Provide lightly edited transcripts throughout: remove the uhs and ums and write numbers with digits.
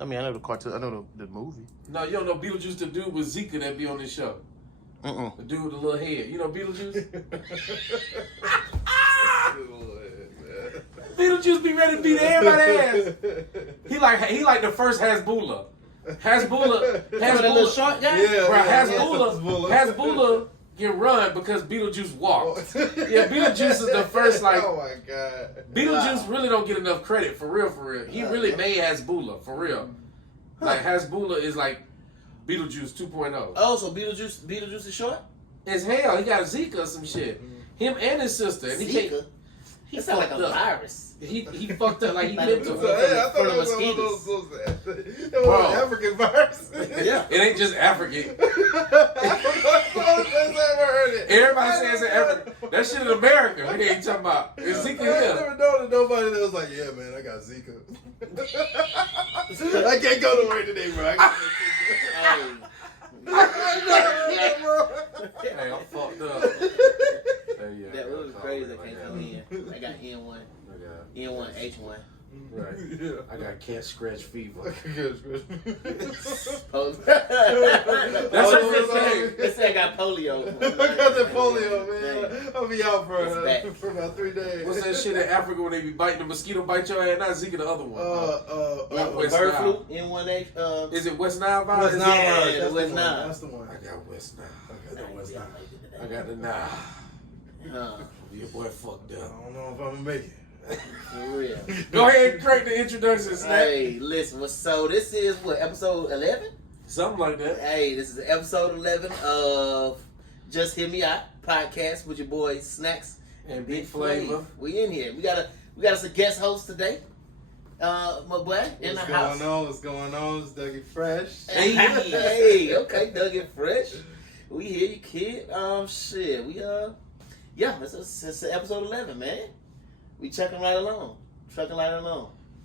I mean, I know the cartoon. I know the movie. No, you don't know Beetlejuice, the dude with Zika that be on this show. The dude with the little head. You know Beetlejuice? Beetlejuice be ready to beat everybody's ass. He like the first Hasbulla. Hasbulla little short guy? Yeah, bro, Hasbulla can run because Beetlejuice walked. Yeah, Beetlejuice is the first like. Oh my god. Beetlejuice really don't get enough credit for real. He really made Hasbulla for real. Like Hasbulla is like Beetlejuice 2.0. Oh, so Beetlejuice is short? As hell, he got Zika or some shit. Him and his sister. And Zika? He sound like a virus. He fucked up like he meant to. I thought it was one of those African viruses. Yeah. It ain't just African. Everybody says it's African. That shit in America. We ain't talking about. It's Zika I here. never known nobody that was like, yeah, man, I got Zika. I can't go to work today, bro. I got Hey, I'm fucked up. That was crazy. I can't come in. I got N1. N1, H1. Right. I got cat scratch fever. That's what they say. They say I got polio. I got the polio, man. I'll be out for about 3 days. What's that shit in Africa when they be biting the mosquito bite your ass? Not Zika, the other one. Bird flu, N1H. Is it West Nile virus? West Nile virus. Yeah, West Nile. That's the one. I got West Nile. I got the Nile. Your boy fucked I up. don't know if I'm gonna make it. For real. Go ahead and crank the introduction, Snap. Hey, listen. So this is what, episode 11? Something like that. Hey, this is episode 11 of Just Hear Me Out podcast with your boys Snacks And BigFlava. We in here. We got us a guest host today. My boy in the house. What's going on? It's Dougie Fresh. Hey, okay, Dougie Fresh. We hear you, kid. Shit, it's episode 11, man. We chucking right along.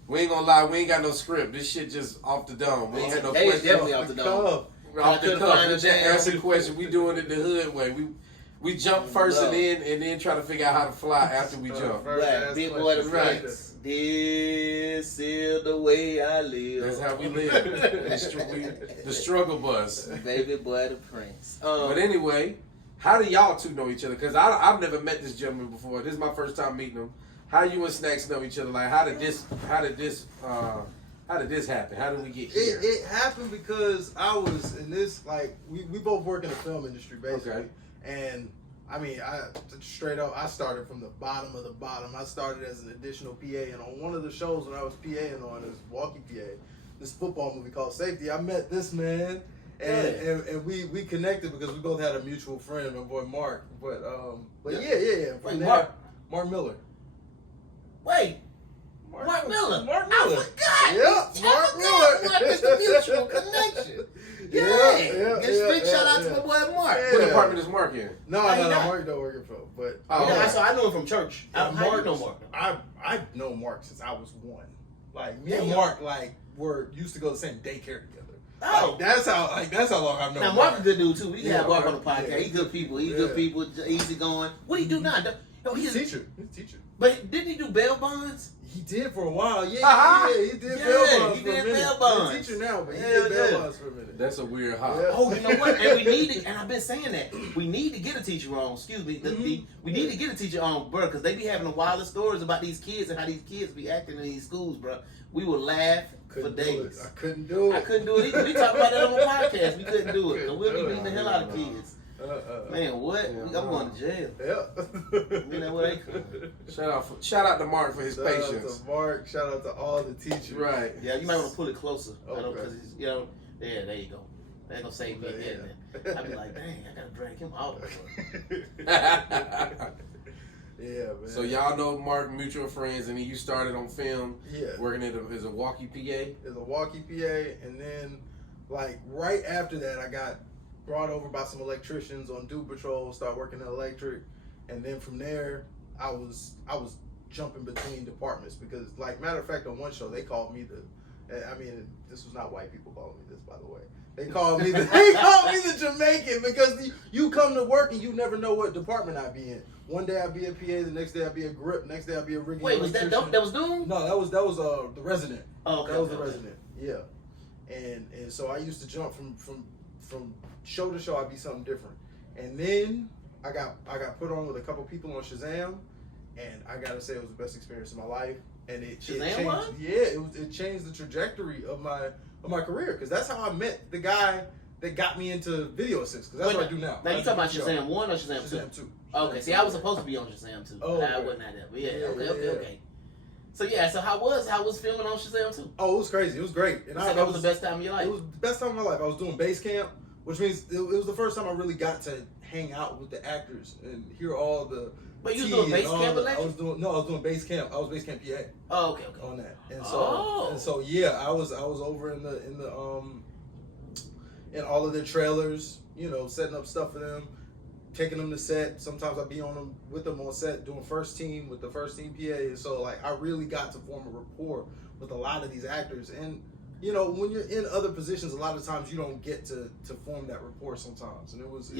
We ain't gonna lie, we ain't got no script. This shit just off the dome. We ain't got no questions. Definitely off the dome. Off the cuff. We just answer questions. We doing it the hood way. We jump first and then try to figure out how to fly after we jump. Right, big boy the Prince. This is the way I live. That's how we live. The struggle bus. Baby boy the Prince. But anyway, how do y'all two know each other? Because I've never met this gentleman before. This is my first time meeting him. How you and Snacks know each other? Like, how did this happen? How did we get here? It happened because I was in this, like, we both work in the film industry, basically. Okay. And, I mean, straight up, I started from the bottom of the bottom. I started as an additional PA, and on one of the shows when I was PAing on, it was Walkie PA, this football movie called Safety, I met this man, and we connected because we both had a mutual friend, my boy Mark. But yeah. Wait, Mark Miller. Wait. Mark Miller. I forgot. Yeah, Mark Miller. What is the mutual connection? Yeah. Give a big shout out to my boy Mark. What department is Mark in? No, Mark don't work in film. But so I know him from church. How you know Mark? I know Mark since I was 1. Like me and Mark were used to go to the same daycare together. Oh, that's how long I've known. Now Mark's a good dude too. We have Mark on the podcast. Yeah. He's good people. Easy going. What do you do now? He's a teacher. But didn't he do bail bonds? He did for a while. Yeah, he did bail bonds for a minute. Bail bonds. He's a teacher now, but he did bail bonds for a minute. That's a weird hobby. Yeah. Oh, you know what? And we need to, and I've been saying that, we need to get a teacher on, we need to get a teacher on, bro, because they be having the wildest stories about these kids and how these kids be acting in these schools, bro. We would laugh for days. I couldn't do it either. We talked about that on the podcast. We couldn't do it. We'll be beating the hell out of kids. Man, what? I'm going to jail. Yeah. You know what? Shout out to Mark for his patience. Shout out to Mark. Shout out to all the teachers. Right. Yeah, you might want to pull it closer. Okay. Because there you go. They're gonna save me again. I'll be like, dang, I gotta drag him out. Yeah, man. So y'all know Mark, mutual friends, and then you started on film. Yeah. Working as a walkie PA. As a walkie PA, and then like right after that, I got brought over by some electricians on Duke Patrol, start working in electric, and then from there, I was jumping between departments because, like, matter of fact, on one show they called me this was not white people calling me this, by the way. They called me the Jamaican because you come to work and you never know what department I'd be in. One day I'd be a PA, the next day I'd be a grip, next day I'd be a rigging. Wait, was that dope? That was Doom? No, that was the resident. Oh, okay. That was the resident. Yeah. and so I used to jump from show to show. I'd be something different, and then I got put on with a couple people on Shazam, and I gotta say it was the best experience of my life. And it changed. Yeah, it changed the trajectory of my career, because that's how I met the guy that got me into video assist, because that's what I do now. Now you talking about Shazam 1 or Shazam 2? Shazam 2. Okay, see, I was supposed to be on Shazam 2. Oh, I wasn't at that. But okay. So how was filming on Shazam 2? Oh, it was crazy. It was great. And that was the best time of your life? It was the best time of my life. I was doing base camp, which means it was the first time I really got to hang out with the actors and hear all the. But you was doing base camp election? I was doing base camp. I was base camp PA. Oh, okay. On that, and so yeah, I was over in all of their trailers, setting up stuff for them, taking them to set. Sometimes I'd be with them on set doing first team with the first team PA, and so like I really got to form a rapport with a lot of these actors. And when you're in other positions, a lot of times you don't get to form that rapport sometimes, and it was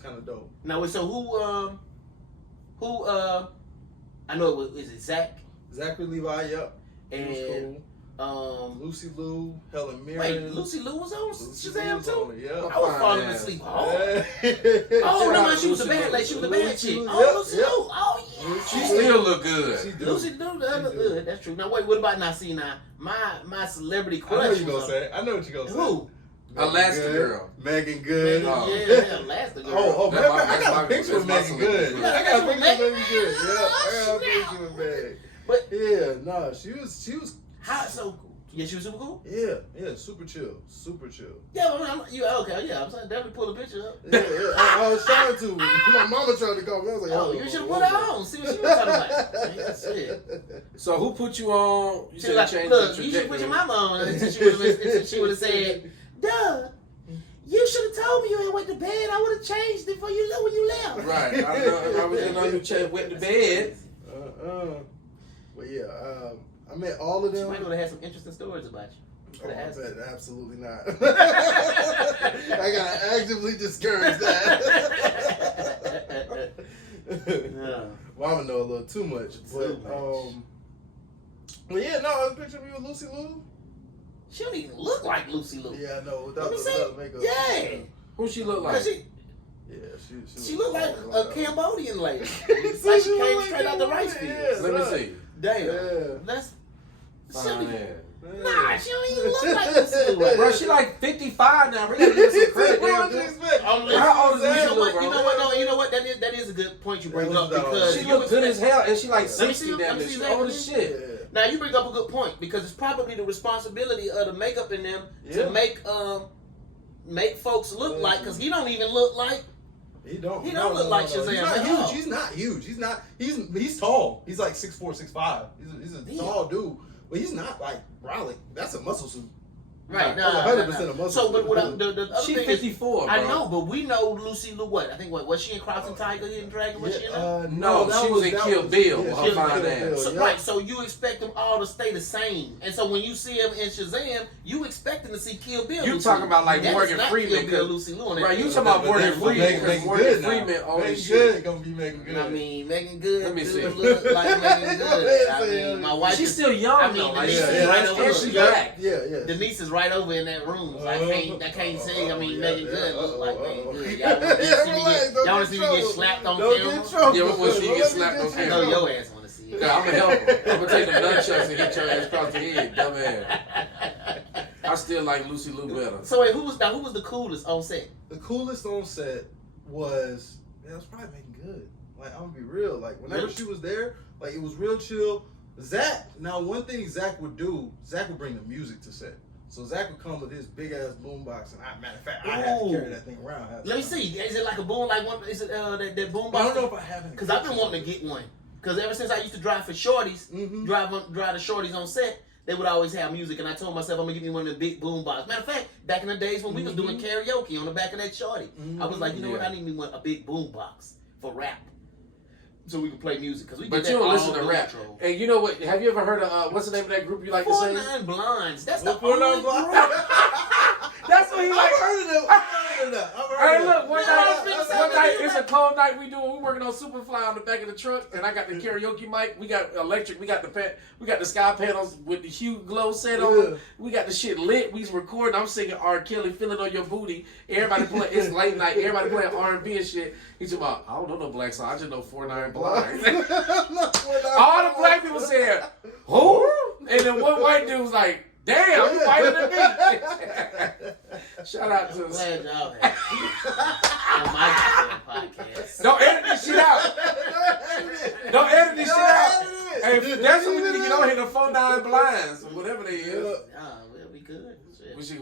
kind of dope. Now, so who I know is it Zach? Zachary Levi, yep. And was cool. Lucy Liu, Helen Mirren. Wait, Lucy Liu was on Shazam too? Yeah. I was falling asleep. Oh, she was a bad lady. She was a bad chick. Lucy Liu. Oh, yeah. She still look good. Lucy Liu look good. That's true. Now, wait, what about now? See, now, my celebrity crush. I know what you're going to say. Who? Elastigirl. Megan Good. Yeah, Elastigirl. I got a picture of Megan Good. I got a picture of Megan Good. Yeah, I got a picture of Megan. But yeah, no, she was. How so? Yeah, she was super cool. Yeah, super chill. Yeah, okay, yeah. I'm saying definitely pull a picture up. Yeah. I was trying to. My mama tried to call me. I was like, oh, you should have put her on. See what she was talking about. Yeah, shit. So who put you on? You said change look, the trajectory. you should put your mama on until she would have said, "Duh, you should have told me you ain't went to bed. I would have changed it for you when you left." Right. I was in on you went to bed. But yeah, I met all of them. She might have had some interesting stories about you. Oh, I bet absolutely not. I gotta actively discourage that. No. Mama know a little too much, but yeah, no, I was picturing me with Lucy Liu. She don't even look like Lucy Liu. Yeah, I know, without makeup. Yeah. Who she look like? She looked like a Cambodian lady. Like she came straight out the rice fields. Let me see. Damn. Yeah. That's. Nah, she don't even look like Lucy Liu. Bro, she like 55 now. We gotta give her some credit. How old is Lucy Liu, bro? You know what? That is a good point you bring up, because she look good as hell, and she like 60 damn near. She old as shit. Yeah. Now you bring up a good point, because it's probably the responsibility of the makeup in them to make folks look like, because he don't even look like. He don't look like Shazam. He's not huge. He's tall. He's like 6'4", 6'5". He's a tall dude, but he's not like brolic. That's a muscle suit. Right, 100% a muscle. So, but the other she thing 54. is, I know, but we know Lucy Liu. What I think, was she in Crouching Tiger, Hidden Dragon? Was she in that? No, she was in Kill Bill. Her fine ass. Right, so you expect them all to stay the same, and so when you see him in Shazam, you expecting to see Kill Bill. You talking about like Morgan Freeman? Lucy Liu. Right, you talking about Morgan Freeman? Morgan Freeman on this shit. Gonna be Megan Good. I mean, Megan Good. Let me see. Look like Megan Good. I mean, my wife. She's still young though. Denise is right over. She's black. Yeah. Denise is right over in that room. So I can't say. I mean, Megan Good look like Megan Good. Y'all want to see me get slapped on camera? Yeah, we want to see you get slapped on camera. I know your ass want to see it. I'm gonna help her. I'm gonna take them nunchucks and hit your ass across the head, dumb ass. I still like Lucy Liu better. So wait, who was the coolest on set? The coolest on set was probably Megan Good. Like, I'm gonna be real. Like, whenever she was there, like, it was real chill. Zach, now one thing Zach would bring the music to set. So Zach would come with his big ass boombox, and matter of fact, I had to carry that thing around. Let me see. Is it like a boom? Like one? Is it that boombox? I don't know if I have it. Because I've been wanting to get one. Because ever since I used to drive for shorties, drive the shorties on set, they would always have music, and I told myself I'm gonna give me one of the big boom boxes. Matter of fact, back in the days when we was doing karaoke on the back of that shorty, I was like, you know what? I need me a big boom box for rap, so we can play music. Cause we but you don't listen to rap. Control. And you know what? Have you ever heard of what's the name of that group you like to sing? 49 Blinds. That's the only group. That's what he like. I've heard of them. Hey, look, one night, it's that pole night we doing? We working on Superfly on the back of the truck, and I got the karaoke mic. We got electric. We got the sky panels with the hue glow set on. Yeah. We got the shit lit. We recording. I'm singing R. Kelly, "Feeling on Your Booty." Everybody playing. It's late night. Everybody playing R&B and shit. He's about, I don't know no black song. I just know 4-9 Blinds. All the black people said, "Who?" And then one white dude was like, "Damn, you whiter than me." Shout out to us. Glad y'all had on my podcast. Don't edit this shit out. Don't edit this shit out. Hey, that's what we need to get on here, the 4-9 Blinds, or whatever they is. We'll be good.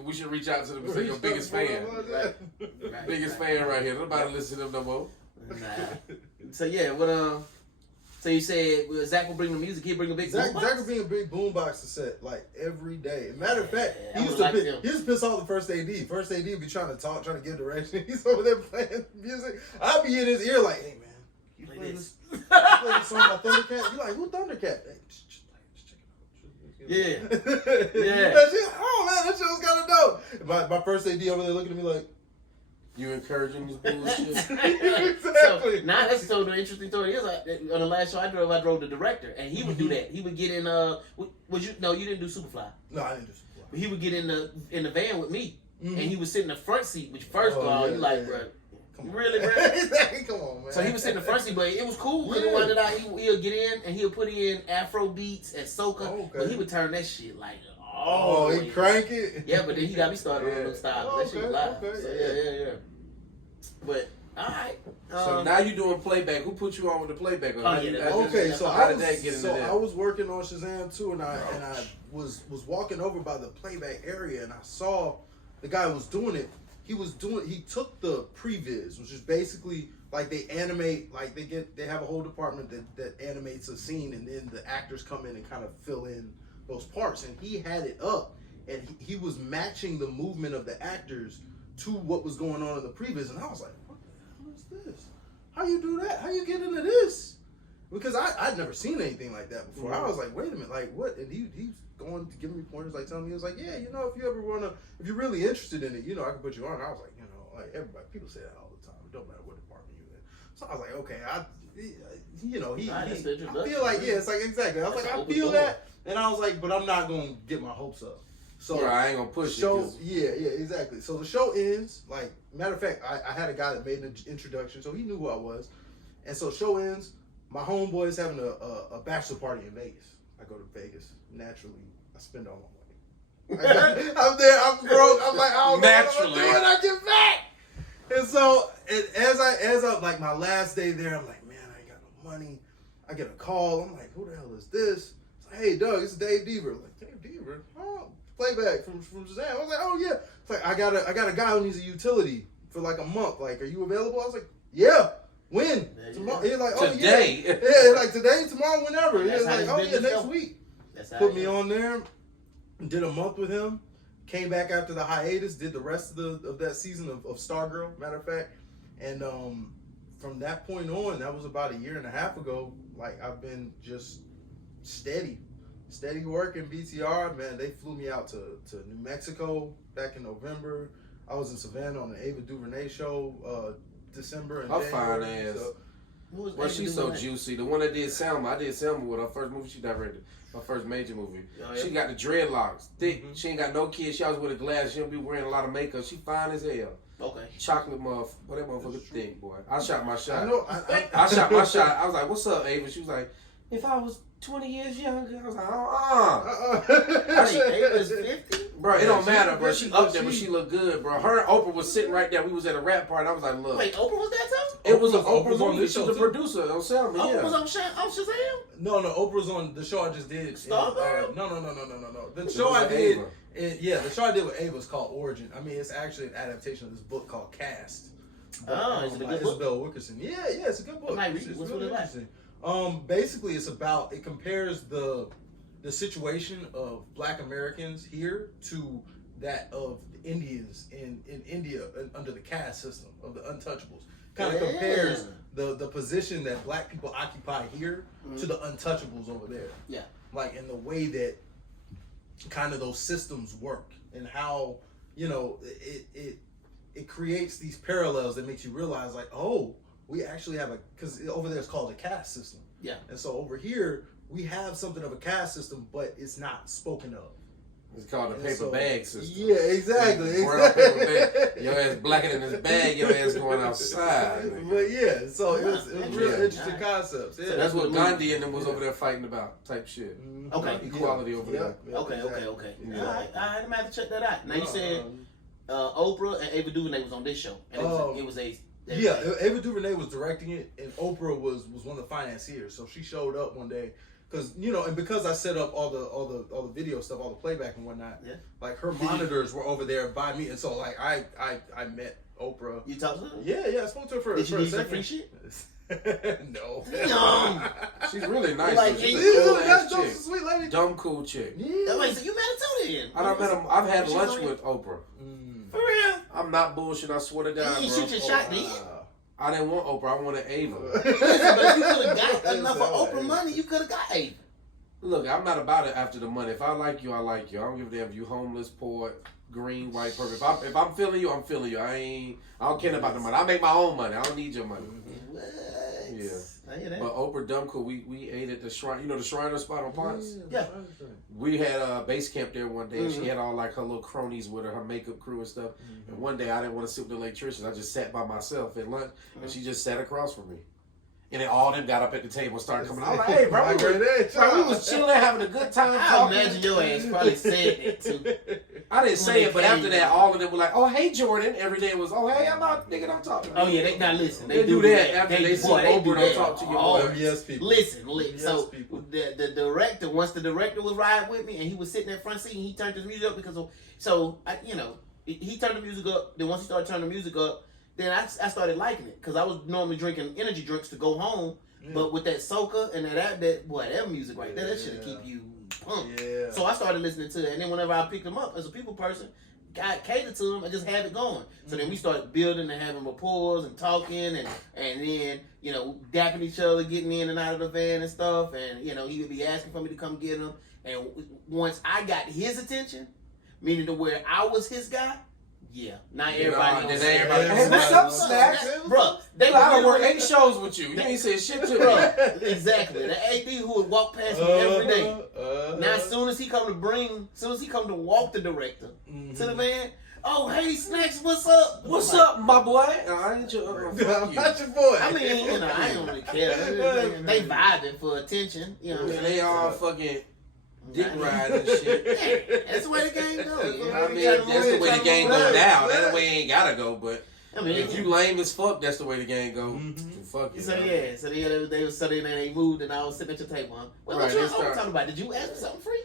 We should reach out to them and say your biggest fan. Right. Biggest fan right here. Nobody listen to them no more. Nah. So yeah, what so you said Zach will bring the music, he'll bring a big Zach boombox? would bring a big boombox to set like every day. Matter of fact, I he used would to like piss off the first AD. First AD would be trying to talk, trying to give direction. He's over there playing music. I'd be in his ear like, "Hey man, you play this? You play this song by Thundercat?" You like, "Who Thundercat?" Hey, just play it. Just check it out. Yeah. Yeah. That shit, oh man, that shit was kind of dope. My first AD over there looking at me like, You encouraging this bullshit? exactly. So, now that's so the interesting story is on the last show I drove the director, and he would do that. He would get in you didn't do Superfly. No, I didn't do Superfly. But he would get in the van with me, Mhm. and he would sit in the front seat. Which first of all, yeah, you like, yeah. bro, Come on, really, man. bro? Exactly. Come on, man. So he would sit in the front seat, but it was cool because Yeah. the one that he'll get in and he'll put in Afro beats and soca, Okay. but he would turn that shit like Oh, the he way. crank it. Yeah, but then he got me started on the style. That shit was live. Okay, So yeah. But all right. So now you doing playback. Who put you on with the playback? Oh, yeah, Okay, so how I did that get into was that? I was working on Shazam too, and I was walking over by the playback area, and I saw the guy was doing it. He took the previs, which is basically like they animate, like they have a whole department that animates a scene, and then the actors come in and kind of fill in those parts, and he had it up, and he was matching the movement of the actors to what was going on in the previs, and I was like, what the hell is this? How you do that? How you get into this? Because I'd never seen anything like that before. I was like, wait a minute, like what? And he's going to give me pointers, like telling me, he was like, yeah, if you ever if you're really interested in it, I can put you on. And I was like, like everybody, people say that all the time. It don't matter what department you're in. So I was like, okay, I feel like, yeah, it's like, exactly. I was like, I feel that. And I was like, but I'm not going to get my hopes up. So I ain't gonna push it. it. Yeah, exactly. So the show ends. Like, matter of fact, I had a guy that made an introduction, so he knew who I was. And so show ends. My homeboy's having a bachelor party in Vegas. I go to Vegas. Naturally, I spend all my money. I'm there. I'm broke. I'm like, I don't know what I'm doing when I get back. And so, as I like my last day there, I'm like, man, I ain't got no money. I get a call. I'm like, who the hell is this? It's like, hey, Doug, it's Dave Deaver. I'm like, Dave Deaver? Oh, playback from Shazam. I was like, oh yeah. It's like I got a guy who needs a utility for like a month. Like, are you available? I was like, yeah. When? Tomorrow. He's like, oh today. Yeah. Yeah, like today, tomorrow, whenever. He's like, oh yeah, next week. Put me on there. Did a month with him. Came back after the hiatus. Did the rest of that season of Stargirl. Matter of fact, and from that point on, that was about 1.5 years ago. Like I've been just steady working BTR. Man, they flew me out to New Mexico back in November. I was in Savannah on the Ava DuVernay show December and fine January. ass. So, well, she's so juicy. The one that did Selma, I did Selma with her first movie she directed. Her first major movie. Oh, yeah? She got the dreadlocks, thick. Mm-hmm. She ain't got no kids. She always with a glass. She don't be wearing a lot of makeup. She fine as hell. Okay. Chocolate muff. Boy, that motherfucker thick, boy. I shot my shot. I know. I shot my shot. I was like, "What's up, Ava?" She was like, "If I was 20 years younger," I was like, Ava's 50? Bro, it don't matter, bro. She up there, but she look good, bro. Her and Oprah was sitting right there. We was at a rap party. I was like, look. Wait, Oprah was that too? It was an Oprah's Oprah on movie. this She show was the too. producer on Selma. Oprah was on Shazam? No, Oprah's on the show I just did. Stargirl? No. The show I did, the show I did with Ava is called Origin. I mean, it's actually an adaptation of this book called Cast. Is it a good book? Isabel Wilkerson. Yeah, it's a good book. What's really interesting. Basically, it compares the situation of Black Americans here to that of Indians in India under the caste system of the untouchables. Kind of compares the position that Black people occupy here to the untouchables over there. Yeah. Like in the way that kind of those systems work and how, it creates these parallels that makes you realize like, oh, we actually have because over there it's called a caste system. Yeah. And so over here we have something of a caste system, but it's not spoken of. It's called a And paper so- bag system. Yeah, exactly. Brown paper bag. Your ass blacker than this bag. Your ass going outside. nigga. But yeah, so it was real Yeah. interesting concepts. Yeah. So That's what what Gandhi and them was over there fighting about, type shit. Mhm. Okay. Equality over there. Okay. Yeah. All right, I'm gonna have to check that out. Now you said Um, Oprah and Ava DuVernay was on this show, and it was a Yeah, Ava DuVernay was directing it, and Oprah was one of the financiers. So she showed up one day, because and because I set up all the video stuff, all the playback and whatnot. Yeah. Like her monitors were over there by me, and so like I met Oprah. You talked to her? Yeah, I spoke to her for Did she for a need some second. free shit? No. No. She's really nice. Like, though. She's hey, a cool that's ass chick. sweet lady. Dumb cool chick. Yeah. Wait, so you met her too then? I done met him. I've had She's lunch on with Oprah. Mm. For real? I'm not bullshit. I swear to God, You bro. shoot your shot, then. Wow. I didn't want Oprah. I wanted Ava. But if you could have got enough of Oprah money, you could have got Ava. Look, I'm not about it after the money. If I like you, I like you. I don't give a damn if you homeless, poor, green, white, purple. If I'm feeling you, I'm feeling you. I don't care about the money. I make my own money. I don't need your money. What? Yeah. I hear that. But Oprah dumb cool. We ate at the shrine. You know the Shriner spot on Ponce? Yeah. We had a base camp there one day. She had all like her little cronies with her makeup crew and stuff. And one day I didn't want to sit with the electricians. I just sat by myself at lunch, and she just sat across from me. And then all them got up at the table and started coming. I was like, "Hey, bro, we was chilling, having a good time I talking." imagine your ass probably said that too. I didn't say it, but When they after came. that, all of them were like, "Oh, hey, Jordan." Every day was, "Oh, hey, I'm not, nigga, don't talk to me." Oh yeah, they now listen. They do that after they see boy, Oprah do don't that. talk to you. Oh, boy. Yes, people. listen. Yes, So people. the director, once the director was riding with me, and he was sitting in the front seat, and he turned his music up because he turned the music up. Then once he started turning the music up, then I started liking it because I was normally drinking energy drinks to go home, but with that soca and that music right there, that should keep you pumped. Yeah. So I started listening to it, and then whenever I picked them up as a people person, I catered to them and just have it going. So then we started building and having rapports and talking, and then dapping each other, getting in and out of the van and stuff, and he would be asking for me to come get him. And once I got his attention, meaning to where I was his guy, yeah, not everybody. Then knows everybody, that. hey, what's up, Snacks? Bro, they I would done worked 8 shows with you. You ain't said shit to Bro, me. exactly. The AD who would walk past me every day. Now, as soon as he come to walk the director to the van, oh, hey, Snacks, what's up? What's up, my boy? I ain't your fuck I'm you. not your boy. I mean, I don't really care. They vibing for attention. You know what I'm And saying? they all fucking dick ride and shit. Yeah, that's the way the game goes. You know, I mean, that's the way the game go now. That's the way it ain't gotta go, but I mean, if you lame as fuck, that's the way the game go. Fuck it. So man. yeah, so they moved and I was sitting at your table. Huh? Well, Right, what you they start- talking about? Did you ask for something free?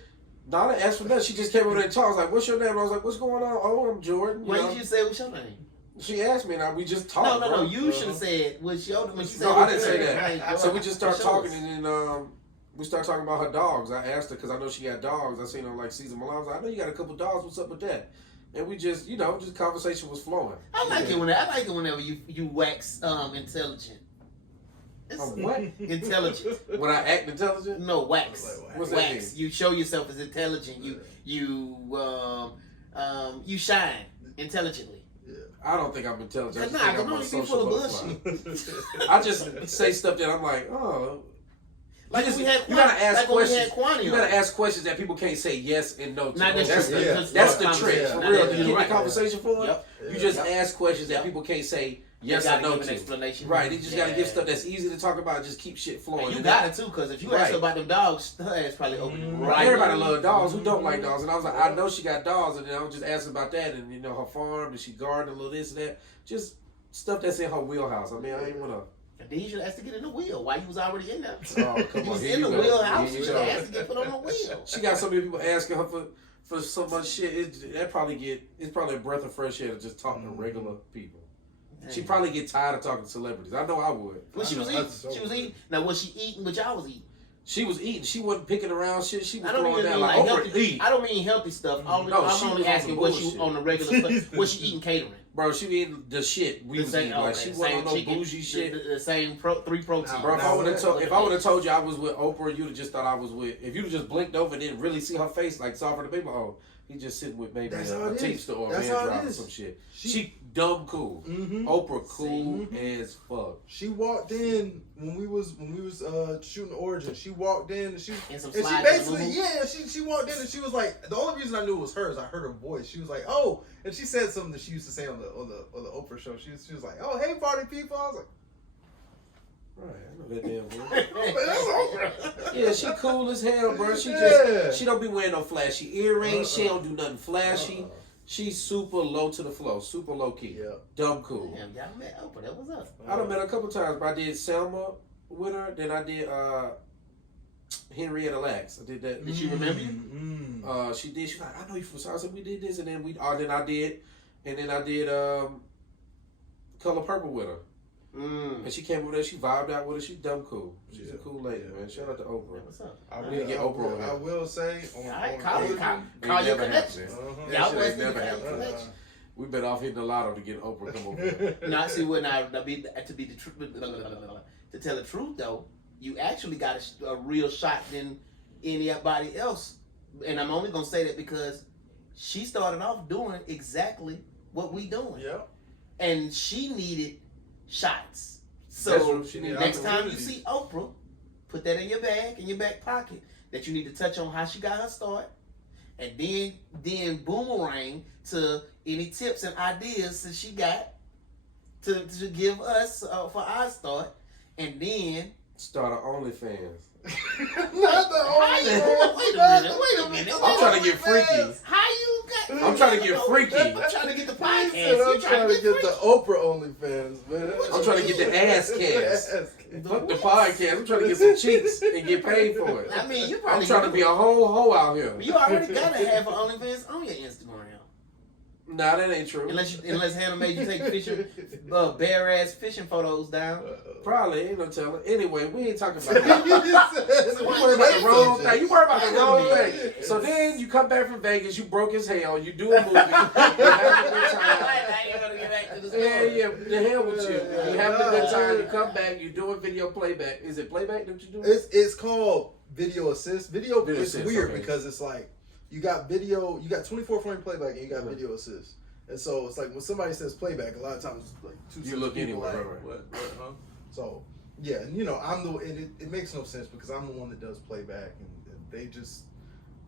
No, I didn't ask for nothing. She just came over there and talked. I was like, "What's your name?" And I was like, "What's going on?" "Oh, I'm Jordan." Why did you say what's your name? She asked me, and we just talked. No. bro. You should have said what's your when she said. No, I what's didn't your say name? that. Like, So we just started show talking, us. and then we started talking about her dogs. I asked her because I know she got dogs. I seen her like season Milan. I was like, "I know you got a couple dogs. What's up with that?" And we just, just conversation was flowing. I like it whenever you wax intelligent. It's What? intelligent. When I act intelligent? No, wax. What's that Wax. mean? You show yourself as intelligent. You shine intelligently. I don't think I'm intelligent. I just Nah, think I'm no, a you be social full of butterfly. I just say stuff that I'm like, oh. Like you we had you gotta ask when we questions. had Kwani You on. gotta ask questions that people can't say yes and no to. Nah, that's true. true. Yeah. That's the trick. Yeah. For Nah, real. that's To get the right. conversation flowing, Yep. you just Yep. ask questions that Yep. people can't say You yes or gotta no give an to. explanation. Right. You just gotta give Yeah. stuff that's easy to talk about. Just keep shit flowing. And you And got it too, because if you ask her Right. about them dogs, her ass probably open right. Everybody love dogs. Who don't like dogs? And I was like, I know she got dogs, and then I was just asking about that, and her farm, and she garden, a little this and that, just stuff that's in her wheelhouse. I mean, I ain't wanna. And then you should ask to get in the wheel while you was already in there. Oh, come You on, was here in the you go. wheelhouse. Here You you should have go. asked to get put on the wheel. She got so many people asking her for so much shit. It's probably a breath of fresh air to just talk to regular people. She probably get tired of talking to celebrities. I know I would. What she was I eating? know, that's so She was weird. eating. Now was she eating what y'all was eating? She was eating. She wasn't picking around shit. She was I don't throwing even down mean like like Oprah healthy. eat. I don't mean healthy stuff. I'm No, she only was on asking some what she bullshit. on the regular stuff. Was she eating catering? Bro, she be eating the shit we The was same- eating. Like okay, she the wasn't on same no chicken, bougie shit. The same 3 proteins. Bro, if I would have What? told you I was with Oprah, you'd have just thought I was with. If you'd have just blinked over and didn't really see her face, like saw her the baby, oh, He just sitting with maybe That's how a it tape is. store or That's man how it drop or is. some shit. She- She dumb cool. Mm-hmm. Oprah cool as fuck. She walked in when we was shooting Origin. She walked in and she basically she walked in and she was like, the only reason I knew it was her is I heard her voice. She was like, oh, and she said something that she used to say on the Oprah show. She was like, oh, hey party people. I was like, Right, I know that damn voice. that's Oprah. Yeah, she cool as hell, bro. She she don't be wearing no flashy earrings. She don't do nothing flashy. She's super low to the flow, super low key. Yeah. Dumb cool. Damn, y'all met Oprah. That was up. I done met her a couple times, but I did Selma with her. Then I did Henrietta Lacks. I did that. Did she remember you? She did. She was like, I know you from South. So we did this, and then then I did Color Purple with her. And she came over there. She vibed out with her. She dumb cool. She's a cool lady, man. Shout out to Oprah. What's up? I need to get Oprah on I here. will say on Call It your never connections. happened. Y'all That shit was ain't never the happened. connection. We been off hitting the lotto to get Oprah come over here. Now, see, when to tell the truth though, you actually got a real shot than anybody else, and I'm only gonna say that because she started off doing exactly what we doing, Yeah. and she needed shots. That's So true. She needed next time you opportunities. see Oprah, put that in your bag, in your back pocket, that you need to touch on how she got her start, and then boomerang to any tips and ideas that she got to give us for our start, and then Start her OnlyFans. Not the only Wait a minute. I'm trying to get freaky. How you got? I'm trying to get freaky. I'm trying to get the podcast. I'm You trying to get freaky? the Oprah OnlyFans, man. I'm trying to get the ass cast. Yes. Fuck the podcast. I'm trying to get some cheeks and get paid for it. I mean, you probably I'm trying to be a whole hoe out here. You already gotta have an OnlyFans on your Instagram. Nah, that ain't true. Unless Hannah made you take fishing, bare ass fishing photos down. Probably ain't no telling. Anyway, we ain't talking about that. You You worry about the wrong thing. You worry about the wrong thing. So then you come back from Vegas, you broke as hell, you do a movie, you have a good time. Yeah, the hell with you. You having a good time, you come back, you doing video playback. Is it playback that you do? It's called video assist. Video it's assist, weird okay. because it's like you got 24 frame playback and you got video assist. And so it's like when somebody says playback, a lot of times it's like two You sets look of people anywhere, like, right. what, huh? So yeah, and I'm the it makes no sense because I'm the one that does playback and they just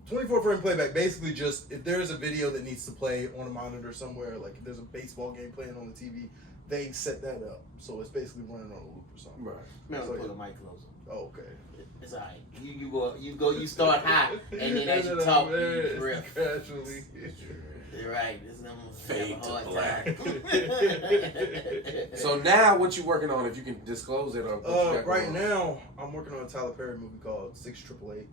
24 frame playback basically just if there's a video that needs to play on a monitor somewhere, like if there's a baseball game playing on the TV, they set that up. So it's basically running on a loop or something. Right. Man, So, put a mic closer. Oh, okay. It's alright. You start high, and then as you talk, you drift. Gradually. You're right. This is gonna Fade have a to hard black. time. So now what you working on, if you can disclose it? Or what you got Right going on? now, I'm working on a Tyler Perry movie called 6888.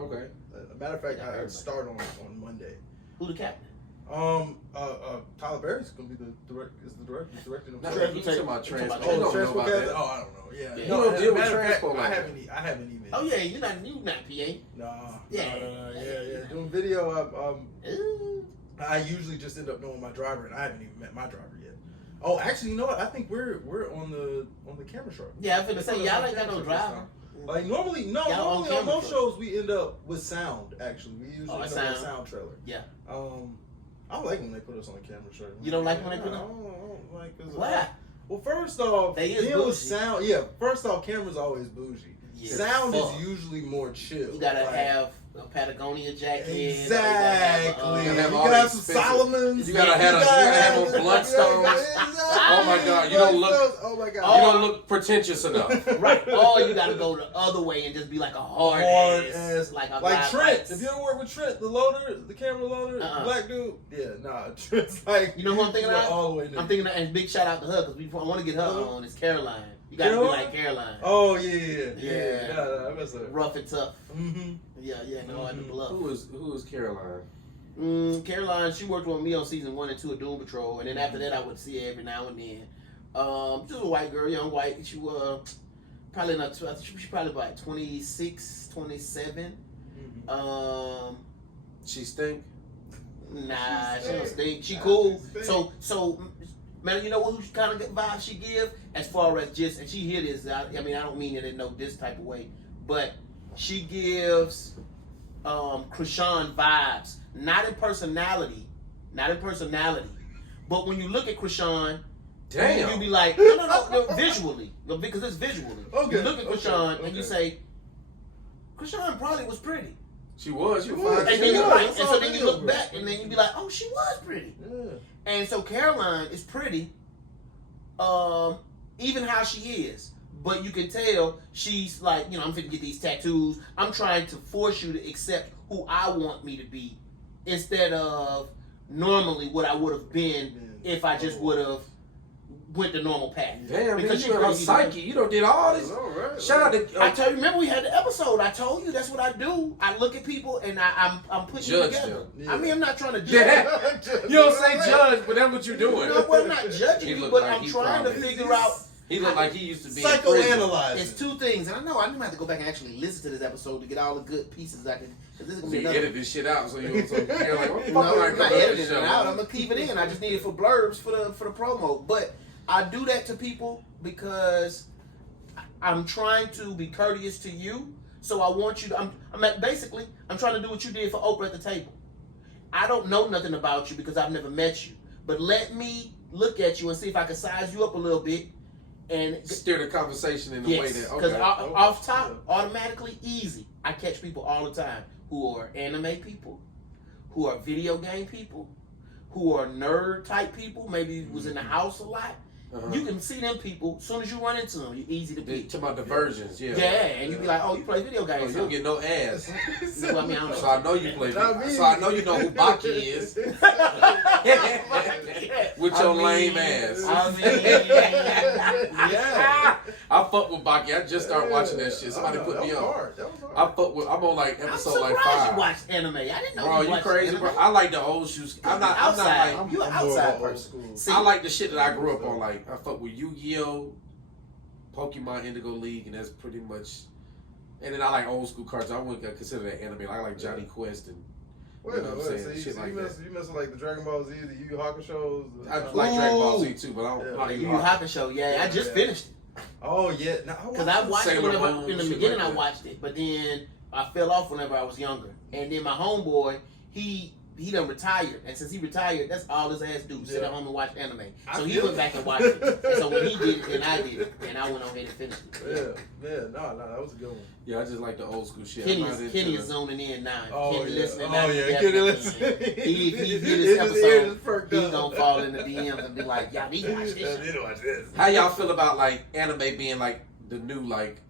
Okay. A matter of fact, Yeah, I I start on Monday. Who the captain? Tyler Perry's gonna be the director. Is the director? He's directing Now, himself. you talking about transport. Oh, You Oh, don't know transport about captain? that. Oh, I don't know. Yeah. You don't deal with matter of fact, transport like I that. haven't even. Oh yeah, you not PA. Nah. Yeah. Yeah. Doing video. Ooh. I usually just end up knowing my driver, and I haven't even met my driver yet. Oh, actually, you know what? I think we're on the camera short. Yeah, I'm finna say y'all ain't got no driver. Like normally Y'all on on camera most short. shows we end up with sound. Actually, we usually end up with a sound trailer. Yeah. I like when they put us on the camera short. You don't like when they put I it? don't like 'cause, Why? well, first off, They is dealing with bougie. sound. Yeah, first off, camera's always bougie. Yeah, Sound fuck. is usually more chill. You gotta Like, have a Patagonia jacket. exactly. You You gotta have gotta all have the some expensive- Solomons. you gotta have on Bloodstones. Exactly. Oh my God, you don't look- Oh my You God. don't look pretentious enough. Right. Or you gotta go the other way and just be like a hard ass. Like a like live Trent. lights. If you ever work with Trent, the loader, the camera loader, black dude. Yeah, nah, Trent's like. You know who I'm thinking he's like of? all the way there. I'm thinking of, and big shout out to her because I want to get her Uh-huh. on. It's Caroline. You gotta be Caroline? like Caroline. Oh yeah. Yeah. Nah, I mess up. Rough and tough. Mm-hmm. Yeah, no, at the bluff. Who is Caroline? Caroline, she worked with me on season 1 and 2 of Doom Patrol, and then after that, I would see her every now and then. Just a white girl, young white. She probably not. I think she probably about 26, 27. She stink. Nah, she don't stink. She Nah, cool. she stink. So, man, you know what kind of vibe she give as far as just, and she hear this. I mean, I don't mean it in no this type of way, but she gives Krishan vibes, not in personality, but when you look at Krishan, Damn. you be like, no, visually, because it's visually. Okay, You look at Krishan okay. and you say, Krishan probably was pretty. She was was. fine. And then Yeah, you I and saw so then you videos, look bro. back and then you be like, oh, she was pretty. Yeah. And so Caroline is pretty, even how she is. But you can tell she's like, I'm finna get these tattoos. I'm trying to force you to accept who I want me to be instead of normally what I would have been if I just would have went the normal path. Damn, because nigga, you in her psyche. You done did all this. All right. Shout out to I tell you, remember we had the episode. I told you that's what I do. I look at people and I'm putting you Judge together. them. Yeah. I mean, I'm not trying to judge. Yeah. You don't say judge, but that's what you're doing. No, well, I'm not judging He you, look but like I'm he trying to probably- figure out. He looked like he used to be in prison. Psychoanalyzing. It's two things, and I know I'm gonna have to go back and actually listen to this episode to get all the good pieces I can. Cause this is So gonna be you another. edit this shit out so you don't so you're like, what the No, fuck am I I'm not gonna editing it show? out. I'm gonna keep it in. I just need it for blurbs for the promo. But I do that to people because I'm trying to be courteous to you. So I want you to. Basically I'm trying to do what you did for Oprah at the table. I don't know nothing about you because I've never met you. But let me look at you and see if I can size you up a little bit and Steer the conversation in the way that because okay. off top, automatically easy. I catch people all the time who are anime people, who are video game people, who are nerd type people. Maybe was in the house a lot. You can see them people as soon as you run into them. You're easy to beat. Talking about diversions, yeah. Yeah, and you be like, oh, you play video Oh, games? you don't get no ass. Well, I mean, I don't know. So I know you play. Not me. So I know you know who Baki is. With your lame ass. I mean, Yeah. I fuck with Baki. I just started watching that shit. Somebody put me That was on. hard. That was hard. I fuck with. I'm on like I'm episode like surprised 5. you watched anime. I didn't know Bro, you watched crazy, anime. bro? I like the old shoes. I'm not outside. like. You an I'm more outside of a old person. school. See, I like the shit that I grew up on. Like I fuck with Yu-Gi-Oh, Pokemon Indigo League, and that's pretty much. And then I like old school cartoons. I wouldn't consider that anime. I like Johnny Quest and. Wait, You know what I'm saying? so Shit like that. you mess with like the Dragon Ball Z, the Yu Yu Hakusho? I like Dragon Ball Z too, but I don't. Yeah. Not Yu Yu Yu Hakusho. Yeah, I just Yeah. finished it. Oh yeah, Because I watched it Sailor whenever, Moon, in the shit beginning like I that. watched it, but then I fell off whenever I was younger. And then my homeboy, he done retired, and since he retired, that's all his ass do, sit Yeah. at home and watch anime. I So he feel went it. back and watched it. And so when he did it, then I did it, and I went on ahead and finished it. Yeah, no, that was a good one. Yeah, I just like the old school shit. Kenny I'm not into is the- zoning in now. Oh, Kenny yeah. listening Oh, now. yeah. Definitely Kenny listening. in. He get His this ears episode, just perked he up. gonna fall in the DMs and be like, y'all need to watch I this shit. need to watch this. How y'all feel about like anime being like the new like?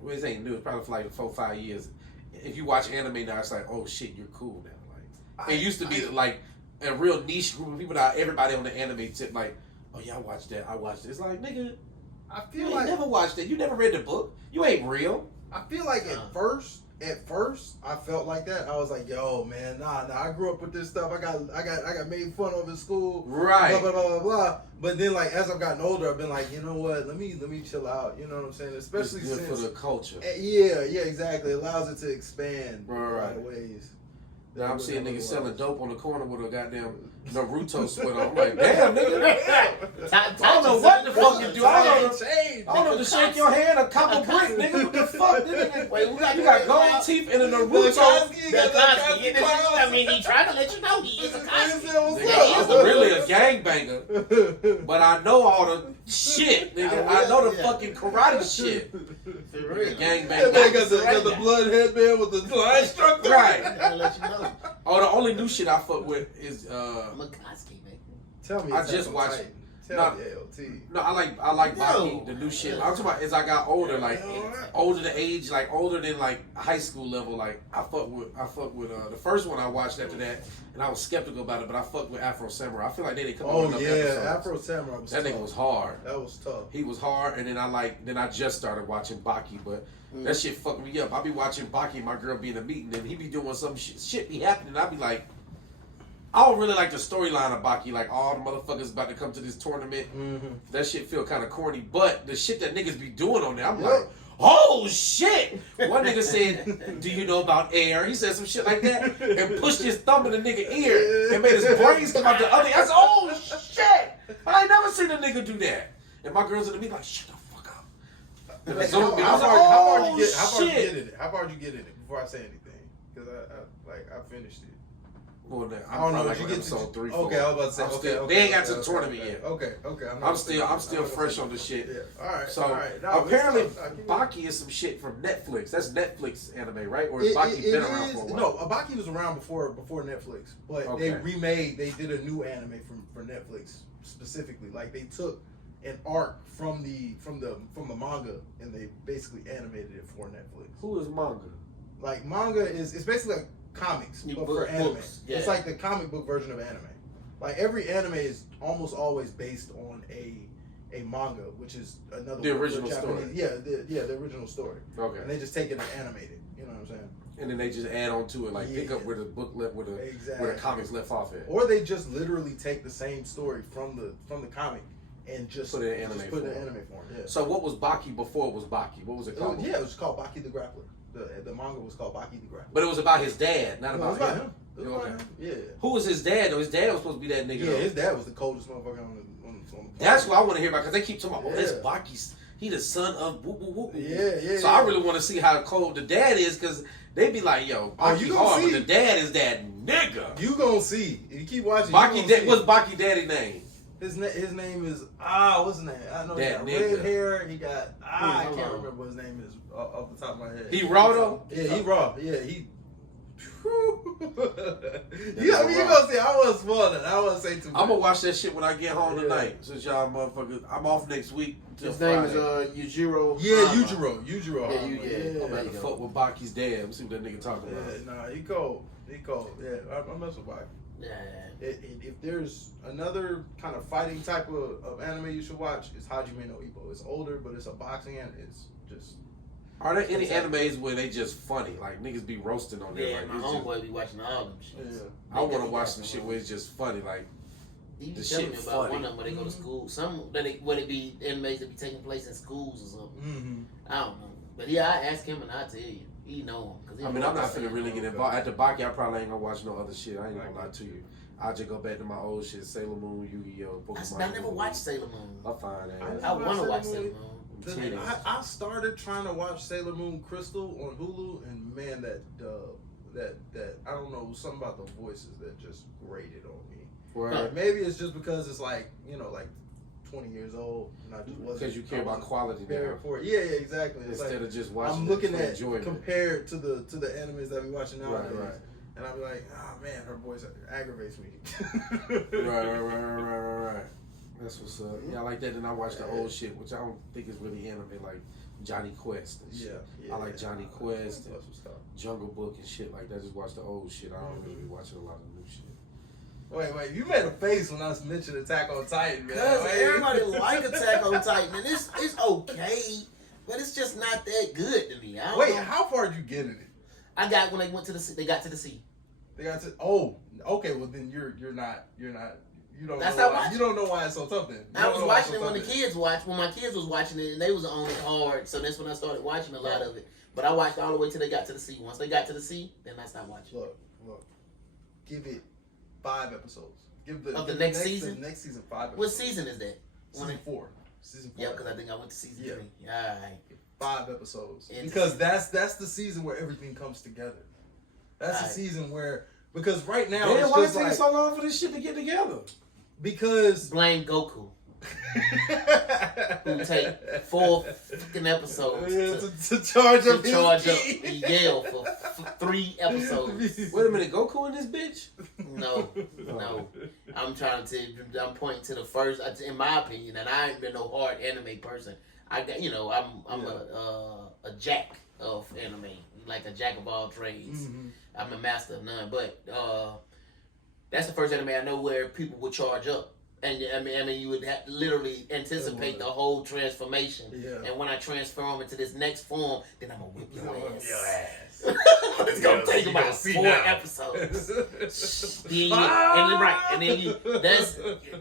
Well, it ain't new. It's probably for like 4 or 5 years. If you watch anime now, it's like, oh shit, you're cool now. Like it used to be like a real niche group of people. Now everybody on the anime tip like, oh yeah, I watched that. I watched it. It's like nigga, I you feel ain't like never watched it. You never read the book. You ain't real. I feel like at first I felt like that. I was like, yo, man, nah. I grew up with this stuff. I got made fun of in school. Right. Blah blah blah blah blah. But then like as I've gotten older, I've been like, you know what? Let me chill out. You know what I'm saying? Especially It's good since for the culture. yeah, exactly. It allows it to expand in a lot Right. of ways. Now I'm seeing niggas selling dope on the corner with a goddamn Naruto sweater. I'm like, damn, nigga. I don't know what the fuck you do. I don't know to shake your hand or cop a brick, nigga. What the fuck, nigga? Wait, we got You got gold teeth and a Naruto. I mean, he tried to let you know he is a Koski. Nigga, I'm really a gangbanger, but I know all the shit, nigga. I know the fucking karate shit. That man Gangbanger. got the blood headband with the line struck through. Right. I'll let you know. Oh, the only new shit I fuck with is I'm a Koski, man. Tell me, I it's just Attack on watched- Titan. Tell Nah. me, AOT. no, I like No. Baki, the new shit. I'm talking about as I got older, like Yeah. older the age, like older than like high school level. Like I fuck with the first one I watched after that, and I was skeptical about it, but I fucked with Afro Samurai. I feel like they didn't come Oh up with yeah, enough episodes. Afro Samurai was That tough. nigga was hard. That was tough. He was hard, and then I just started watching Baki, but that shit fucked me up. I be watching Baki, my girl be in a meeting, and he be doing some shit be happening. I be like, I don't really like the storyline of Baki. Like all the motherfuckers about to come to this tournament. Mm-hmm. That shit feel kind of corny, but the shit that niggas be doing on there, I'm Yep. like, oh shit! One nigga said, "Do you know about air?" He said some shit like that, and pushed his thumb in the nigga ear and made his brains come out the other. I said, "Oh shit! I ain't never seen a nigga do that." And my girls in the meeting like, "Shut the fuck up." And Like, the Zoom how meeting, I was far like, how far "Oh you get? How far you shit!" get in it? How far you get in it before I say anything? because I finished it. Well, then, I don't know. like You get episode 3, 4. Okay, I was about to say. I'm Okay, still, okay, they ain't got okay, to the okay, tournament okay, yet. Okay. I'm still fresh on the shit. Yeah. All right. So all right. No, apparently, listen, Baki is some shit from Netflix. That's Netflix anime, right? Or has Baki been around for a while? No, Baki was around before Netflix, but they did a new anime for Netflix specifically. Like they took an arc from the manga and they basically animated it for Netflix. Who is manga? Like manga it's basically like comics, but for anime. Books, yeah. It's like the comic book version of anime. Like every anime is almost always based on a manga, which is another the original story. Yeah, the original story. Okay. And they just take it and animate it. You know what I'm saying? And then they just add on to it, like pick up where the book left, where the comics left off at. Or they just literally take the same story from the comic and just put it in anime form. Yeah. So what was Baki before it was Baki? What was it called? It was called Baki the Grappler. The manga was called Baki the Grappler. But it was about his dad, not about him. him. It was about him. Yeah. Who was his dad? Though his dad was supposed to be that nigga. Yeah, though. his dad was the coldest motherfucker on the planet. That's what I want to hear about because they keep talking about, Yeah. that's Baki's. He the son of whoop whoop whoop. Yeah. So I really want to see how cold the dad is because they be like, yo, Baki you hard, gonna but see. the dad is that nigga. You gonna see. If you keep watching, What's Baki daddy name? His name is what's his name? I know he That got nigga. red hair. He got I Hold can't on. remember what his name is off the top of my head. He raw though? Yeah, he raw. Yeah, he. You Yeah, gonna see? I wasn't spoiling. I wasn't say too much. I'm gonna watch that shit when I get home Yeah. tonight. Since y'all motherfuckers, I'm off next week. Till His name Friday. is Yujiro. Yeah, Hama. Yujiro. Yeah, Hama. yeah. I'm about to fuck with Baki's dad. Let me see what that nigga talking about. Yeah, nah, he cold. Yeah, I mess with Baki. Yeah. If there's another kind of fighting type of anime you should watch, it's Hajime no Ippo. It's older, but it's a boxing and it's just. Are there any animes where they just funny? Like niggas be roasting on there. Yeah, Like, my it's just- homeboy be watching all them shit. Yeah. I want to watch some shit where it's just funny. Like, He The was telling me shit about funny. one of them where they go to school. Some when it be animes that be taking place in schools or something. Mm-hmm. I don't know, but yeah, I ask him and I tell you, he know him. I mean, I'm not finna really get involved. At the Baki, I probably ain't gonna watch no other shit. I ain't gonna lie to you. I'll just go back to my old shit, Sailor Moon, Yu-Gi-Oh, Pokemon. I never watched Sailor Moon. I'm fine, ass. I want to watch Sailor Sailor Moon. Moon. Teenage. I started trying to watch Sailor Moon Crystal on Hulu, and man, that I don't know, something about the voices that just grated on me. Right. Maybe it's just because it's like 20 years old, and I just wasn't. Because you care about quality now. prepared for it. Yeah, exactly. It's Instead like, of just watching I'm it looking for at enjoyment. compared to the animes that we watching nowadays, Right. and I'm like, oh man, her voice aggravates me. Right. That's what's up. Yeah, I like that. And I watch the old shit, which I don't think is really anime, like Johnny Quest and shit. Yeah, I like Johnny Quest and That's what's up. Jungle Book and shit like that. Just watch the old shit. I don't really be watching a lot of new shit. Wait, you made a face when I mentioned Attack on Titan, man. Cause Wait. everybody like Attack on Titan, and it's okay, but it's just not that good to me. I don't Wait, know. how far did you get in it? I got when they went to the they got to the sea. They got to. Oh, okay. Well, then you're not. You don't. That's know not why, watching. you don't know why it's so tough. Then I was watching it when the kids watched. When my kids was watching it, and they was on it hard. So that's when I started watching a lot of it. But I watched all the way till they got to the sea. Once they got to the sea, then I stopped watching. Look. Give it 5 episodes. Give the Of the next season? The next season 5 episodes. What season is that? Season 4. Season 4. Yeah, because I think I went to season 3. All right. 5 episodes. Into Because that's the season where everything comes together. That's the Right. season where because right now Damn, it's why it just take like so long for this shit to get together? because Blame Goku, who take 4 fucking episodes to charge up to charge his up key. Yale for 3 episodes. Wait a minute, Goku in this bitch? No. I'm trying to. I'm pointing to the first. In my opinion, and I ain't been no hard anime person. I got I'm a jack of anime, like a jack of all trades. Mhm. I'm a master of none. But that's the first anime I know where people would charge up, and I mean you would literally anticipate the whole transformation. Yeah. And when I transform into this next form, then I'm gonna whip your ass. Your ass. It's gonna take You about gonna see 4 now. episodes.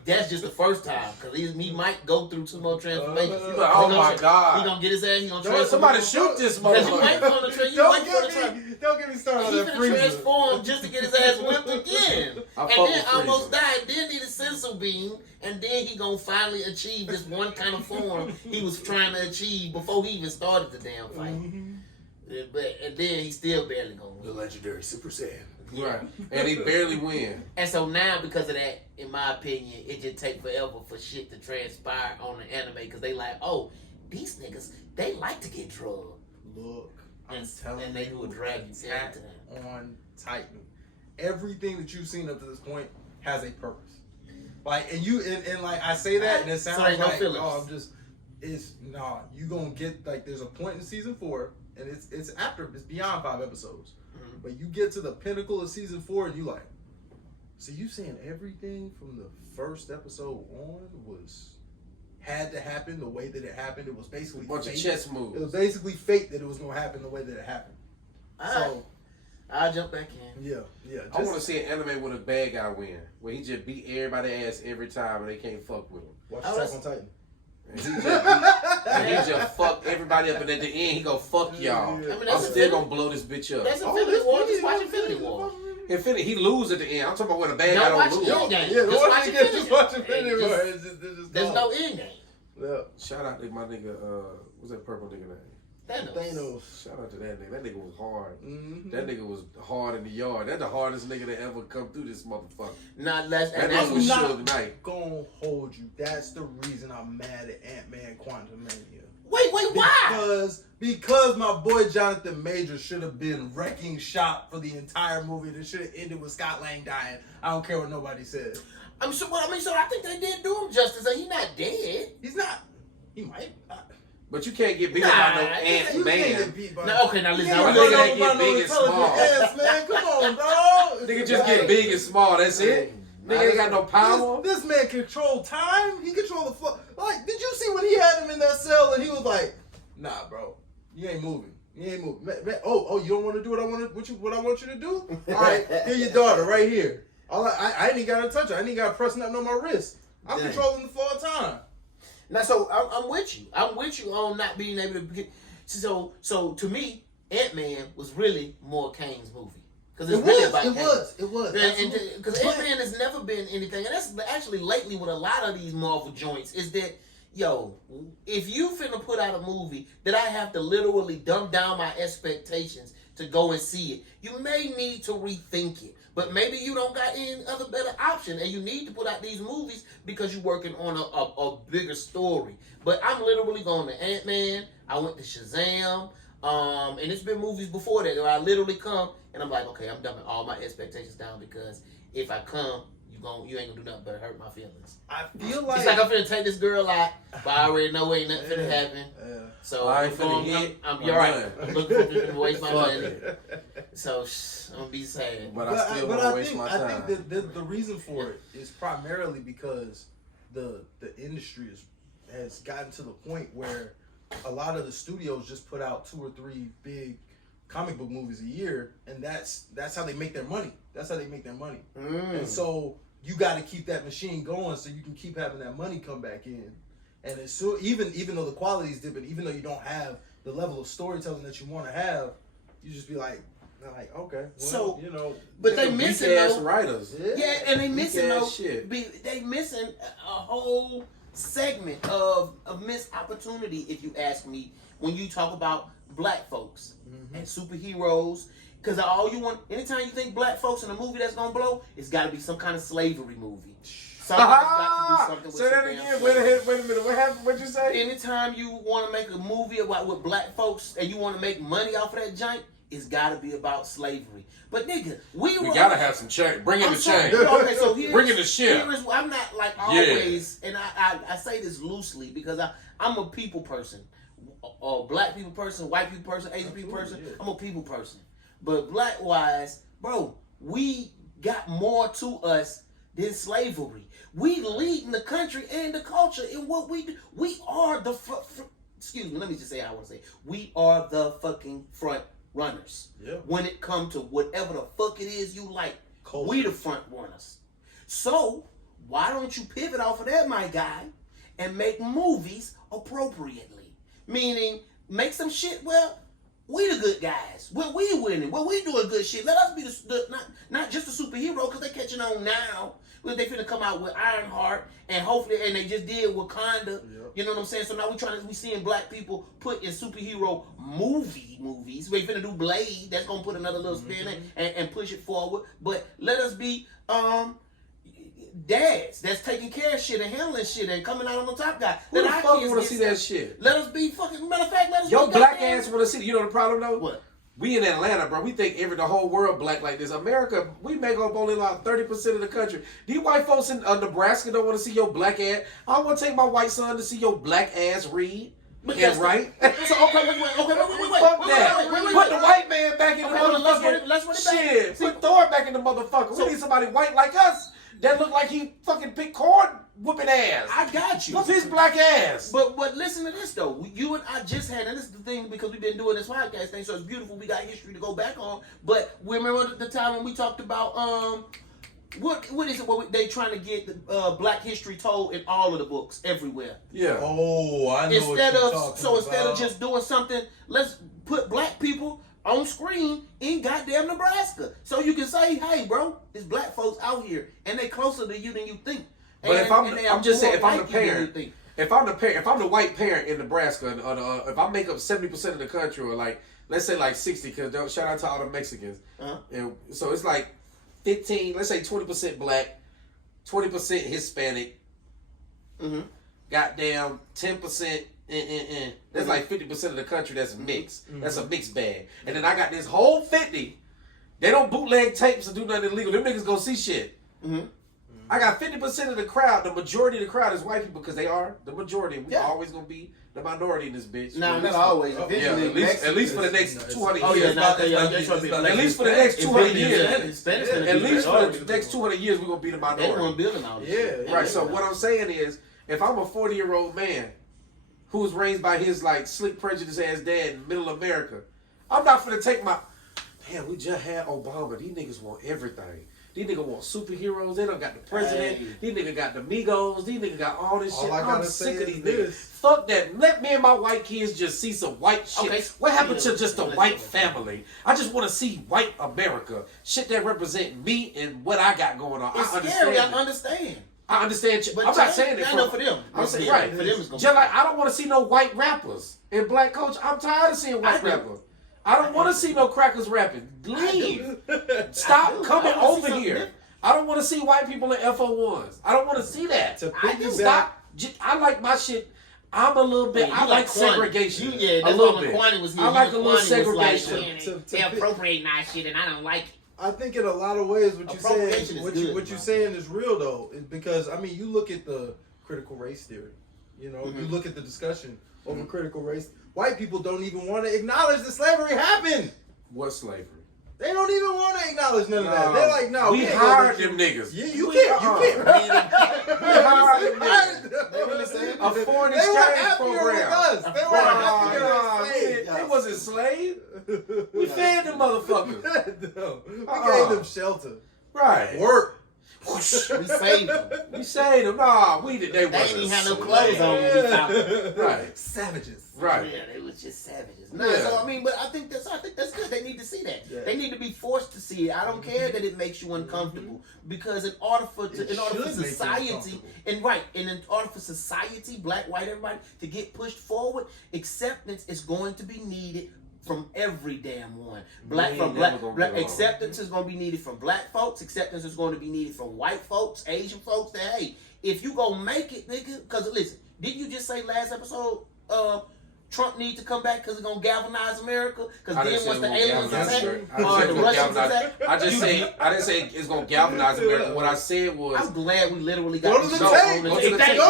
That's just the first time because he might go through 2 more transformations. Like, oh my God. He gonna get his ass. He gonna Don't transform. Somebody shoot this Because you wait motherfucker. for the Don't get me started on He that finna freezer. transform just to get his ass whipped again. I And fuck then with almost Frieza. died. Then need a sensu beam. And then he gonna finally achieve this one kind of form he was trying to achieve before he even started the damn fight. and then he still barely gonna The win. legendary Super Saiyan. Right. And he barely win. And so now, because of that, in my opinion, it just take forever for shit to transpire on the anime because they like, oh, these niggas, they like to get drugged. Look, I'm And telling they you, will drag you Attack every time. on Titan. Everything that you've seen up to this point has a purpose. Like, and like I say that, and it sounds So ain't no like, fillers. oh, I'm just, you gonna get, like, there's a point in season 4, and it's beyond 5 episodes. Mhm. But you get to the pinnacle of season 4, and you like, so you saying everything from the first episode on had to happen the way that it happened? It was basically A bunch of fate. chess It moves. was basically fate that it was gonna happen the way that it happened. So I'll jump back in. yeah. I want to see an anime with a bad guy win, where he just beat everybody's ass every time and they can't fuck with him. Watch Oh, Attack on Titan. And he just fuck everybody up, and at the end he go fuck y'all. Yeah. I mean, I'm that's still a gonna blow this bitch up. That's Infinity War. Just watch Infinity War. Infinity, he lose at the end. I'm talking about when a bad Don't guy watch don't lose. Endgame. Yeah, Just watch Infinity. just watch Infinity And War. just- It's just There's gone. no end game. Yeah. Shout out to my nigga. What's that purple nigga name? Thanos. Shout out to that nigga. That nigga was hard. Mm-hmm. That nigga was hard in the yard. That's the hardest nigga that ever come through this motherfucker. Not less. That And nigga that's was not- Suge Knight. Gonna hold you. That's the reason I'm mad at Ant-Man Quantumania. wait, why? Because my boy Jonathan Majors should have been wrecking shop for the entire movie. It should have ended with Scott Lang dying. I don't care what nobody says. So I think they did do him justice. He's not dead. He's not. He might. But you can't get beat Nah, up by no you Ant You can't Man. get beat by. No, okay, now listen. You I can't nigga was that run get over by big no and small. intelligent ass, man. Come on, dog. Nigga just get big and small. That's it. Nigga ain't got no power. This man control time. He control the flow. Like, did you see when he had him in that cell and he was like, "Nah, bro, you ain't moving. You ain't moving. Oh, you don't want to do what I want you to do? All right, here your daughter right here. I ain't even got to touch her. I ain't even got to press nothing on my wrist. I'm Dang. controlling the flow of time. Now, so I'm with you. I'm with you on not being able to get. So to me, Ant-Man was really more Kane's movie because it's really about Kane. It was. Because Ant-Man has never been anything, and that's actually lately with a lot of these Marvel joints is that, yo, if you finna put out a movie that I have to literally dumb down my expectations to go and see it, you may need to rethink it. But maybe you don't got any other better option, and you need to put out these movies because you're working on a bigger story. But I'm literally going to Ant-Man. I went to Shazam. And it's been movies before that where I literally come and I'm like, okay, I'm dumbing all my expectations down because if I come, you ain't gonna do nothing but hurt my feelings. I feel like It's like I'm finna take this girl out, but I already know ain't nothing finna happen. Yeah. So I ain't finna hit. you're right. done. I'm looking for people to waste my Fuck money. it. So I'm gonna be sad. But I still won't waste my time. I think the reason for it is primarily because the industry has gotten to the point where a lot of the studios just put out 2 or 3 big comic book movies a year, and that's how they make their money. That's how they make their money. And so you got to keep that machine going so you can keep having that money come back in. And it's so even though the quality is dipping, even though you don't have the level of storytelling that you want to have, you just be like, okay, well, So, you know, but they Weak missing ass though. writers. Yeah, and they missing ass though. shit. They missing a whole segment of missed opportunity, if you ask me, when you talk about black folks and superheroes. Because all you want, anytime you think black folks in a movie that's gonna blow, it's got to be some kind of slavery movie. Something that's got to do something with Say that some again. damn Wait slavery. a minute. What happened? What'd you say? Anytime you want to make a movie about with black folks and you want to make money off of that joint, it's got to be about slavery. But nigga, we gotta have some change. Bring in the change. Okay, so here's, Bring in the shit. I'm not like always, and I say this loosely because I'm a people person. Or black people person, white people person, Asian people person. Yeah. I'm a people person. But black wise, bro, we got more to us than slavery. We leading the country and the culture in what we do. We are the excuse me, let me just say how I want to say. We are the fucking front runners. Yeah. When it comes to whatever the fuck it is you like, Culture. we the front runners. So why don't you pivot off of that, my guy, and make movies appropriately? Meaning, make some shit. Well, we the good guys. When we winning, when we doing good shit, let us be not just a superhero because they catching on now. Well, they finna come out with Ironheart and hopefully, and they just did Wakanda. Yep. You know what I'm saying? So now we seeing black people put in superhero movies. We finna do Blade. That's gonna put another little spin in and push it forward. But let us be dads that's taking care of shit and handling shit and coming out on the top guy. Who the fuck want to see that shit? Let us be fucking. Matter of fact, let us. Your black ass want to see. You know the problem though? What? We in Atlanta, bro. We think the whole world black like this. America, we make up only like 30% of the country. These white folks in Nebraska don't want to see your black ass. I want to take my white son to see your black ass read and write. So okay, wait. Fuck that. Put the white man back in the motherfucker. Let's run it Shit. Put Thor back in the motherfucker. We need somebody white like us that look like he fucking picked corn whooping ass. I got you. What's his black ass? But listen to this though. You and I just had, and this is the thing because we've been doing this podcast thing, so it's beautiful. We got history to go back on. But remember the time when we talked about what is it? What they trying to get Black history told in all of the books everywhere. Yeah. Oh, I know. Instead of just doing something, let's put black people on screen in goddamn Nebraska, so you can say, "Hey, bro, it's black folks out here, and they closer to you than you think." But if I'm just saying, if I'm the parent, if I'm the white parent in Nebraska, if I make up 70% of the country, or like let's say like 60, because shout out to all the Mexicans, and so it's like 15, let's say 20% black, 20% Hispanic, goddamn 10%. That's like 50% of the country that's mixed. That's a mixed bag. And then I got this whole 50. They don't bootleg tapes and do nothing illegal. Them niggas go see shit. I got 50% of the crowd. The majority of the crowd is white people because they are the majority. We always gonna be the minority in this bitch. No, not always. Yeah, at least for the next 200 years. At least for the next 200 years. At least for the next 200 years, we're gonna be the minority. They don't want to build them out. Yeah. Right. So what I'm saying is, if I'm a 40-year-old man who was raised by his like slick prejudice ass dad in middle America, I'm not finna take my. Man, we just had Obama. These niggas want everything. These niggas want superheroes. They done got the president. These niggas got the Migos. These niggas got all this shit. I'm sick of these niggas. Fuck that. Let me and my white kids just see some white shit. Okay. What happened to just a white family? I just want to see white America. Shit that represent me and what I got going on. It's scary. I understand. I understand. But I'm not saying it for them. I'm saying right. For them, it's gonna just like I don't want to see no white rappers in black culture. I'm tired of seeing white rappers. I don't want to see no crackers rapping. Leave. Stop coming over here. I don't want to see white people in FO1s. I don't want to see that. Stop. I like my shit. I'm a little bit. I like segregation. A little bit. I like a little segregation. They're appropriating our shit, and I don't like it. I think in a lot of ways what you're saying is real though, because I mean you look at the critical race theory, you know, you look at the discussion over critical race. White people don't even want to acknowledge that slavery happened. What slavery? They don't even want to acknowledge none of that. They're like, no, we hired them niggas. You can't. We hired them niggas. A foreign exchange program. They were happier with They wasn't slaves. We fed them motherfuckers. We gave them shelter. Right. Work. We saved them. We saved them. Nah, we did. They ain't even had no clothes on when we found them. Right. Savages. Right. Yeah, they was just savages. No, so I mean, but I think that's good. They need to see that. Yeah. They need to be forced to see it. I don't care that it makes you uncomfortable because in order for society, in order for society, black, white, everybody to get pushed forward, acceptance is going to be needed from every damn one. Acceptance is going to be needed from black folks. Acceptance is going to be needed from white folks, Asian folks. That hey, if you gonna make it, nigga, because listen, didn't you just say last episode? Trump need to come back because it's gonna galvanize America. Because then once the aliens attack or the Russians attack, I didn't say it's gonna galvanize America. What I said was, I'm glad we literally got go to the tape. Go to the tape. And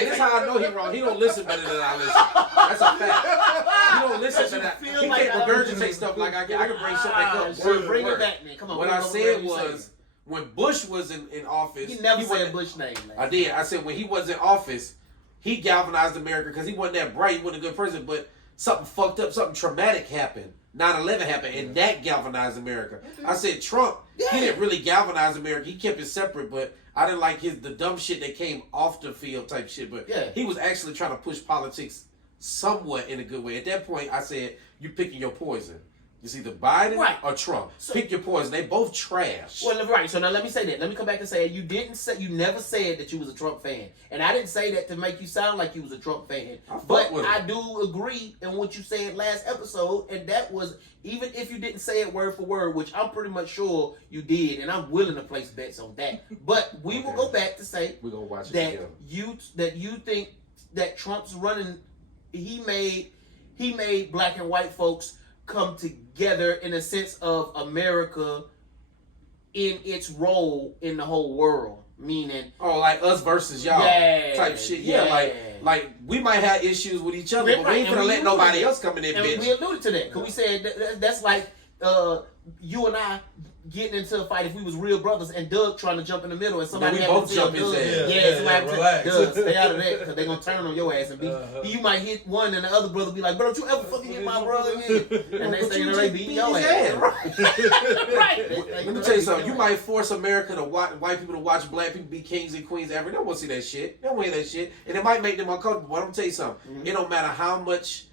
this is how I know he's wrong. He don't listen better than I listen. That's a fact. He don't listen to that. He can't regurgitate stuff like I can bring shit back up. Bring it back, man. Come on. What I said was, when Bush was in office, he never said Bush name. I did. I said when he was in office, he galvanized America because he wasn't that bright. He wasn't a good person, but something fucked up, something traumatic happened. 9/11 happened, and that galvanized America. I said Trump, he didn't really galvanize America. He kept it separate, but I didn't like the dumb shit that came off the field type shit. But he was actually trying to push politics somewhat in a good way. At that point, I said, you picking your poison. It's either Biden or Trump. So, pick your poison. They both trash. Well, right. So now let me say that. Let me come back and say you never said that you was a Trump fan, and I didn't say that to make you sound like you was a Trump fan. But I do agree in what you said last episode, and that was even if you didn't say it word for word, which I'm pretty much sure you did, and I'm willing to place bets on that. But we will go back to say we're gonna watch that you think that Trump's running. He made black and white folks come together in a sense of America in its role in the whole world, meaning like us versus y'all type shit. Yeah, like we might have issues with each other, but we ain't gonna let nobody else come in there, bitch. We alluded to that because we said that's like you and I getting into a fight if we was real brothers and Doug trying to jump in the middle and somebody we both jump his ass. Somebody relax. Doug, stay out of that because they gonna turn on your ass and you might hit one and the other brother be like, bro, don't you ever fucking hit my brother again? And they say they beating your ass. Right. Let me tell you something. You might force America to white people to watch black people be kings and queens ever. They don't want to see that shit. They don't want to hear that shit. And it might make them uncomfortable. But I'm gonna tell you something. Mm-hmm. It don't matter how much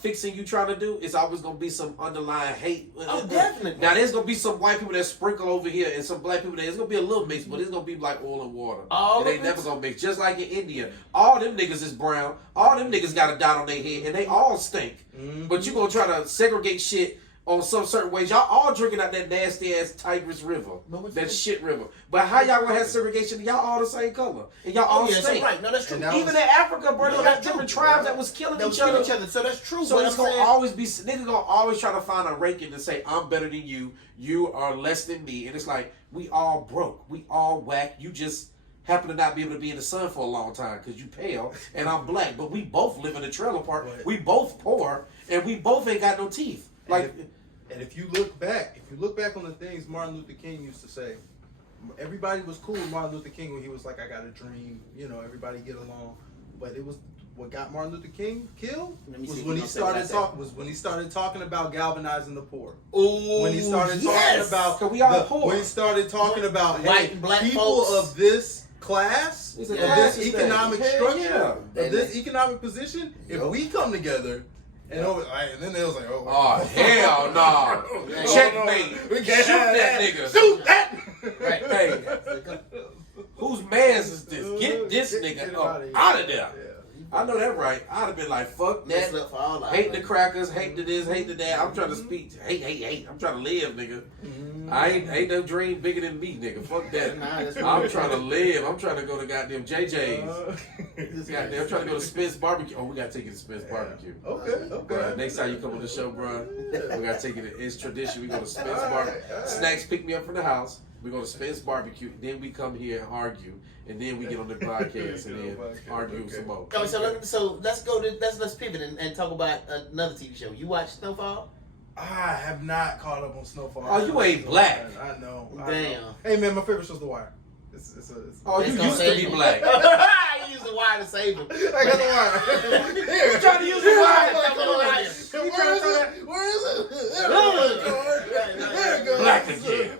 fixing you trying to do, it's always gonna be some underlying hate. Oh, definitely. Now there's gonna be some white people that sprinkle over here and some black people that it's gonna be a little mix, but it's gonna be like oil and water. And they never gonna mix. Just like in India, all them niggas is brown. All them niggas got a dot on their head, and they all stink. Mm-hmm. But you gonna try to segregate shit on some certain ways. Y'all all drinking out that nasty ass Tigris River, that shit river. But how y'all gonna have segregation? Y'all all the same color, and y'all all stink. Right. No, that's true. Even in Africa, bro, they got different tribes that was killing each other. So that's true. So it's gonna always be niggas gonna always try to find a ranking to say I'm better than you. You are less than me, and it's like we all broke, we all whack. You just happen to not be able to be in the sun for a long time because you pale and I'm black. But we both live in a trailer park. Right. We both poor, and we both ain't got no teeth. Like. And if you look back on the things Martin Luther King used to say, everybody was cool with Martin Luther King when he was like, I got a dream, everybody get along. But it was what got Martin Luther King killed was when he started talking about galvanizing the poor. Oh, when he started talking about when he started talking about white and black people folks of this class, of this economic structure, of and this economic position, if we come together. And then they was like, oh hell no! Checkmate! Shoot that nigga! Shoot that! Right. Hey, whose man's is this? Get this nigga out of there! I know that right. I'd have been like, fuck that. Hate the crackers, hate the this, hate the that. I'm trying to speak. Hate. I'm trying to live, nigga. Mm-hmm. I ain't no dream bigger than me, nigga. Fuck that. I'm trying to live. I'm trying to go to goddamn JJ's. Goddamn, I'm trying to go to Spence Barbecue. Oh, we gotta take you to Spence Barbecue. Okay. Next time you come on the show, bro, we gotta take you to. It's tradition. We go to Spence Barbecue. Snacks pick me up from the house. We go to Spence Barbecue. Then we come here and argue. And then we get on the podcast and then argue some more. So let's pivot and talk about another TV show. You watch Snowfall? I have not caught up on Snowfall. Oh, you ain't black. I know. Damn. Hey man, my favorite show's The Wire. You used to be black. I use The Wire to save him. I got The Wire. You trying to use The Wire? Where is it? There it goes. Black again.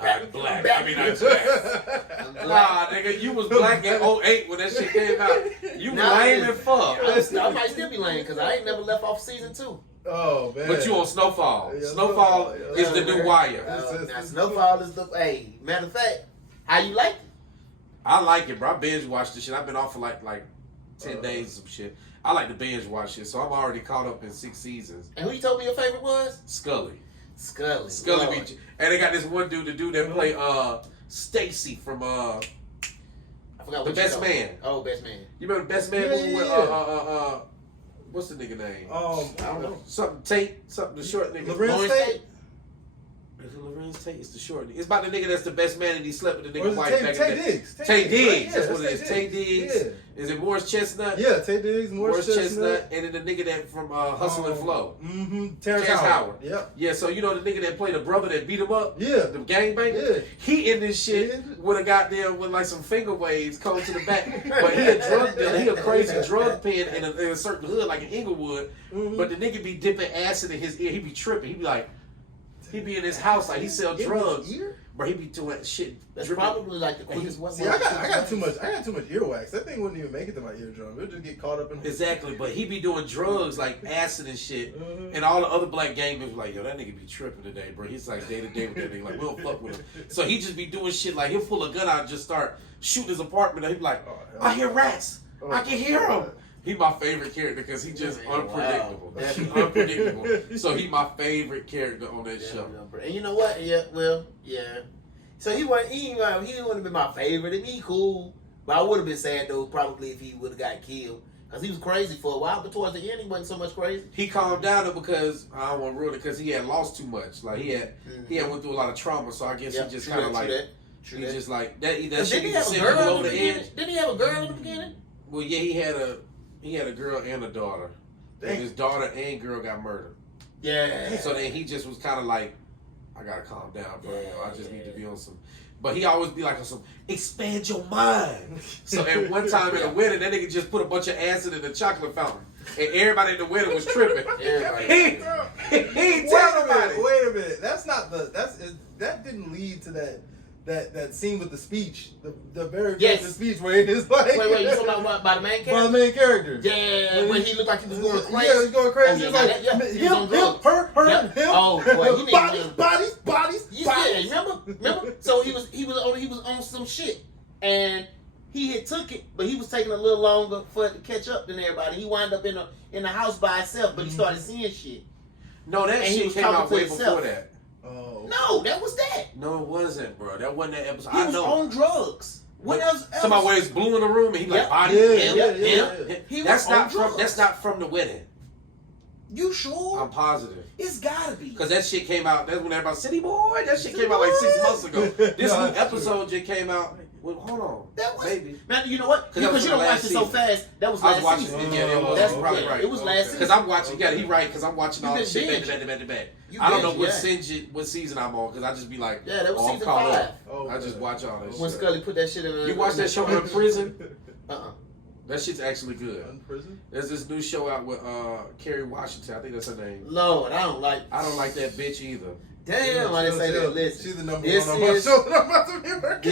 I'm black. I mean, I'm black. Nah, nigga, you was black in 08 when that shit came out. You lame and fuck. I might still be lame because I ain't never left off season 2. Oh man! But you on Snowfall. Yeah, Snowfall is the new Wire. Now Snowfall is the matter of fact. How you like it? I like it, bro. I binge watched this shit. I've been off for like 10 days or some shit. I like to binge watch shit, so I'm already caught up in 6 seasons. And who you told me your favorite was? Scully. Scully. And they got this one dude, the dude that play Stacy from I forgot The Best Man. Oh, Best Man. You remember The Best Man movie with what's the nigga name? I don't know. Something Tate. Something the short nigga. Lorenz Tate? Is it Lorenz Tate? It's the short nigga. It's about the nigga that's the best man and he slept with the nigga wife back in the day. Tay Diggs. That's what it is. Tay Diggs. Yeah. Is it Morris Chestnut? Yeah, Tay Diggs, Morris Chestnut. And then the nigga that from Hustle and Flow. Mm-hmm. Terrence Howard. Yep. Yeah, so you know the nigga that played the brother that beat him up? Yeah. The gangbanger? Yeah. He in this shit with a goddamn, with like some finger waves coming to the back. But he a drug dealer. He a crazy drug pen in a certain hood like in Inglewood. Mm-hmm. But the nigga be dipping acid in his ear. He be tripping. He be like, he be in his house like he sell drugs. Bro, he be doing shit. That's dripping. probably like the quickest one. See, I got too much earwax. That thing wouldn't even make it to my eardrum. It would just get caught up in. Exactly, but he be doing drugs like acid and shit, and all the other black gang members like, yo, that nigga be tripping today, bro. He's like day to day with that nigga, like we don't fuck with him. So he just be doing shit like he'll pull a gun out and just start shooting his apartment. And he be like, I hear rats, I can hear them. He my favorite character because he just unpredictable. Wow. He unpredictable. So he my favorite character on that show. And you know what? Yeah, well, yeah. So he wouldn't have been my favorite. And he cool, but I would have been sad though probably if he would have got killed because he was crazy for a while. But towards the end, he wasn't so much crazy. He calmed down though because I don't want to ruin it because he had lost too much. Like he had went through a lot of trauma. So I guess he just kind of like just like that. That shit Didn't he have a girl in the beginning? Didn't he have a girl in the beginning? Well, yeah, he had a girl and a daughter. And his daughter and girl got murdered. Yeah. So then he just was kind of like, I gotta calm down, bro. I just need to be on some. But he always be like on some expand your mind. So at one time at a wedding, that nigga just put a bunch of acid in the chocolate fountain, and everybody in the wedding was tripping. He ain't tell nobody. Wait a minute. That didn't lead to that scene with the speech, the very first speech where it is like. Wait, you talking about by the main character? By the main character. Yeah, when he looked like he was going crazy. Yeah, he was going crazy. Oh, He was like, he was on drugs. her, him. Oh boy, he bodies. Yeah, remember? So he was on some shit, and he had took it, but he was taking a little longer for it to catch up than everybody. He wound up in the house by himself, but he started seeing shit. No, that shit came out way before that. Oh. No, that was that. No, it wasn't, bro. That wasn't that episode. He was on drugs. What else? Somebody where it's blue in the room and he like body. He That's was not on from. drugs. That's not from the wedding. You sure? I'm positive. It's gotta be. Because that shit came out. That's when everybody City Boy. That shit came out like 6 months ago. This new episode just came out. Well, hold on. That was maybe. Man, you know what? Because you don't watch it so fast. That was I was last watching season. it. Yeah, it was. That's Probably right. It was last season. Because I'm watching. Yeah, he right. Because I'm watching all You this shit been back to back. You I don't know binge, what season I'm on because I just be like, yeah, that was I'm season caught 5. up. Oh, I just watch all that When shit. Scully put that shit in. You watch that show in prison? Uh-uh. That shit's actually good. In prison? There's this new show out with Kerry Washington. I think that's her name. Lord, I don't like that bitch either. Damn, I didn't say that. Listen, She's the number this one on my is- show that I'm about to be working.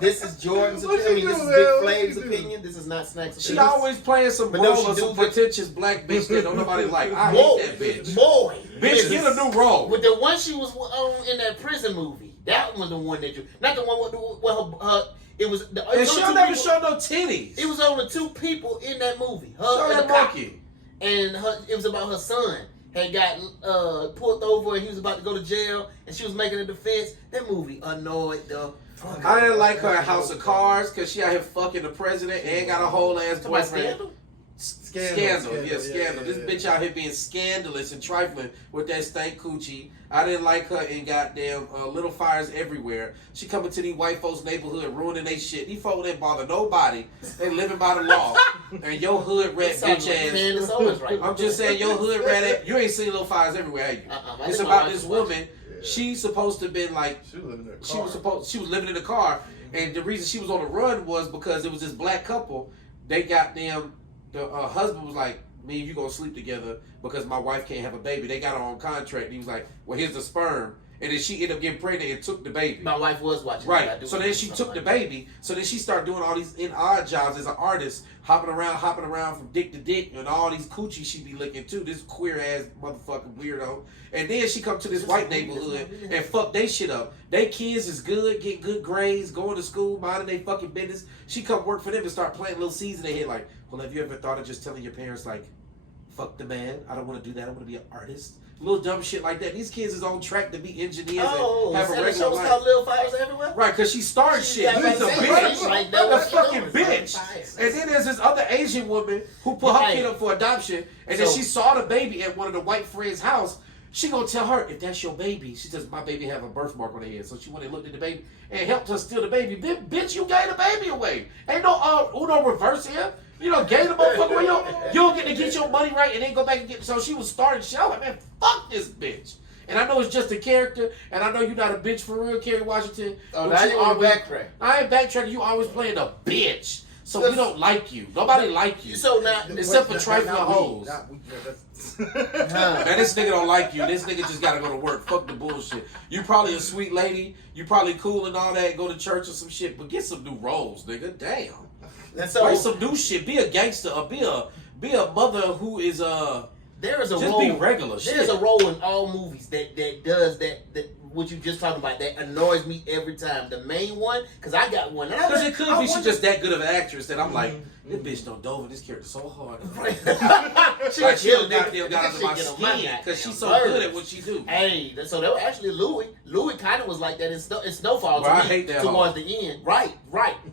This is Jordan's What opinion. you This do, is man? Big What Flav's you do? opinion. This is not Snacks' She opinion. always playing some But no, role she of some do- pretentious black bitch that don't nobody like. I Boy, hate that bitch. Boy, Bitch, get a new role. With the one she was on in that prison movie. That was the one that you, not the one with her. It was. And she'll never show no titties. It was only 2 people in that movie. Show Her and that the cop. monkey. And it was about her son had got pulled over and he was about to go to jail and she was making a defense. That movie annoyed the fuck. I didn't like her at House of Cards because she out here fucking the president and got a whole ass boyfriend. Scandal. This bitch out here being scandalous and trifling with that stank coochie. I didn't like her in goddamn Little Fires Everywhere. She coming to these white folks' neighborhood ruining they shit. These folks didn't bother nobody. They living by the law. And your hood rat bitch ass. Right. I'm just saying your hood rat. You ain't seen Little Fires Everywhere, have you? It's about this woman. She's supposed to have been like. She was living in a car. She was living in a car, and the reason she was on the run was because it was this black couple. They got them. The husband was like, me and you gonna sleep together because my wife can't have a baby. They got her on contract. And he was like, well, here's the sperm. And then she ended up getting pregnant and took the baby. My wife was watching. Right. So then she took the baby. So then she started doing all these odd jobs as an artist, hopping around from dick to dick, and all these coochies she be licking too. This queer ass motherfucking weirdo. And then she come to this white neighborhood and fuck they shit up. They kids is good, get good grades, going to school, minding they fucking business. She come work for them and start planting little seeds in their head like, well, have you ever thought of just telling your parents like, fuck the man, I don't want to do that, I want to be an artist? Little dumb shit like that. These kids is on track to be engineers and have a regular show was life. called Little Fires Everywhere? Right, because she started shit. got She's a like bitch. like A fucking bitch. Fires. And then there's this other Asian woman who put her kid up for adoption, and then she saw the baby at one of the white friends' house. She gonna tell her, if that's your baby, she says, my baby have a birthmark on her head. So she went and looked at the baby and helped her steal the baby. Bitch, you gave the baby away. Ain't no Uno reverse here. You know, gave the motherfucker away. You don't get to get your money right and then go back and get. So she was starting shit. I was like, man, fuck this bitch. And I know it's just a character, and I know you're not a bitch for real, Kerry Washington. Oh, now you want to backtrack. I ain't backtracking. You always playing a bitch. So we don't like you. Nobody like you. So now, except for trifling hoes. Man, this nigga don't like you. This nigga just gotta go to work. Fuck the bullshit. You probably a sweet lady. You probably cool and all that. Go to church or some shit. But get some new roles, nigga. Damn. And so, write some new shit. Be a gangster. Or be a mother who is there is a just role. be regular. There's a role in all movies that does that what you just talking about that annoys me every time. The main one, because I got one. Because it could be she's just that good of an actress that I'm like, this bitch done dove in this character so hard. Like she done goddamn got under my skin because she's so good at what she do. Hey, so that was actually Louis. Louis kind of was like that in Snowfall Bro, I hate that towards the end. Right.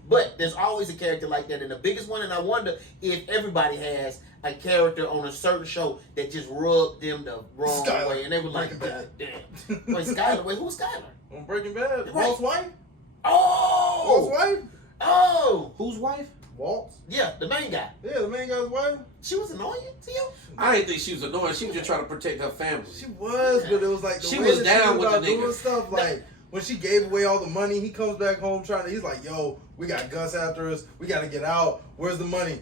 But there's always a character like that. And the biggest one, and I wonder if everybody has a character on a certain show that just rubbed them the wrong way. And they were like, God damn. Wait, Skyler? Wait, who's Skyler? On Breaking Bad. Right. Walt's wife? Oh! Walt's wife? Oh! Whose wife? Walt's? Yeah, the main guy. Yeah, the main guy's wife. She was annoying to you? I didn't think she was annoying. She was just trying to protect her family. She was, but it was like the she way was that down she with the doing nigga. stuff. Like when she gave away all the money, he comes back home he's like, "Yo, we got Gus after us. We got to get out. Where's the money?"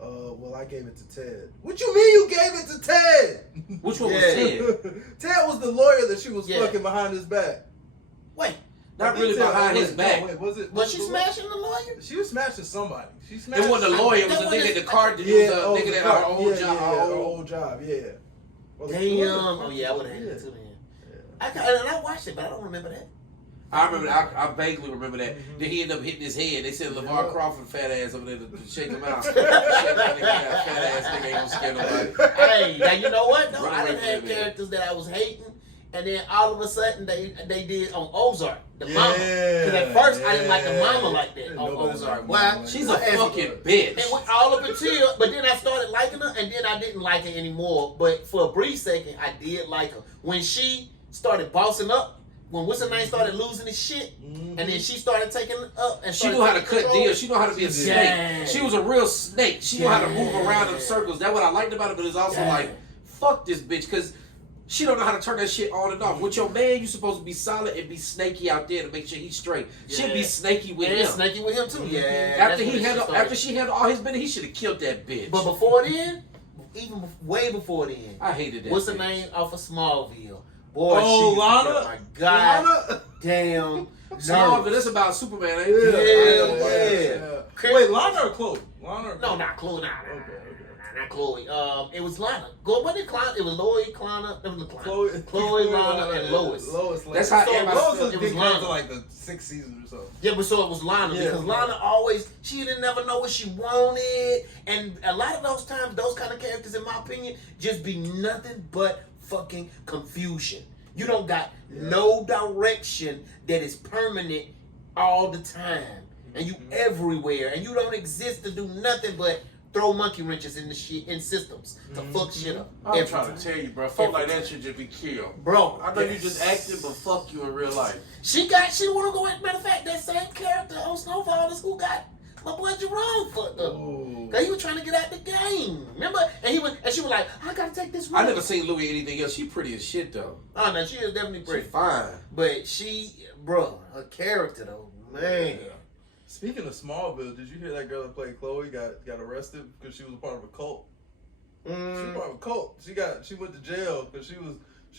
Well, I gave it to Ted. What you mean you gave it to Ted? Which one was Ted? Ted was the lawyer that she was fucking behind his back. Wait. Not really behind his back. No, wait, was it? Was she smashing the lawyer? She was smashing somebody. She smashed. It wasn't a lawyer. It was a nigga at the car. It was a nigga at our old job. Our old job, yeah. Damn. Oh, yeah, I would have had it too then. And I watched it, but I don't remember that. I remember. I vaguely remember that. Then he ended up hitting his head. They said LeVar Crawford fat ass over there to shake him out. Shake that nigga out. Fat ass nigga ain't gonna scare nobody. Hey, now you know what? No, I didn't have from characters that I was hating, and then all of a sudden they did on Ozark, the mama. Because at first I didn't like the mama like that on Ozark. Why? She's a fucking bitch. And all up until, but then I started liking her, and then I didn't like her anymore. But for a brief second, I did like her when she started bossing up. When what's her name started losing his shit, and then she started taking it up, and she knew how to cut deals. She knew how to be a snake. Yeah. She was a real snake. She knew how to move around in circles. That's what I liked about it. But it's also like, fuck this bitch, because she don't know how to turn that shit on and off. With your man, you supposed to be solid and be snaky out there to make sure he's straight. She'd be snaky with him. Snaky with him too. Yeah. After she handled all his business, he should have killed that bitch. But before then, even way before then, I hated that. What's her name off of Smallville? Boy, Lana? Oh my God. Lana? Damn. Smallville, it's about Superman, ain't it? Yeah. Wait, Lana or Chloe? Lana or Chloe? No, not Chloe. Not Chloe. It was Lana. It was Lois, Lana. It was Chloe, Lana, and Lois. That's how everybody. Lois it was was Lana. like the 6th season or so. Yeah, but so it was Lana because Lana always she didn't never know what she wanted, and a lot of those times, those kind of characters, in my opinion, just be nothing but fucking confusion. You don't got no direction that is permanent all the time, and you everywhere, and you don't exist to do nothing but throw monkey wrenches in the shit in systems to fuck shit up. I'm trying to tell you, bro. Folk like that should just be killed, bro. I know you just acting, but fuck you in real life. She wanna go. Matter of fact, that same character on Snowfall is who got my boy Jerome fucked up. Cause he was trying to get out the game. Remember? And she was like, I gotta take this road. I never seen Louis anything else. She pretty as shit though. Oh no, she is definitely pretty. She fine. But her character though, man. Yeah. Speaking of Smallville, did you hear that girl that played Chloe got arrested because she was a part of a cult? She was part of a cult. She went to jail because she was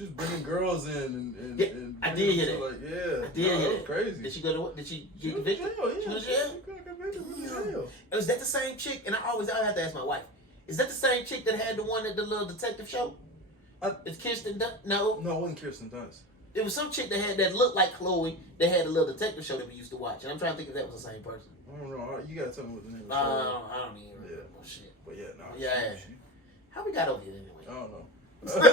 bringing girls in and I did hear that. Like, I did hear that. Crazy. Did she go to what? Did she get went to convicted? jail, yeah. She went to jail? She got convicted, went to jail. Is that the same chick? And I have to ask my wife. Is that the same chick that had the one at the little detective show? Is Kirsten Dunst? No. No, it wasn't Kirsten Dunst. It was some chick that looked like Chloe that had a little detective show that we used to watch. And I'm trying to think if that was the same person. I don't know. You gotta tell me what the name is. I don't even remember. Oh, shit. But yeah, no. Yeah. How we got over here anyway? I don't know. Because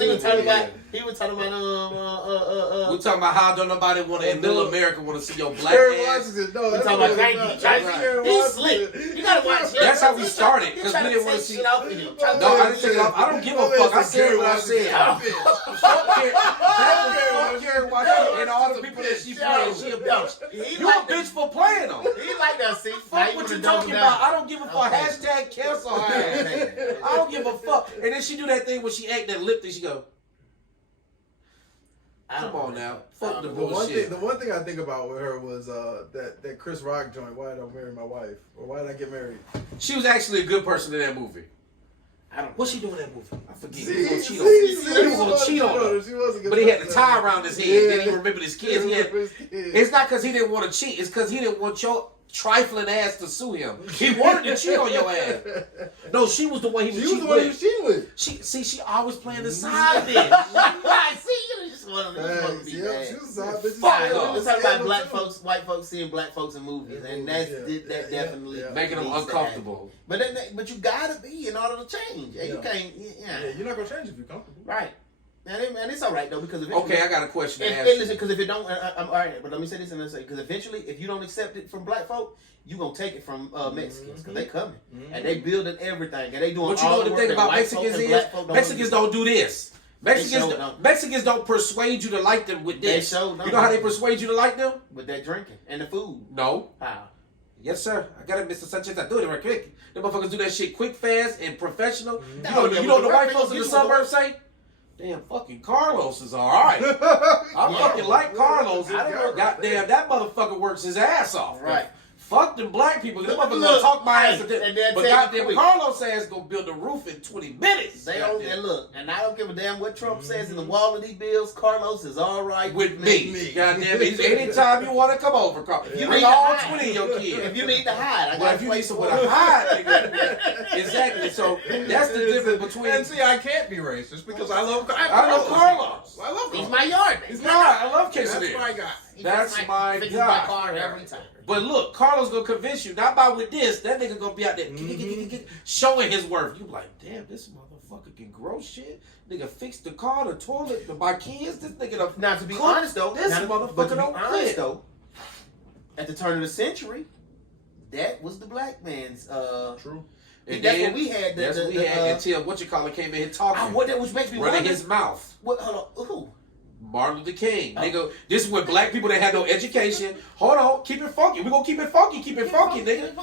he was talking about we talking about how don't nobody want to in middle America want to see your black ass. No, we talking about Frankie. He's slick. You gotta watch him. That's how we started because we didn't want to see. No, I didn't take it off. I don't give a fuck. I said what I said. Fuck Carrie Washington and all the people that she playing. She a bitch. You a bitch for playing them. He like that. See, fuck what you talking about. I don't give a fuck. Hashtag cancel her ass. I don't give a fuck. And then she do that thing when she act that lip thing. She go. Come on now. Fuck the The bullshit. one thing I think about with her was that Chris Rock joint. Why did I marry my wife? Or why did I get married? She was actually a good person in that movie. I don't. What's she doing in that movie? I forget. See, He was gonna cheat on see, He was gonna cheat on her. She was a good But he had the person. tie around his head. Yeah. Then he remembered his kids. He He had, remembered his kids. it's not because he didn't want to cheat. It's because he didn't want your trifling ass to sue him. He wanted to cheat on your ass. No, she was the one he was She was cheating the one he with. was cheating with. She always playing the side bitch. Right, see, you just want to be Yeah, bad. she was a side bitch. Fuck Right, no. we was talking about black too. folks, white folks seeing black folks in movies, and that's that definitely Making them needs to uncomfortable. happen. But you gotta be in order to change. And you can't. Yeah, you're not gonna change if you're comfortable. Right. And it's all right though because eventually, Okay, I got a question to ask listen, you. because if it don't, I'm all right. But let me say this and then say because eventually, if you don't accept it from black folk, you gonna take it from Mexicans because they coming and they building everything and they doing. But you know all what the thing work about that white Mexicans folk and is? black folk Mexicans don't do this. don't. Mexicans don't persuade you to like them with this. They sure don't. You know how they persuade you to like them? with that drinking and the food. No. How? Yes, sir. I got it, Mr. Sanchez. I do it right quick. Them motherfuckers do that shit quick, fast, and professional. No, You know, yeah, you know what but the the white white folks in the people get suburbs say? Damn, fucking Carlos is all right. I fucking like Carlos. I don't know. Goddamn, that motherfucker works his ass off. Right. Fuck them black people. Them motherfuckers gonna Look, talk my ass hey, to and death. they'll But tell you goddamn, quick. Carlos ass gonna build the roof in 20 minutes. They don't. And look, and I don't give a damn what Trump says in the wall of these bills. Carlos is all right With me. Goddamn it. Anytime you want to come over, Carlos. You Bring need to all hide. 20 of your kids. If you need to hide, I Well, got if you need somewhere to hide, nigga. Exactly. So that's the difference between. And see, I can't be racist because I love I love Carlos. I love He's Carlos. my yard. He's my guy. I love That's Quesadilla. my guy. That's my fixes guy. my car every time. But look, Carlos gonna convince you. Not by with this. That nigga gonna be out there showing his worth. You be like, damn, this motherfucker can grow shit. Nigga fix the car, the toilet, my kids. This nigga done Now, to be cook. honest though, this but motherfucker to be don't honest quit. though, at the turn of the century, that was the black man's. True. And that's then, what we had. That's what we had until what you call it came in here talking. Which makes me running wonder. his mouth. What? Hold on. Who? Martin Luther King. Oh. Nigga, this is when black people that had no education. Hold on, keep it funky. We gonna keep it funky, nigga.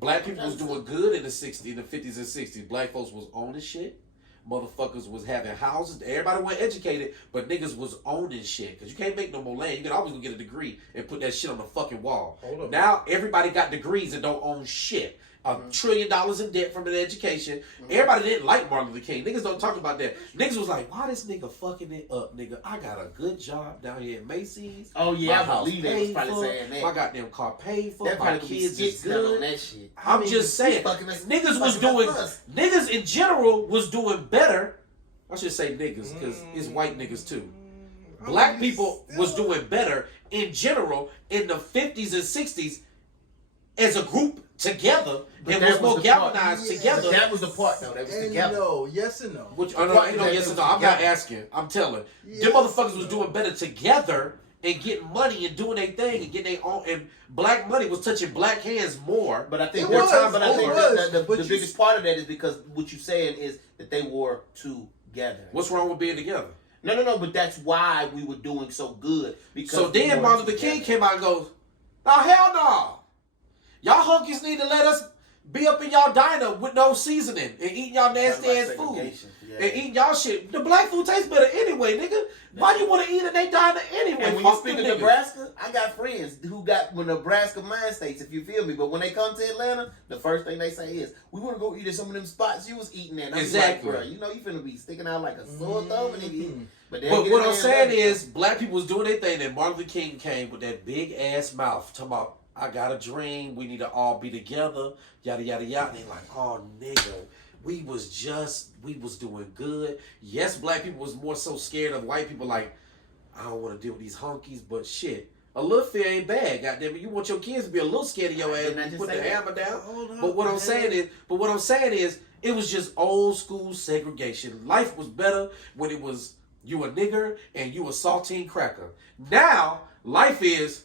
Black people was doing good in the 60s, in the 50s and 60s. Black folks was owning shit. Motherfuckers was having houses. Everybody wasn't educated, but niggas was owning shit. Because you can't make no more land. You can always go get a degree and put that shit on the fucking wall. Hold up. Now, everybody got degrees and don't own shit. $1 trillion in debt from an education. Everybody didn't like Martin Luther King. Niggas don't talk about that. Niggas was like, why this nigga fucking it up, nigga? I got a good job down here at Macy's. Oh yeah, My I house believe they was paid probably for. saying that. My goddamn car paid for. That My probably could be kids is skits done on good. that shit. I'm just saying, fucking us- niggas was fucking doing, us. niggas in general was doing better. I should say niggas, because it's white niggas too. Black people was doing better in general in the 50s and 60s as a group together. But and that was more was the part. galvanized Yeah. together. That was the part though. They was And together. no, yes and no. Which, oh, no, Right, you know, that yes was or no, I'm not together. asking. I'm telling. Yes, Them motherfuckers was no. doing better together and getting money and doing their thing and getting their own. And black money was touching black hands more. But I think It more was, time. But I it think was, the but you- biggest part of that is because what you're saying is that they were together. What's wrong with being together? No. But that's why we were doing so good. Because So we then were Martin Luther King together. came out and goes, "Oh hell no! Y'all hunkies need to let us be up in y'all diner with no seasoning and eating y'all nasty ass food Segregation, yeah. and eating y'all shit. The black food tastes better anyway, nigga. Why you want to eat in they diner anyway? And when you Fuck speak them of niggas. Nebraska, I got friends who got Nebraska mind states, if you feel me. But when they come to Atlanta, the first thing they say is, "We want to go eat at some of them spots you was eating at." And I'm Exactly. like, bro, you know you finna be sticking out like a sore thumb, and nigga. But But what I'm saying is, black people was doing their thing, and Martin Luther King came with that big ass mouth, talking about, "I got a dream, we need to all be together, yada yada yada." And they like, "Oh nigga, we was doing good." Yes, black people was more so scared of white people, like, I don't want to deal with these honkies, but shit, a little fear ain't bad, goddamn it. You want your kids to be a little scared of your ass Didn't I when you just put say the that? hammer down. Hold up, But what I'm man. saying is, it was just old school segregation. Life was better when it was you a nigger and you a saltine cracker. Now, life is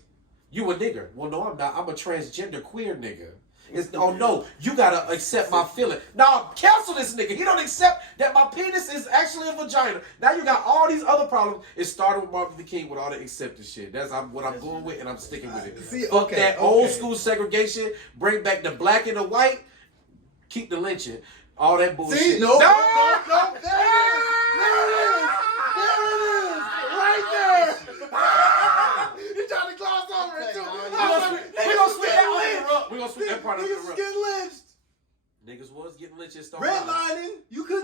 you a nigger. Well, no, I'm not. I'm a transgender queer nigga. It's, oh no, you gotta accept my feeling. Now, cancel this nigga. He don't accept that my penis is actually a vagina. Now you got all these other problems. It started with Martin Luther King with all the acceptance shit. That's what I'm going with, and I'm sticking with it. See, Fuck okay, that okay. old school segregation. Bring back the black and the white. Keep the lynching. All that bullshit. See, no, there it is. There it is. Right there. gonna sweep that part of the Niggas rug. getting lynched. Niggas was getting lynched in Stone Redlining. You could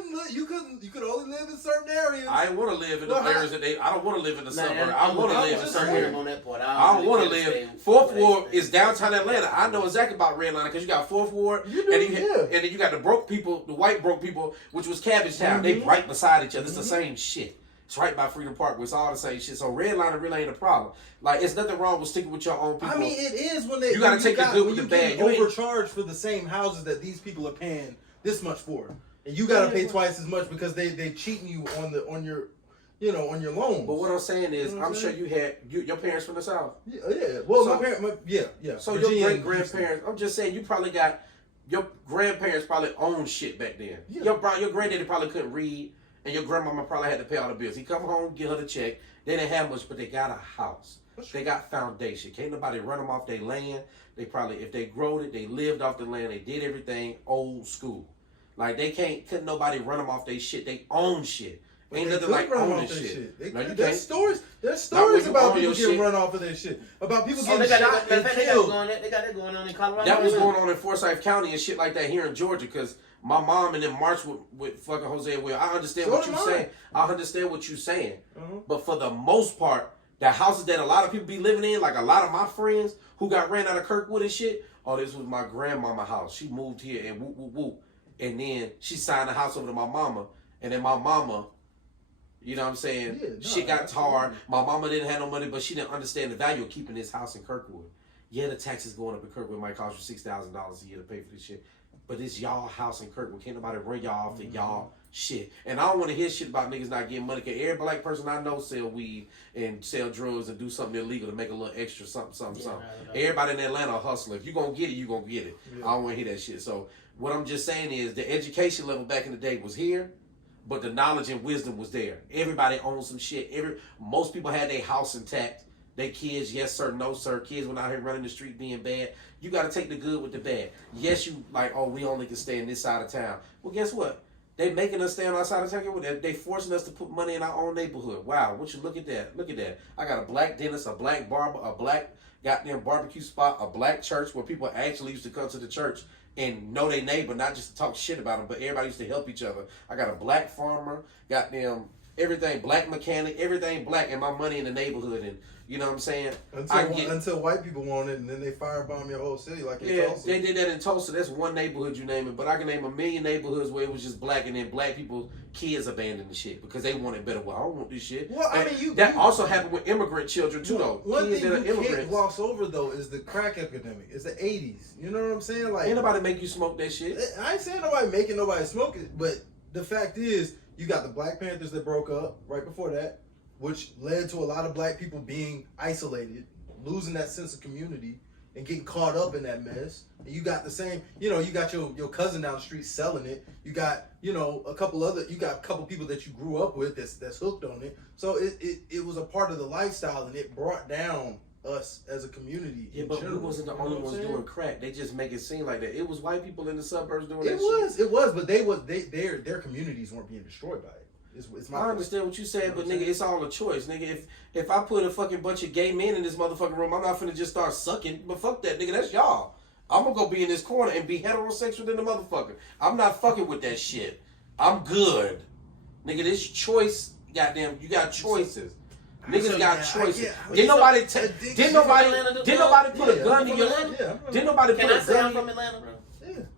only live in certain areas. I want to live in the areas that I don't want to live in the suburbs. I want to live in certain areas. areas. On that part. I don't want to live. Fourth Ward is downtown Atlanta. I know exactly about redlining because you got Fourth Ward, and then you got the broke people, the white broke people, which was Cabbage Town. They right beside each other. It's the same shit. It's right by Freedom Park. It's all the same shit. So redlining really ain't a problem. Like, it's nothing wrong with sticking with your own people. I mean, it is when they. You got to take the good with the bad. You overcharged for the same houses that these people are paying this much for, and you got to pay twice as much because they cheating you on your loans. But what I'm saying is, I'm sure you had your parents from the South. Yeah. Well, So- my parents, yeah. So Virginia your and great grandparents, I'm just saying, you probably got your grandparents probably owned shit back then. Yeah. Your granddaddy probably couldn't read, and your grandmama probably had to pay all the bills. He come home, get her the check. They didn't have much, but they got a house. They got foundation. Can't nobody run them off their land. They probably, if they growed it, they lived off the land. They did everything old school. Like, couldn't nobody run them off their shit. They own shit. Ain't nothing like owning shit. There's stories when about you people own your getting shit. run off of their shit. About people They getting got shot and killed. they got that going on in Colorado. That was going on in Forsyth County and shit like that here in Georgia because my mom and them marched with fucking Jose and Will. I understand what you're saying. I understand what you're saying. But for the most part, the houses that a lot of people be living in, like a lot of my friends who got ran out of Kirkwood and shit, oh, this was my grandmama house. She moved here and whoop, whoop, whoop. And then she signed the house over to my mama. And then my mama, you know what I'm saying? Shit got tarred. My mama didn't have no money, but she didn't understand the value of keeping this house in Kirkwood. Yeah, the taxes going up in Kirkwood might cost you $6,000 a year to pay for this shit. But it's y'all house in Kirkwood. Can't nobody run y'all off for y'all shit. And I don't want to hear shit about niggas not getting money. Cause every black person I know sell weed and sell drugs and do something illegal to make a little extra something. Right. Everybody in Atlanta a hustler. If you gonna get it, you gonna get it. I don't want to hear that shit. So what I'm just saying is the education level back in the day was here, but the knowledge and wisdom was there. Everybody owned some shit. Most people had their house intact. They kids, yes sir, no sir. Kids went out here running the street being bad. You got to take the good with the bad. Yes, you like, oh, we only can stay in this side of town. Well, guess what? They making us stay on our side of town. They forcing us to put money in our own neighborhood. Wow, what you look at that? Look at that. I got a black dentist, a black barber, a black goddamn barbecue spot, a black church where people actually used to come to the church and know their neighbor, not just to talk shit about them, but everybody used to help each other. I got a black farmer, goddamn everything, black mechanic, everything black, and my money in the neighborhood. And you know what I'm saying? Until white people want it, and then they firebomb your whole city like in Tulsa. They did that in Tulsa. That's one neighborhood you name it, but I can name a million neighborhoods where it was just black, and then black people, kids abandoned the shit because they wanted better. Well, I don't want this shit. Well, I mean, that also happened with immigrant children too, though. One kids thing that are you immigrants. can't gloss over though is the crack epidemic. It's the '80s. You know what I'm saying? Like, ain't nobody make you smoke that shit. I ain't saying nobody making nobody smoke it, but the fact is, you got the Black Panthers that broke up right before that, which led to a lot of black people being isolated, losing that sense of community, and getting caught up in that mess. And you got the same, you got your cousin down the street selling it. You got, a couple people that you grew up with that's hooked on it. So it was a part of the lifestyle, and it brought down us as a community. Yeah, but we wasn't the only ones doing crack. They just make it seem like that. It was white people in the suburbs doing that shit. It was, but their communities weren't being destroyed by it. I understand what you said, but nigga, it's all a choice, nigga. If I put a fucking bunch of gay men in this motherfucking room, I'm not finna just start sucking. But fuck that, nigga. That's y'all. I'm gonna go be in this corner and be heterosexual than the motherfucker. I'm not fucking with that shit. I'm good, nigga. This choice, goddamn, you got choices. Niggas got choices. Didn't nobody put a gun in your hand? Didn't nobody put a gun from Atlanta, bro?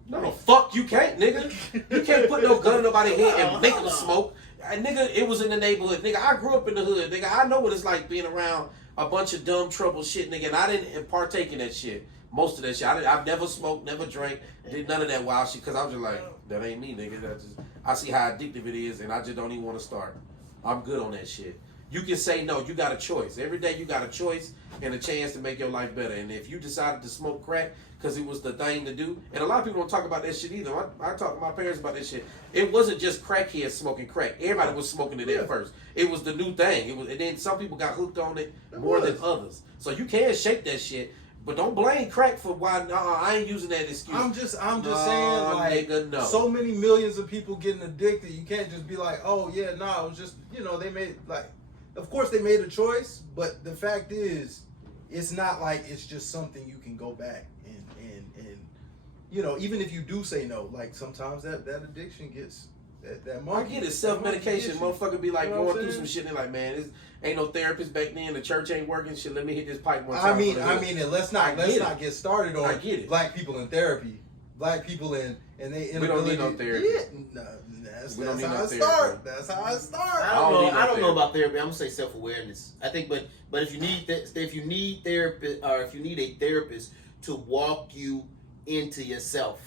No, fuck you can't, nigga. You can't put no gun in nobody's head and make them smoke. Nigga, it was in the neighborhood. Nigga, I grew up in the hood. Nigga, I know what it's like being around a bunch of dumb, trouble shit, nigga. And I didn't partake in that shit. Most of that shit. I've never smoked, never drank, did none of that wild shit. Because I was just like, that ain't me, nigga. I see how addictive it is, and I just don't even want to start. I'm good on that shit. You can say no. You got a choice. Every day you got a choice and a chance to make your life better. And if you decided to smoke crack because it was the thing to do, and a lot of people don't talk about that shit either. I talk to my parents about that shit. It wasn't just crackheads smoking crack. Everybody was smoking it at first. It was the new thing. And then some people got hooked on it more than others. So you can shake that shit. But don't blame crack for why. I ain't using that excuse. I'm just saying, like, nigga, no. So many millions of people getting addicted. You can't just be like, oh yeah, it was just, they made of course they made a choice, but the fact is, it's not like it's just something you can go back and and you know, even if you do say no, like sometimes that addiction gets that monkey. I get it, self-medication. Motherfucker be like You know what going I'm through saying? some shit and they like, man, this ain't no therapist back then. The church ain't working. Shit, let me hit this pipe one I time. mean, and let's not get started on I get it. black people in therapy. Black people and they We don't need no therapy. Yeah, We don't that's need how no I therapy. start. That's how I start. I don't know about therapy. I'm gonna say self-awareness. I think, but if you need therapy, or if you need a therapist to walk you into yourself,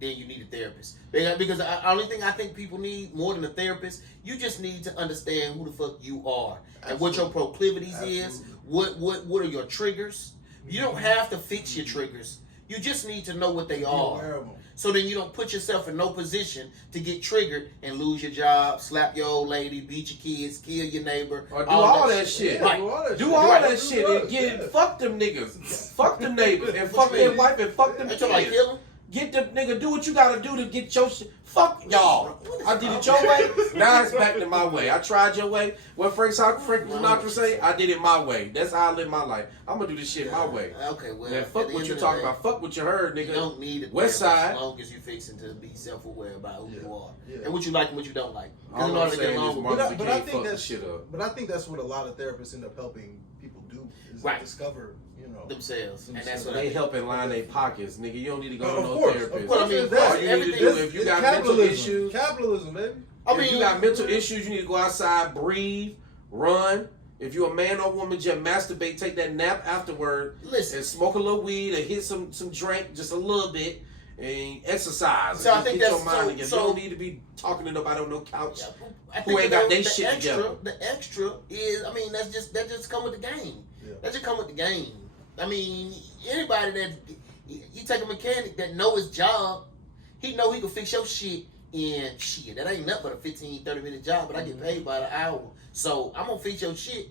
then you need a therapist. Because the only thing I think people need more than a therapist, you just need to understand who the fuck you are and what your proclivities is. What are your triggers? You don't have to fix your triggers. You just need to know what they are. So then you don't put yourself in no position to get triggered and lose your job, slap your old lady, beat your kids, kill your neighbor. Or do all that shit. Yeah, Right. Do all that shit and get it. Fuck them niggas. Fuck them neighbors. And fuck their wife and fuck them I kids. told like kill them. Get the nigga, do what you gotta do to get your shit. Fuck y'all. I did it your way. Now it's back to my way. I tried your way. What Frank Sinatra say? I did it my way. That's how I live my life. I'm gonna do this shit my way. Okay, well. Man, fuck what you talking about. Fuck what you heard, nigga. You don't need it. West Side. As long as you fixing to be self-aware about who you are Yeah. and what you like and what you don't like. All In I'm order to get saying is along with Martin But Luther I King think fucked the that's shit up. But I think that's what a lot of therapists end up helping people do is Right. discover, you know, themselves, and that's what They helping line their pockets, nigga. You don't need to go to Of no course, therapist. of course. I mean, That's- all you need to do if you it's got mental capitalism. issues. Capitalism, baby. If you got mental issues, you need to go outside, breathe, run. If you're a man or woman, just masturbate, take that nap afterward, Listen. and smoke a little weed and hit some drink, just a little bit, and exercise. So I and think get that's your mind together. so- You don't need to be talking to nobody on no couch. I Who ain't got they shit extra, together. The extra is, I mean, that just come with the game. Yeah. That just come with the game. I mean, anybody that you take a mechanic that know his job, he know he can fix your shit in shit. That ain't nothing but a 15-30 minute job, but I get paid by the hour. So I'm gonna fix your shit.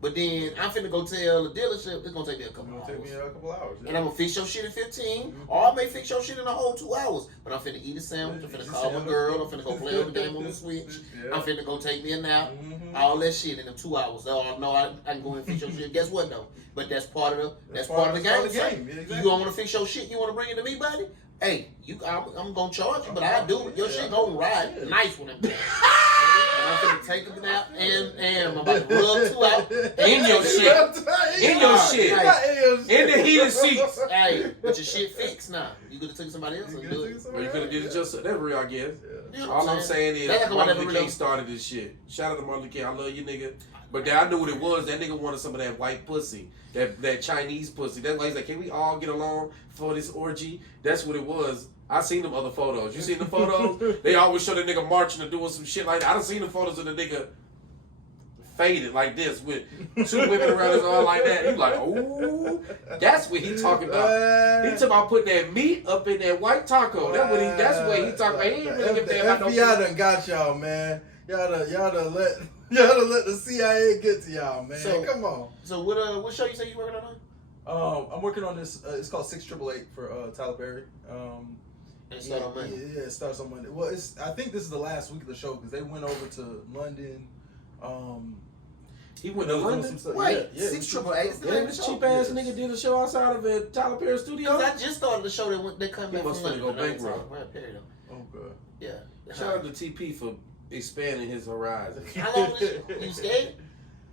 But then I'm finna go tell the dealership it's gonna take me a couple hours. Take me a couple hours. And I'm gonna fix your shit in 15, or I may fix your shit in a whole 2 hours. But I'm finna eat a sandwich, I'm finna call my girl, I'm finna go play on the game on the Switch, I'm finna go take me a nap, all that shit in them 2 hours. Oh no, I can go and fix your shit. Guess what though? But that's part of the game. Yeah, exactly. You don't wanna fix your shit, you wanna bring it to me, buddy? Hey, I'm gonna charge you, but I do it. Your shit gonna ride nice when I'm done. I'm finna take a nap and I'm about to rub 2 out. In your shit. In your shit. In the heated seats. Hey, but your shit fixed now. You could have took somebody else and do it. Well, you could have did it yourself. That's real, I guess. You know All what I'm saying is, That's like Martin whatever Luther King real- started this shit. Shout out to Martin Luther King. I love you, nigga. But then I knew what it was. That nigga wanted some of that white pussy, that Chinese pussy. That's why he's like, can we all get along for this orgy? That's what it was. I seen them other photos. You seen the photos? They always show the nigga marching or doing some shit like that. I done seen the photos of the nigga faded like this with 2 women around his arm like that. You like, ooh, that's what he talking about. He talking about putting that meat up in that white taco. That's what he talking about. He ain't really give a damn about no FBI done got y'all, man. Y'all done let the CIA get to y'all, man. So- Come on. So what show you say you working on? I'm working on this. It's called 6888 for Tyler Perry. And start on Monday. Yeah, it starts on Monday. Well, I think this is the last week of the show because they went over to London. He went to doing London. some stuff. Wait, Yeah, 6888 is the Yeah, name of this the show? cheap ass Yes. nigga did a show outside of a Tyler Perry studio. Because I just started the show they come He back must from finna go London. bankrupt. Right, Perry, though. Oh god. Yeah. Shout out to TP for expanding his horizon. How long is you scared?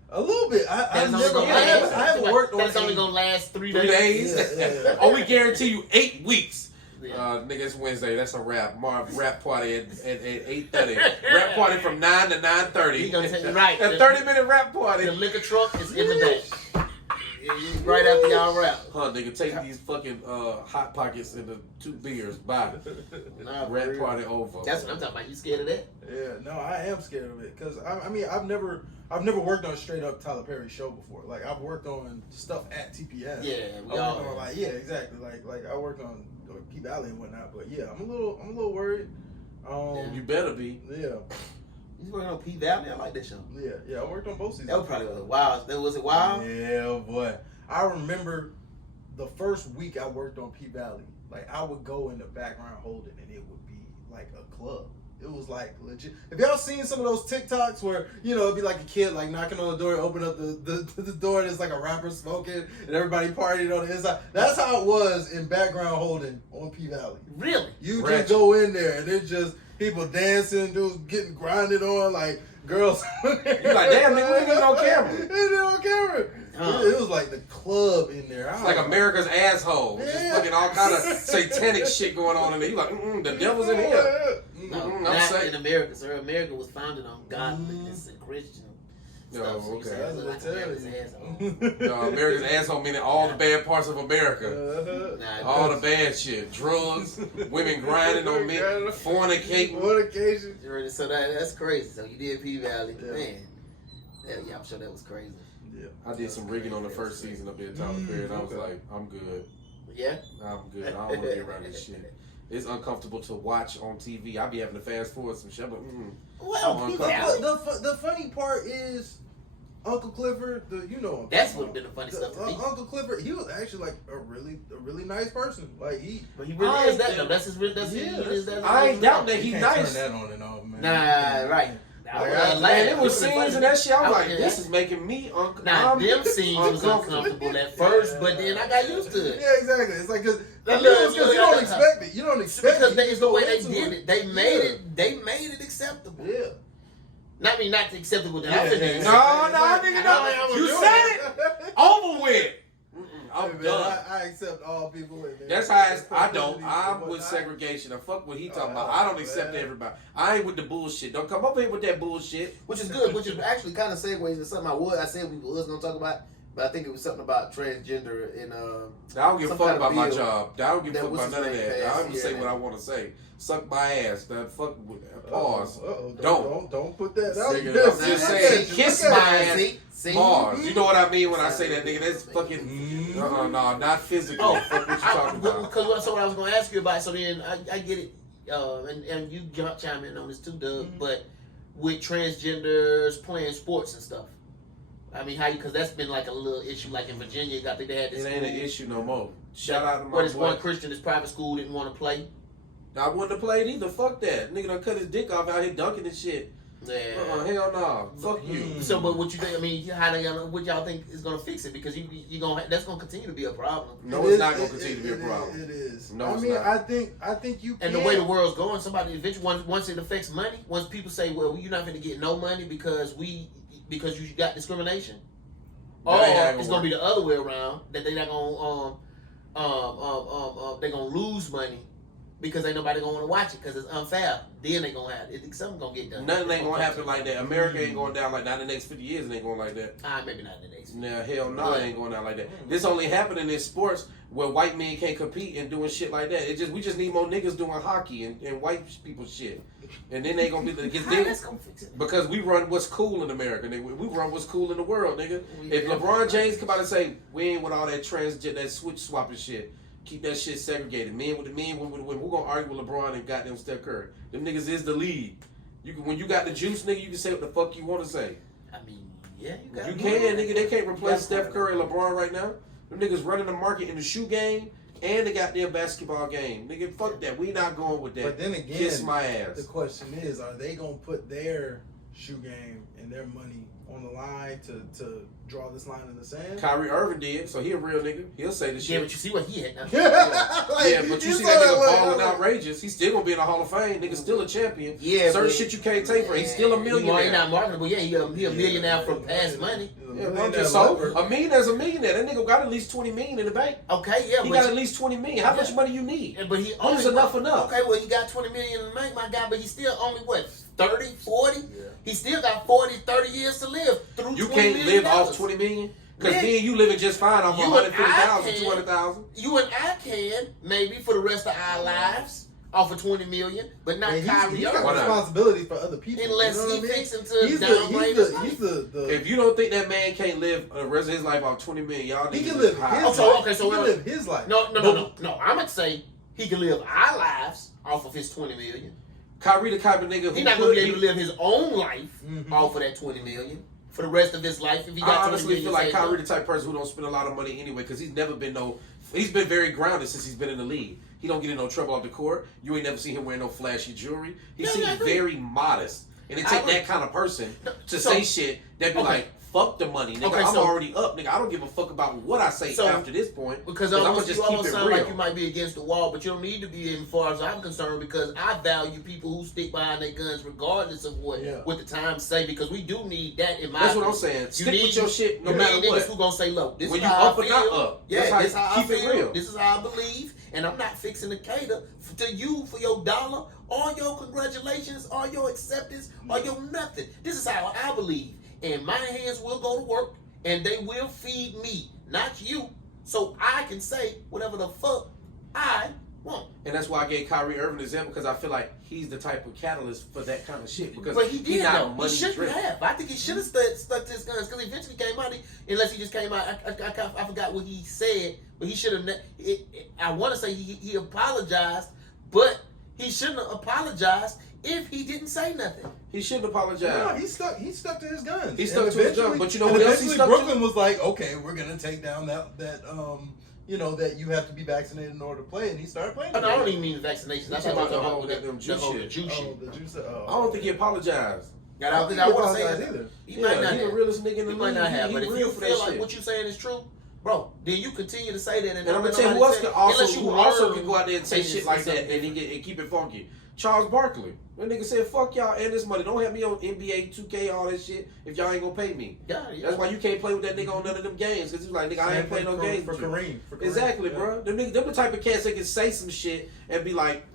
A little bit. I That's haven't worked on That's only any- gonna last 3 3 days. days? Yeah. Oh, we guarantee you 8 weeks. Yeah. Nigga, it's Wednesday. That's a rap. Rap party at 8:30. Rap party from 9 to 9:30. He gonna take right. A 30-minute rap party. The liquor truck is in the back. It's right after y'all rap. Huh, nigga, take these fucking hot pockets and the 2 beers. Bye. Nah, for Rap real. party over. That's what I'm talking about. You scared of that? Yeah, no, I am scared of it because I mean I've never worked on a straight up Tyler Perry show before. Like I've worked on stuff at TPS. Yeah, we I all worked on have. exactly. Like I worked on P Valley and whatnot. But yeah, I'm a little worried. You better be. Yeah, You working on P Valley? I like that show. yeah. I worked on both seasons. That was probably wild. Was it wild? Yeah, boy. I remember the first week I worked on P Valley. Like I would go in the background holding, and it would be like a club. It was like legit. Have y'all seen some of those TikToks where, you know, it'd be like a kid like knocking on the door, open up the door, and it's like a rapper smoking, and everybody partying on the inside. That's how it was in background holding on P Valley. Really? You Ratchet. just go in there, and it's just people dancing, dudes getting grinded on, like girls. You like, damn, nigga, we ain't even on camera. It ain't on camera. It was like the club in there. It's like America's asshole. Just Yeah. fucking all kind of satanic shit going on in there. You like, the devil's in here. No, I'm not saying- in America, sir. America was founded on godliness and Christian stuff. Yo, So you okay. say it's like America's asshole. No, America's asshole meaning all the bad parts of America. Nah, All the bad shit. Drugs, women grinding on men, fornicating. Fornication. so that's crazy. So you did P Valley, Yeah. man. Yeah, I'm sure that was crazy. Yeah. I did some rigging on the first season up there at Tyler Perry, and I was like, I'm good. Yeah. I'm good. I don't want to be around this shit. It's uncomfortable to watch on TV. I be having to fast forward some shit. I'm like, Well, I'm P uncomfortable. Valley. The funny part is Uncle Clifford. You know him. That's what been the funny stuff to me. Uncle Clifford. He was actually like a really nice person. Like he. But he really is that though. That's his real. That's Yeah, his. That's I ain't doubt that he Can't nice. turn that on and off, man. Nah, right. Man, it was scenes and that shit. I was like, yeah. this is making me Now, uncomfortable. them scenes was uncomfortable at first, but then I got used to it. Yeah, exactly. It's like because Look, you don't expect it. You don't expect Because it. that is the way they Into did it. They made it. They made it acceptable. Yeah. Not me, not acceptable. That Yeah, I yeah. feel. No, nigga, no. You said it. Over with. I'm Hey, man, done. I accept all people. Man. That's how I don't. Opportunities I'm and with whatnot. segregation. And fuck what he talking Oh, about. I don't accept man. everybody. I ain't with the bullshit. Don't come up here with that bullshit. Which is good. Which is actually kind of segues into something I said we was gonna talk about, but I think it was something about transgender and I don't give a Some fuck kind of about my bill job. I don't give a that fuck was about none of his name that. I passed don't even say here. what I want to say. Suck my ass. That fuck. Pause. Uh-oh. Don't put that out. Nigga, there. I'm just See, saying, look at kiss you, look my at ass. you. See? Pause. You know what I mean when I say that, nigga? That's fucking. No, not physical. Oh, Fuck what you talking about. Because so what I was gonna ask you about. So then I get it, and you chime in on this too, Doug. But with transgenders playing sports and stuff, I mean, how you? Because that's been like a little issue. Like in Virginia, I think they had this. It ain't an issue no more. Shout out to my Where this boy. one Christian, this private school didn't want to play. I wouldn't have played either. Fuck that. Nigga done cut his dick off out here dunking and shit. Yeah. Hell no. Fuck you. So, but what you think? I mean, what y'all think is gonna fix it? Because you gonna that's gonna continue to be a problem. No, it's not gonna continue to be a problem. It is. No, I it's mean, not. I think you. And the way the world's going, somebody eventually once it affects money, once people say, "Well, you're not going to get no money because you got discrimination," or That ain't how it it's going to be the other way around that they're not going they're going to lose money because ain't nobody going to want to watch it because it's unfair. Then they going to have it. Something going to get done. Nothing ain't gonna happen like that. America ain't going down like that. In the next 50 years, it ain't going like that. Maybe not in the next. Nah, hell no, it ain't going down like that. This only happening in sports where white men can't compete and doing shit like that. We just need more niggas doing hockey and white people shit. And then they gonna be That's gonna fix it. because we run what's cool in America, nigga. We run what's cool in the world, nigga. If LeBron James come out and say we ain't with all that that switch swapping shit, keep that shit segregated. Men with the men, women with the women. We're gonna argue with LeBron and goddamn Steph Curry. Them niggas is the league. When you got the juice, nigga, you can say what the fuck you want to say. I mean, yeah, you You can, nigga. They can't replace Steph Curry and LeBron right now. Them niggas running the market in the shoe game and the goddamn basketball game. Nigga, fuck that. We not going with that. But then again, Kiss my ass. The question is, are they gonna put their shoe game and their money on the line to draw this line in the sand? Kyrie Irving did, so he a real nigga. He'll say the Yeah, shit. but you see what he had now. Like, Yeah, but you see saw that nigga like, balling like- outrageous. He's still gonna be in the Hall of Fame. Nigga still a champion. Yeah, certain but- shit you can't take from. He's still a He's millionaire. not marketable. Yeah, he a millionaire from past money. Yeah, I'm just so a millionaire's a millionaire. That nigga got at least 20 million in the bank. Okay, yeah, He but got at least 20 million. How much money you need? but he When is enough enough? Okay, well, he got 20 million in the bank, my guy, but he's still only, what, 30, 40? Yeah. He still got 40, 30 years to live through You $20 can't million. live off 20 million? Because Yeah. then you living just fine off You and I 150,000, can. 200,000. You and I can, maybe, for the rest of our lives, off of 20 million, but not And Kyrie he's got Irving. Why not? responsibility for other people. Unless you know what he I mean? fixing to he's downgrade his life. he's the If you don't think that man can't live the rest of his life off 20 million, y'all he niggas can is live high. his Okay, life. okay, so he can we're- live his life. No, I'm going to say he can live our lives off of his 20 million. Kyrie the type of nigga who He's not going to could be able to live his own life Mhm. off of that 20 million. for the rest of his life if he got I 20 honestly million feel like saved up. Kyrie the type of person who don't spend a lot of money anyway, because he's never been he's been very grounded since he's been in the league. He don't get in no trouble off the court. You ain't never seen him wearing no flashy jewelry. He seems very modest. And it take that kind of person to say shit that be like, fuck the money, nigga. I'm already up, nigga. I don't give a fuck about what I say after this point. Because I'm gonna just you keep almost it sound real. like you might be against the wall, but you don't need to be as far as I'm concerned, because I value people who stick behind their guns regardless of what the times say, because we do need that in my That's what I'm saying. Stick with your shit no matter what. Niggas who gonna say, look, this when is you how up I or feel. not up. Yeah, that's this is how I keep it feel. real. This is how I believe, and I'm not fixing to cater to you for your dollar or your congratulations or your acceptance or your nothing. This is how I believe, and my hands will go to work, and they will feed me, not you, so I can say whatever the fuck I want. And that's why I gave Kyrie Irving an example, because I feel like he's the type of catalyst for that kind of shit. Because But he did, not though. money He shouldn't driven. have. I think he should have stuck to his guns, because he eventually came out, unless he just came out, I forgot what he said, but he should have, I want to say he apologized, but he shouldn't have apologized if he didn't say nothing. He shouldn't apologize. No, he stuck to his guns. He stuck to his guns, but you know what else he eventually stuck Brooklyn to? was like, okay, we're gonna take down that that you have to be vaccinated in order to play, and he started playing. I don't even mean vaccinations. That's talking about about the whole the goddamn Jew whole shit. Jew shit. Oh, the juice. I don't think he apologized. I don't think I want to say apologized that. either. He might not he the have. realest nigga in the He might league. not have. He But if real you for feel that like shit. what you're saying is true, bro, then you continue to say that. And I'm gonna don't tell you let who else nobody can also learn can go out there and say shit like that and keep it funky. Charles Barkley. That nigga said, fuck y'all and this money. Don't have me on NBA 2K, all that shit, if y'all ain't gonna pay me. Yeah. That's why you can't play with that nigga on none of them games. Because he's like, nigga, I ain't playing no games for with you. Kareem. Exactly, bro. Them the type of cats that can say some shit and be like,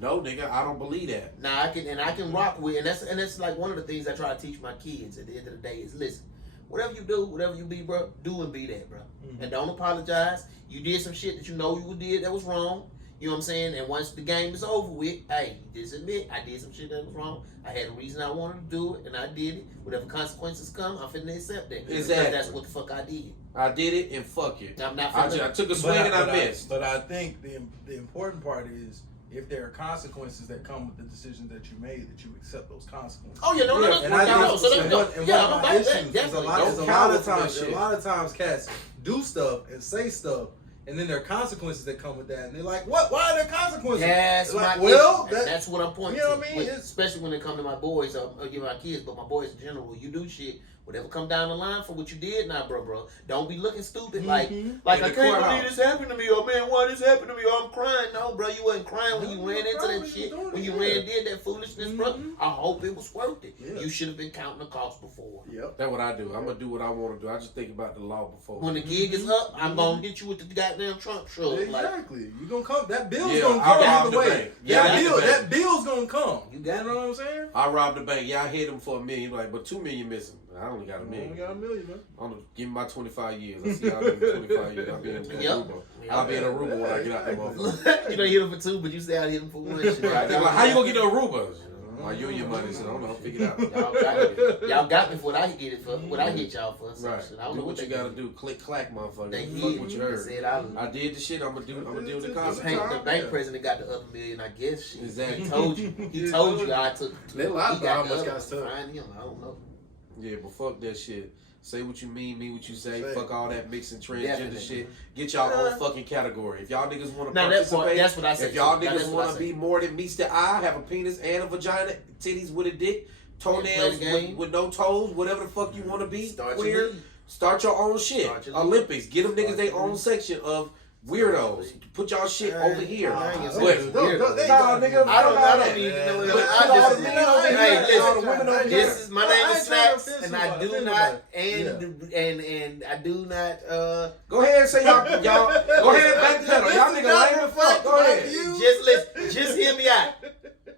no, nigga, I don't believe that. Now I can rock with, and that's like one of the things I try to teach my kids at the end of the day is, listen, whatever you do, whatever you be, bro, do and be that, bro. Mm-hmm. And don't apologize. You did some shit that you know you did that was wrong. You know what I'm saying? And once the game is over with, hey, just admit I did some shit that was wrong. I had a reason I wanted to do it, and I did it. Whatever consequences come, I'm finna accept that. Exactly. Because that's what the fuck I did. I did it and fuck it. I'm not I finna. took a swing and I missed. But I think the important part is, if there are consequences that come with the decisions that you made, that you accept those consequences. Oh yeah, no. And I No, think so there we go. one of Yeah, I'm my about that. issues is Definitely. Don't a cower lot of from that times, shit. a lot of times, cats do stuff and say stuff, and then there are consequences that come with that, and they're like, "What? Why are there consequences?" That's like, my well, issue. That's what I'm pointing you know to. what I mean? Especially when it comes to my boys, or give my kids, but my boys in general. You do shit, whatever come down the line for what you did, now, bro. Don't be looking stupid like In I the can't believe courthouse. this happened to me. Oh man, why this happened to me? Oh, I'm crying. No, bro, you wasn't crying when you ran into that shit. When you ran and did that foolishness, bro. I hope it was worth it. Yeah. You should have been counting the cost before. Yep. That's what I do. I'm gonna do what I want to do. I just think about the law before. When the gig is up, I'm gonna hit you with the goddamn Trump shrug. Like, Exactly. You gonna come. That bill's Yeah, gonna I come robbed either the way. bank. Yeah, I did the bank. That bill's gonna come. You got You know what I'm saying? I robbed the bank. Yeah, I hit him for $1 million. Like, but $2 million missing. I only got $1 You million. only got $1 million, man. I'm gonna give me my 25 years. I see how I live in 25 years. I'll be in Aruba. I'll be in Aruba when I get out there, motherfucker. you don't hit him for two, but you say I hit him for one. Shit. Right, they're like, how you gonna get to Aruba? My union money. So I don't know. Figure it out. Y'all got me for what I get it for. What I hit y'all for. So Right. shit. I don't Do know what they you gotta do. Click clack, motherfucker. They Fuck hit what you me. heard. Said I did the shit. I'm gonna deal with the The consequences. bank president got the other $1 million, I guess. Shit. Exactly. He told you. He told you I took. They lied he about got how the much other got one. stuck. Find him. I don't know. Yeah, but fuck that shit. Say what you mean what you say. Say. Fuck all that mixing transgender Definitely. shit. Get y'all own fucking category. If y'all niggas want to Now that part, participate, that's what I said. if y'all Now, that's niggas what I want to said. be more than meets the eye, have a penis and a vagina, titties with a dick, toenails play the game. with no toes, whatever the fuck you want to be, Start queer, your league. start your own shit. Start your league. Olympics, get them niggas Start their your own league. section of weirdos. Put y'all shit over here. I ain't gonna say But it's Don't- weird. don't- they- nah, nigga, I don't fuck need to know. But I put all just, the men over here, hey, all the listen, women over this here. is my I name ain't is trying to Snacks, offend and I somebody, do offend not, nobody. and I do not. Go ahead and say y'all go ahead and backpedal. Y'all niggas lame as fuck. Go ahead. Just listen, just hear me out.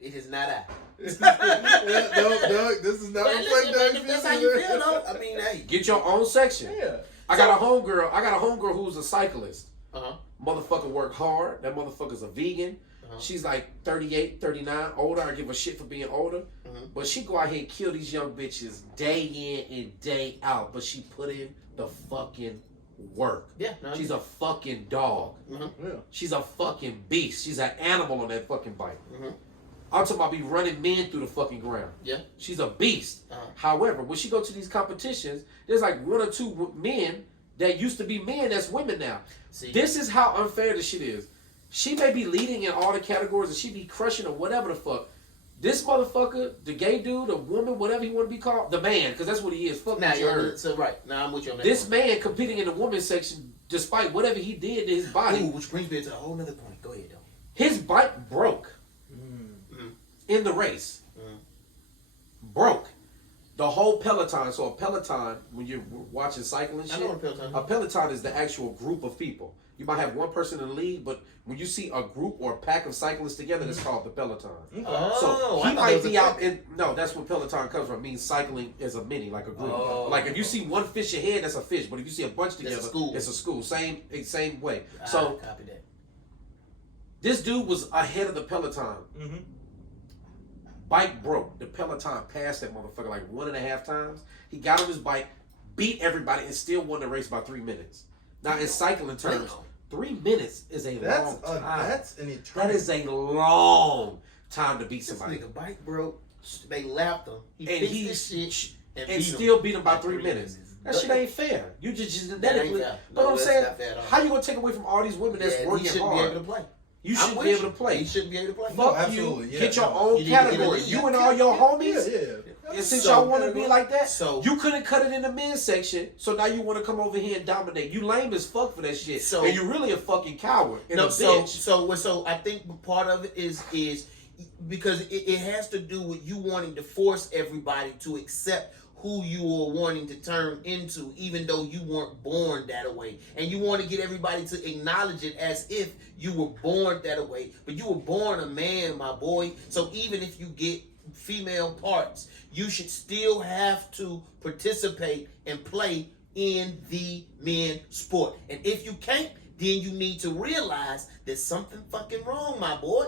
It is not I. No, Doug, this is not But listen, man, if that's how you feel, reflecting. though, I mean, hey. Get your own section. Yeah. I got a homegirl who's a cyclist. Uh-huh. Motherfucker work hard. That motherfucker's a vegan. Uh-huh. She's like 38, 39, older. I give a shit for being older. Mhm. But she go out here and kill these young bitches day in and day out. But she put in the fucking work. Yeah. No, She's a fucking dog. Mhm. Yeah. She's a fucking beast. She's an animal on that fucking bike. Mhm. I'm talking about be running men through the fucking ground. Yeah. She's a beast. Uh-huh. However, when she go to these competitions, there's like one or two men that used to be men that's women now. See, This is how unfair this shit is. She may be leading in all the categories and she be crushing or whatever the fuck. This motherfucker, the gay dude, the woman, whatever he want to be called, the man, because that's what he is. Fuck now, you heard. so right now I'm with you on that. This man competing in the women's section, despite whatever he did to his body, Ooh, which brings me to a whole nother point. Go ahead, though. his bike broke in the race. Broke. The whole Peloton. So a Peloton, when you're watching cycling shit, I know what a Peloton is. a Peloton is the actual group of people. You might have one person in the lead, but when you see a group or a pack of cyclists together, that's called the Peloton. Oh, So I he thought it might was be a out thing. in, no, that's what Peloton comes from. It means cycling is a mini, like a group. Oh. Like if you see one fish ahead, that's a fish. But if you see a bunch together, school. it's a school. Same way. I So copy that. this dude was ahead of the Peloton. Bike broke. The Peloton passed that motherfucker like 1.5 times. He got on his bike, beat everybody, and still won the race by 3 minutes. Now in cycling terms, 3 minutes is a long time. That's an eternity. That is a long time to beat This somebody. nigga bike broke. They lapped him. He And fixed he this shit and And beat him still beat him by by 3 3 minutes. minutes. That shit ain't fair. You just That that ain't ain't fair. But No, I'm that's saying, not fair at all. how you gonna take away from all these women that's Yeah, and he working shouldn't be hard? able to play. You I'm should with be able you. to play. He shouldn't be able to play. Fuck absolutely, you. yeah. Get your No. own You need to get in the category. league. You and all your homies. Yeah. And since So- y'all want to be like that, So- you couldn't cut it in the men's section. So now you want to come over here and dominate. You lame as fuck for that shit. So- and you really a fucking coward and a No, so bitch. so I think part of it is because it has to do with you wanting to force everybody to accept who you are wanting to turn into, even though you weren't born that way. And you want to get everybody to acknowledge it as if you were born that way. But you were born a man, my boy. So even if you get female parts, you should still have to participate and play in the men's sport. And if you can't, then you need to realize there's something fucking wrong, my boy.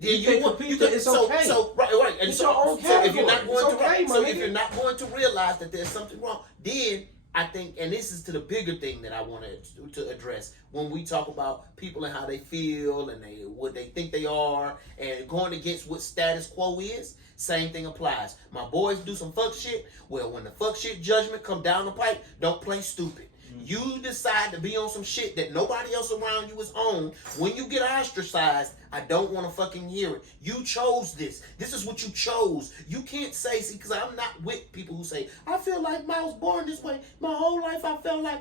Then You can't compete, it's okay. So right, and It's so, your own so if you're not category. going It's to okay, my so if nigga. you're not going to realize that there's something wrong, then I think, and this is to the bigger thing that I wanted to address when we talk about people and how they feel and what they think they are and going against what status quo is. Same thing applies. My boys do some fuck shit. Well, when the fuck shit judgment come down the pipe, don't play stupid. You decide to be on some shit that nobody else around you is on. When you get ostracized, I don't want to fucking hear it. You chose this. This is what you chose. You can't say, see, because I'm not with people who say, I feel like I was born this way. My whole life I felt like,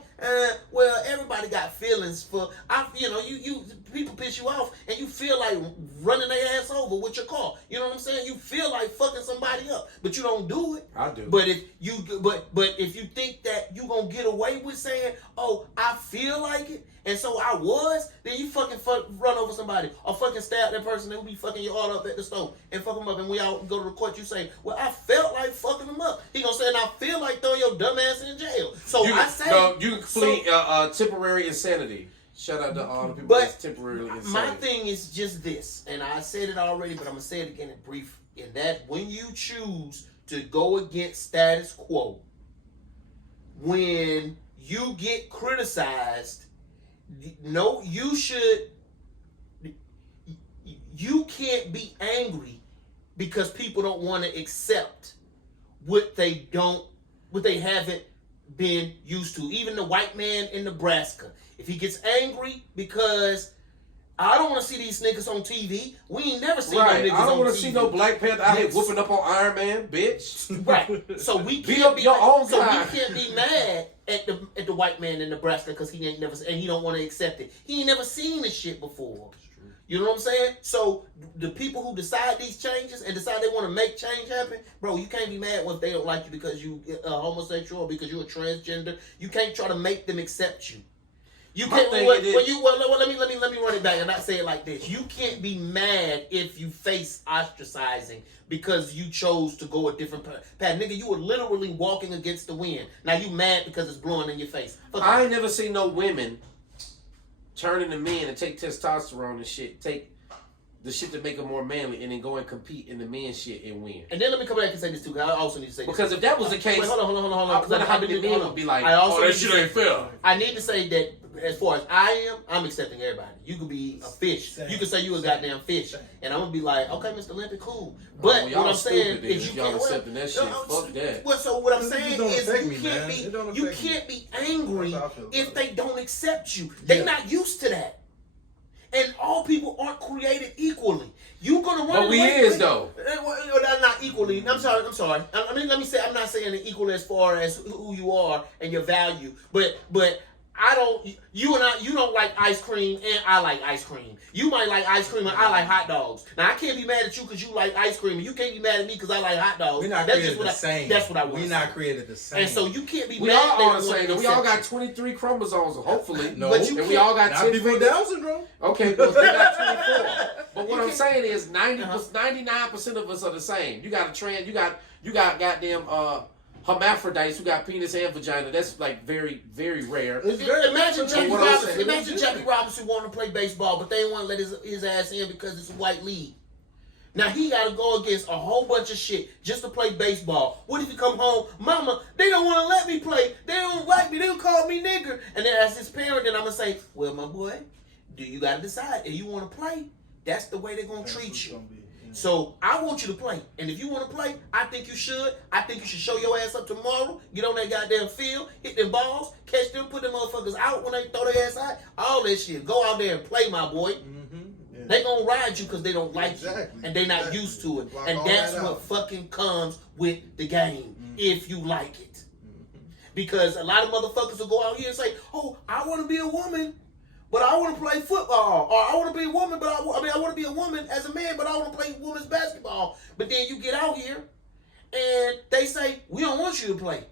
well, everybody got feelings for, you people piss you off and you feel like running their ass over with your car. You know what I'm saying? You feel like fucking somebody up, but you don't do it. I do. But if you think that you gonna get away with saying, oh, I feel like it, and so I was, then you fucking run over somebody or fucking stab that person that will be fucking you all up at the store and fuck them up, and we all go to the court. You say, well, I felt like fucking them up. He gonna say, and I feel like throwing your dumb ass in jail. So you I can, say, no, you can plead temporary insanity. Shout out to all the people that's temporarily insane. my thing is just this, and I said it already, but I'm gonna say it again in brief. In that, when you choose to go against status quo, when you get criticized, no, you can't be angry because people don't want to accept what they haven't been used to. Even the white man in Nebraska, if he gets angry because I don't want to see these niggas on TV. We ain't never seen no niggas on TV. I don't want to see no Black Panther out here whooping up on Iron Man, bitch. Right. So we Beat can't up be your own so guy. we can't be mad at the white man in Nebraska because he ain't never, and he don't want to accept it. He ain't never seen this shit before. You know what I'm saying? So the people who decide these changes and decide they want to make change happen, bro, you can't be mad if they don't like you because you homosexual or because you're a transgender. You can't try to make them accept you. You can't. Let me run it back and not say it like this. You can't be mad if you face ostracizing because you chose to go a different path. Nigga, you were literally walking against the wind. Now you mad because it's blowing in your face. I ain't never seen no women turn into men and take testosterone and shit. Take the shit to make them more manly, and then go and compete in the men shit and win. And then let me come back and say this too, because I also need to say this. Because if that was the case, wait, hold on. Then how many men would be like, oh, that shit ain't fair. I need to say that as far as I am, I'm accepting everybody. You could be a fish. Same. You could say you a goddamn fish. Same. And I'm going to be like, okay, Mr. Limpy, cool. But y'all what I'm saying stupid, is you y'all can't... accepting that shit. Fuck that. Well, so what I'm It saying don't is affect you me, can't man. It don't be... You affect me. can't be angry That's how I feel if about they don't accept you. They're not used to that. And all people aren't created equally. You gonna run But we away is with- though. That's not equally. I'm sorry. I mean, let me say I'm not saying it equal as far as who you are and your value. But I don't. You don't like ice cream, and I like ice cream. You might like ice cream, and I like hot dogs. Now I can't be mad at you because you like ice cream, and you can't be mad at me because I like hot dogs. We're not That's created just the same. That's what I want. We're not created the same. And so you can't be We mad. all that the they same. want We all to got accept 23 chromosomes, hopefully. No, But you and we all got not 10 people with fingers. Down syndrome. Okay, but we got 24. But what You I'm can- saying is 99% of us are the same. You got a trans, you got goddamn hermaphrodites who got penis and vagina. That's like very, very rare. Imagine Jackie What I'm Robinson. saying. Imagine Jackie Robinson wanting to play baseball, but they want to let his ass in because it's a white league. Now he got to go against a whole bunch of shit just to play baseball. What if he come home, Mama? They don't want to let me play. They don't like me. They don't call me nigger. And then as his parent, then I'm gonna say, well, my boy, do you got to decide if you want to play? That's the way they're gonna treat you. So I want you to play, and if you want to play, I think you should. I think you should show your ass up tomorrow. Get on that goddamn field, hit them balls, catch them, put them motherfuckers out when they throw their ass out. All that shit. Go out there and play, my boy. Yeah. They gonna ride you because they don't like Exactly. you, and they not Exactly. used to it. Block And all that's that what out. fucking comes with the game, if you like it. Because a lot of motherfuckers will go out here and say, "Oh, I want to be a woman, but I want to play football," or "I want to be a woman, but I want to be a woman as a man, but I want to play women's basketball." But then you get out here, and they say, "We don't want you to play.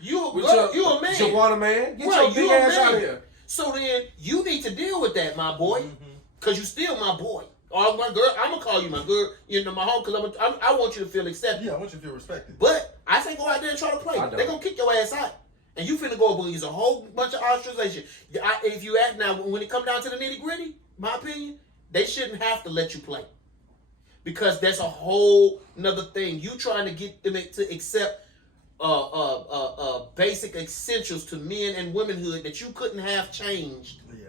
You a girl, you a man. You want a man? Get Right, your big you a ass out man. here. So then you need to deal with that, my boy, because you still my boy. Or my girl, I'm gonna call you my girl, you know, my home, because I want you to feel accepted. Yeah, I want you to feel respected. But I say go out there and try to play. I don't. They're gonna kick your ass out. And you finna go against a whole bunch of ostracization. If you ask now, when it comes down to the nitty gritty, my opinion, they shouldn't have to let you play. Because that's a whole nother thing. You trying to get them to accept basic essentials to men and womanhood that you couldn't have changed. Yeah.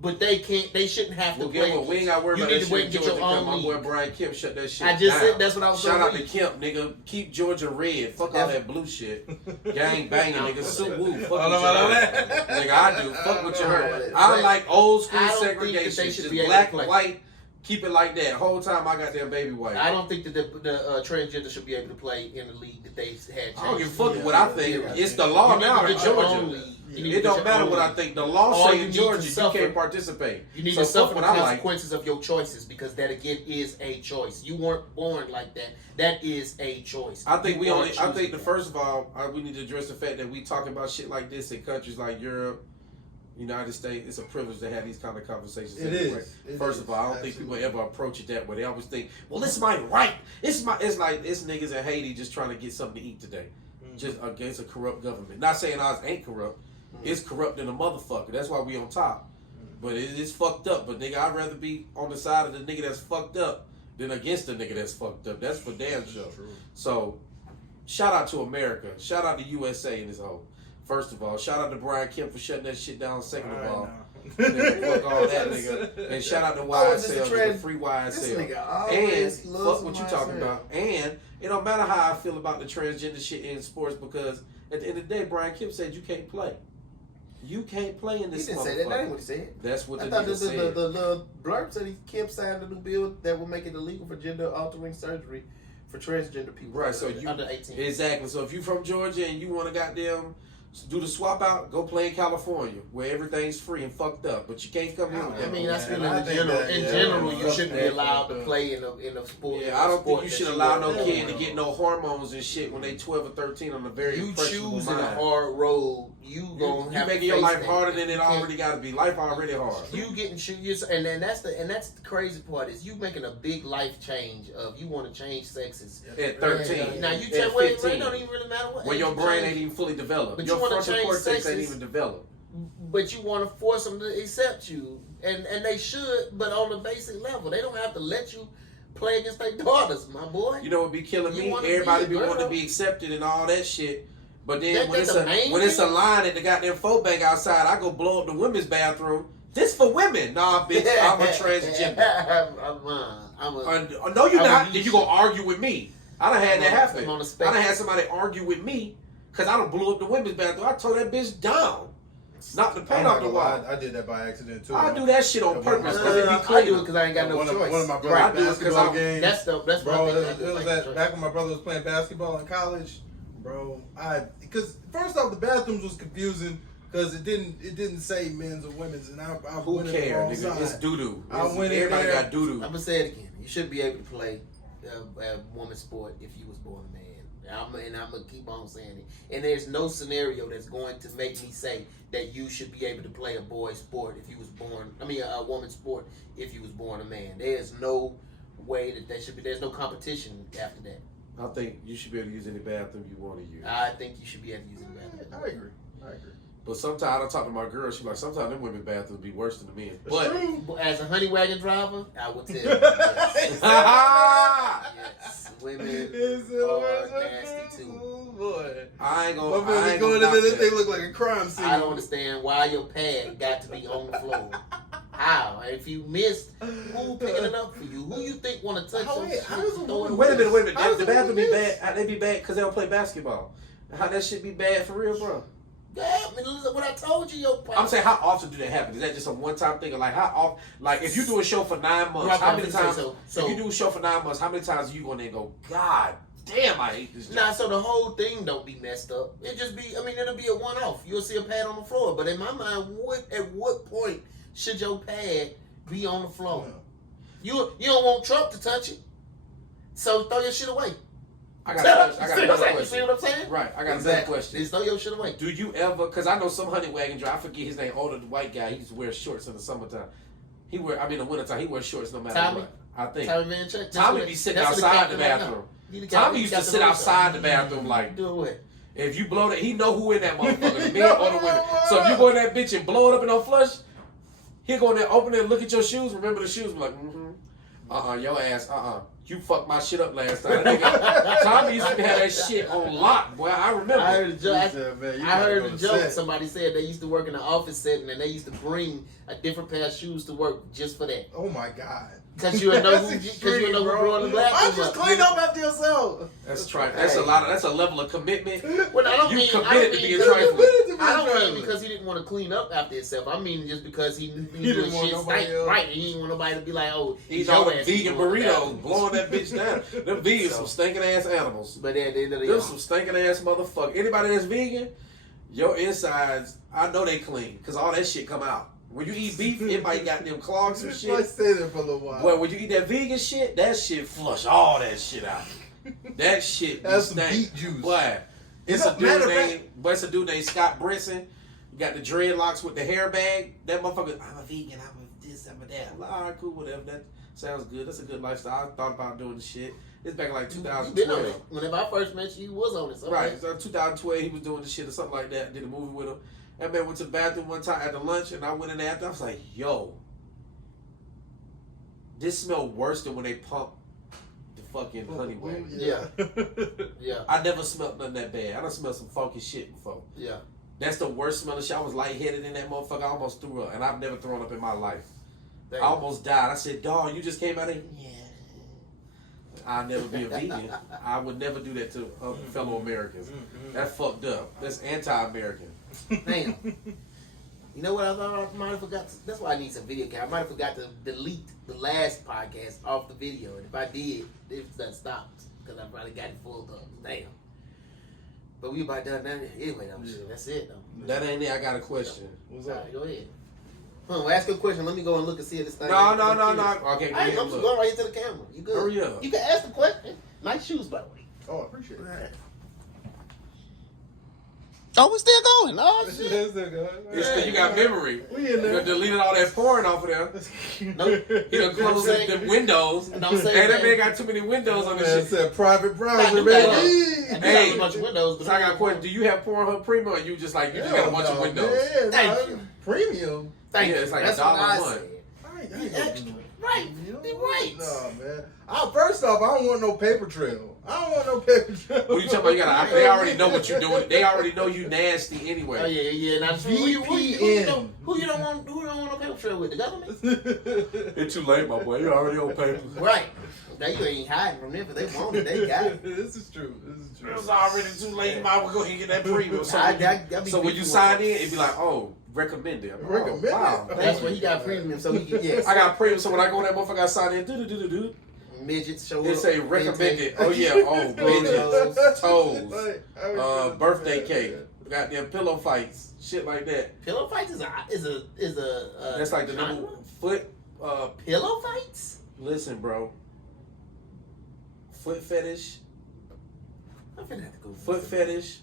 But they can't. They shouldn't have to Well, play. guess what? We ain't got to worry You about need that to wait shit. and get Georgia, your own my boy league. Brian Kemp shut that shit I just down. said that's what I was Shout gonna out to read. Kemp, nigga. Keep Georgia red. Fuck all that blue shit. Gang banging, nigga. Suit woo. Fuck what you heard. Nigga, I do. Fuck what you heard. I like old school I don't think that they segregation. should Just be able black, to play. white. Keep it like that. Whole time I got that baby white. I don't think that the transgender should be able to play in the league that they had. I don't give a fuck Yeah, what I think. yeah, It's yeah. the law You need now to in get your own Georgia. league. You need to It get don't your matter own what I league. think. The law All say you in need to Georgia you suffer- can't participate. You need So to fuck suffer the what I like. consequences of your choices, because that again is a choice. You weren't born like that. That is a choice. I think You weren't I choosing think that. first of all, we need to address the fact that we talking about shit like this in countries like Europe, United States. It's a privilege to have these kind of conversations. It anyway. is. It First is. of all, I don't think Absolutely. people ever approach it that way. They always think, well, it's my right. It's like it's niggas in Haiti just trying to get something to eat today, just against a corrupt government. Not saying ours ain't corrupt. It's corrupt than a motherfucker. That's why we on top. But it's fucked up. But nigga, I'd rather be on the side of the nigga that's fucked up than against the nigga that's fucked up. That's for damn sure. True. So, shout out to America. Shout out to USA in this whole. First of all, shout out to Brian Kemp for shutting that shit down. Second of all, nigga, fuck all that nigga. And shout out to YSL, nigga, free This YSL. nigga always And loves fuck what you some talking YSL. about. And it don't matter how I feel about the transgender shit in sports, because at the end of the day, Brian Kemp said you can't play. You can't play in He this didn't say that. That ain't motherfucker. what he said. That's what I the thought nigga said. the blurb said he Kemp signed a new bill that will make it illegal for gender altering surgery for transgender people. Right, so you under 18. Exactly. So if you from Georgia and you want to goddamn do the swap out, go play in California where everything's free and fucked up. But you can't come here with I that. mean, that's Man, really I in think general. that- In yeah, general, you fuck shouldn't be that, allowed fuck to play in a sport. Yeah, I don't think you that should allow no want. kid to get no hormones and shit when they 12 or 13 on a very You impressionable choosing a mind. hard road. You gonna You have making to your face life that. harder than it You can't- already got to be. Life already hard. You getting choose, and then that's the crazy part is you making a big life change of you want to change sexes. At 13. Now you at tell well, it 15. don't even really matter what. When age your you brain change. ain't even fully developed. But Your you wanna frontal change cortex ain't sexes. even developed. but you want to force them to accept you, and they should, but on a basic level, they don't have to let you play against their daughters, my boy. You know what be killing You me? wanna Everybody be a be wanting to girl. be accepted and all that shit. But then That's the main when it's a thing? line at the goddamn folk bank outside, I go blow up the women's bathroom. This for women. Nah, bitch, I'm a transgender. No, you're not. Then you gonna argue with me. I done had that happen. I'm on the I spectrum. done had somebody argue with me because I done blew up the women's bathroom. I tore that bitch down. Knocked the paint off the wall. I did that by accident too. I do that shit on purpose because it be I clean. do it because I ain't got no one choice. Of my Right, brother's I do it 'cause basketball I'm- games. That's Bro, one thing. it was that back when my brother was playing basketball in college, bro. Because first off, the bathrooms was confusing because it didn't say men's or women's, and I Who went in the wrong cares, nigga? side. It's doo-doo. I went in Everybody there. got doo-doo. I'm gonna say it again. You should be able to play a woman's sport if you was born a man. I'm gonna keep on saying it. And there's no scenario that's going to make me say that you should be able to play a boy's sport if you was born. I mean, a woman's sport if you was born a man. There's no way that should be. There's no competition after that. I think you should be able to use any bathroom you want to use. I think you should be able to use the bathroom. I agree. But sometimes I talk to my girl, she's like, sometimes them women's bathrooms be worse than the men. It's But true. As a honey wagon driver, I would tell you. Yes. Yes. Women are nasty too. Boy. I ain't My gonna. I brother ain't going gonna into this knock thing that. look like a crime scene. I don't understand why your pad got to be on the floor. How? If you missed, who picking it up for you? Who you think want to touch your shit? How does a Throw it woman- Wait a minute. How does The a bathroom be woman bad. They be bad because they don't play basketball. How that shit be bad for real, bro? Yeah, I mean, listen, what I told you, your I'm saying, how often do that happen? Is that just a one-time thing? Or like, how often? Like, if you do a show for 9 months, Right, how I'm many gonna times? say so. If you do a show for 9 months, how many times are you going there and go, God damn, I hate this job? Nah, so the whole thing don't be messed up. It just be, I mean, it'll be a one-off. You'll see a pad on the floor. But in my mind, at what point should your pad be on the floor? You don't want Trump to touch it. So throw your shit away. I got another You see question. what I'm saying? Right, I got another Exactly. question. Just throw your shit away. Do you ever? Because I know some honey wagon driver. I forget his name. Older white guy. He used to wear shorts in the summertime. In the wintertime, he wears shorts no matter Tommy? what. I think Tommy Van Check. Tommy be sitting outside the bathroom. Tommy used to sit outside the bathroom like. Do what? If you blow that, he know who in that motherfucker, the men or the women. So if you go in that bitch and blow it up and don't flush, he'll go in there, open it, and look at your shoes. Remember the shoes? Be like, your ass, you fucked my shit up last time. Tommy used to have that shit on lock, boy. I remember. I heard a joke. He said, "Man, you I gotta heard go a to joke. set." Somebody said they used to work in an office setting and they used to bring a different pair of shoes to work just for that. Oh my God. Because you would know That's who extreme, bro bro. in the bathroom. Why just clean up after yourself? That's trifling. That's a lot. That's a level of commitment. Well, I don't You mean, committed to being because- trifling. I don't mean because he didn't want to clean up after himself. I mean just because he didn't doing want shit nobody stank. else. Right. He didn't want nobody to be like, oh, He's your all them ass vegan going down. burritos, blowing that bitch down. Them vegans, some stinking ass animals. But at the end of the Them day, some stinking ass motherfucker. Anybody that's vegan, your insides, I know they clean because all that shit come out. When you eat beef, it might got them clogs and Let's shit. stay there for a little while. Boy, when you eat that vegan shit, that shit flush all that shit out. That shit be That's some stank. beet juice. Boy, it's You a know, dude matter of named Scott Brinson. You got the dreadlocks with the hair bag. That motherfucker, I'm a vegan, I'm a this, I'm a that. I'm like, all right, cool, whatever. That sounds good. That's a good lifestyle. I thought about doing the shit. It's back in like you been on it. 2012. Whenever I first met you was on it. So Right, so 2012, he was doing the shit or something like that. Did a movie with him. That man went to the bathroom one time after lunch, and I went in there after. I was like, yo, this smelled worse than when they pump the fucking honey wagon. Yeah. Yeah. I never smelled nothing that bad. I done smelled some funky shit before. Yeah. That's the worst smelling shit. I was lightheaded in that motherfucker. I almost threw up, and I've never thrown up in my life. Damn. I almost died. I said, dog, you just came out of here? Yeah. I'll never be a vegan. I would never do that to fellow Americans. That fucked up. That's anti-American. Damn. You know what I thought I might have forgot? That's why I need some video camera. I might have forgot to delete the last podcast off the video. And if I did, it done stopped. Because I probably got it full up. Damn. But we about done that. Anyway, that's it, though. That ain't it. I got a question. What's All up? right, go ahead. Ask a question. Let me go and look and see if this thing. No. Okay, go I'm ahead and just look. going right into the camera. You good? Hurry up. You can ask the question. Nice shoes, by the way. Oh, I appreciate it. Oh, we're still going. Oh, shit. Let's still go. It's 'cause you got memory. We in You there. done deleted all that porn off of there. Nope. He done closed the windows. And I'm saying Hey, that that- man got too many windows on this Man shit. said private browser, Nah, you got baby. Hey. a bunch of windows. So I got a question. Do you have Pornhub Premium or you just like, you just got a bunch of windows? Man, Thank nah, you. Premium. Thank Yeah, you. it's like That's $1 what I a month. said. I ain't You gonna do extra. no Right. premium. You're right. No, man. First off, I don't want no paper trail. I don't want no paper trail. What you talking about? They already know what you're doing. They already know you nasty Oh anyway. yeah. Now, who you don't want no paper trail with? The government? It's too late, my boy. You already on paper. Right. Now you ain't hiding from them. If they want it, they got it. This is true. This is true. It's already too late. You might well go ahead and get that premium. So, I be so when you beefing sign with in, it'd be like, oh, recommended. I'm like, Recommended? wow. That's why he got premium, so he can yes. I got premium, so when I go in that motherfucker, I sign in. Do. Midgets show up. It say recommended. Oh yeah. Oh, Blowjobs. midgets, toes, Like, birthday cake, goddamn pillow fights, shit like that. Pillow fights is a That's like the genre? number foot. Pillow fights. Listen, bro. Foot fetish, I'm finna have to go. foot fetish,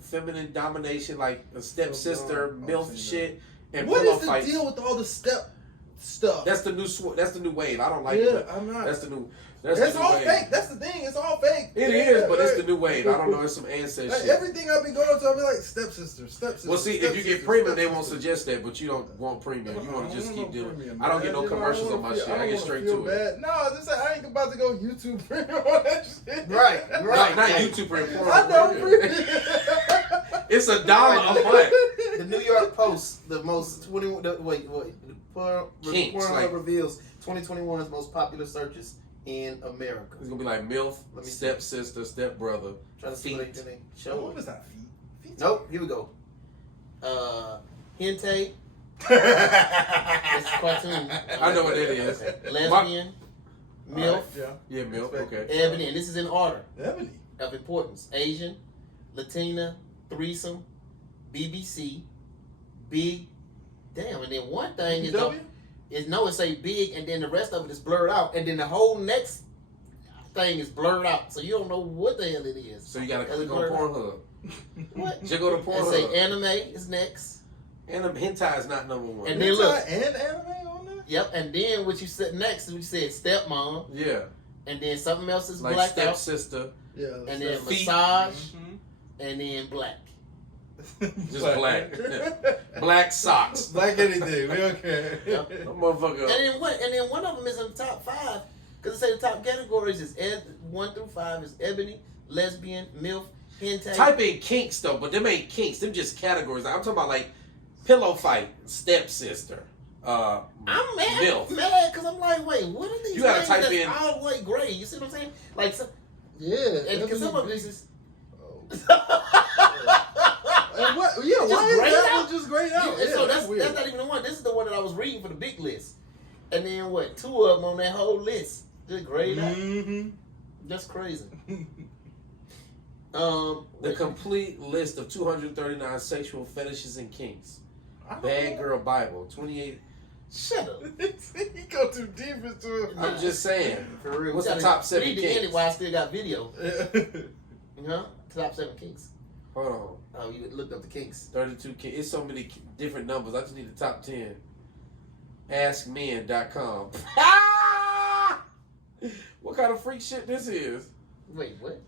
feminine domination, like a stepsister, I've milf seen that. shit, and What pillow is the fights. deal with all the step stuff? That's the new. That's the new wave. I don't like yeah, it. I'm not. That's the new. It's the new all wave. fake. That's the thing. It's all fake. It is, but it's the new wave. I don't know. It's some ancestor Like, shit. everything I've been going to, I'll be like stepsister. Well, see, if you get premium, they won't suggest that, but you don't want premium. You want to just keep doing. I don't get no commercials on my shit. I get straight to it. No, just say I ain't about to go YouTube premium on that shit. Right. No, not YouTube premium. I know premium. It's $1 a month. The New York Post, the most 21. Kinks, Pornhub like- reveals 2021's most popular searches in America. It's gonna be like MILF, Let me see. stepsister, stepbrother, Trying to see what feet. they So show. what was that? Feet? Nope. Here we go. Hente. It's a cartoon. I know what that is. Okay. Lesbian. MILF. Alright, yeah. Yeah, MILF. Okay. Ebony, and this is in order Ebony. of importance. Asian, Latina, threesome, BBC, big. Damn, and then one thing is BW? it say big, and then the rest of it is blurred out, and then the whole next thing is blurred out, so you don't know what the hell it is. So you gotta Because click it's on blurred out. Pornhub. What? Just go to It say Pornhub. anime is next. And hentai is not number one. And then look. And anime on there? Yep, and then what you said next is we said stepmom, Yeah, and then something else is like blacked out, stepsister, Yeah. and then Feet. massage, Mhm. and then black. Just black. Black socks. Black anything. We don't care. Yep. That motherfucker. And then one of them is in the top 5 because it say the top categories is 1 through 5 is ebony, lesbian, MILF, hentai. Type in kinks though, but them ain't kinks. Them just categories. I'm talking about like pillow fight, stepsister. I'm mad, MILF. because I'm like, wait, what are these? You gotta things type that's in- all the way gray. You see what I'm saying? Like, Yeah. and because some of this is. And what? Yeah, Just why is grayed that out? one just grayed out? Yeah, Yeah, so that's weird. that's not even the one. This is the one that I was reading for the big list. And then what? 2 of them on that whole list. Just grayed out. Mm-hmm. That's crazy. The complete list of 239 sexual fetishes and kinks. Bad Girl Bible, 28. Shut up. He go too deep into it. I'm just saying. For real. What's We the gotta top 7 read the end kinks? while I still got video. Huh? Top 7 kinks. Hold on. Oh, you looked up the kinks. 32 kinks. It's so many different numbers. I just need the top 10. AskMen.com. What kind of freak shit this is? Wait, what?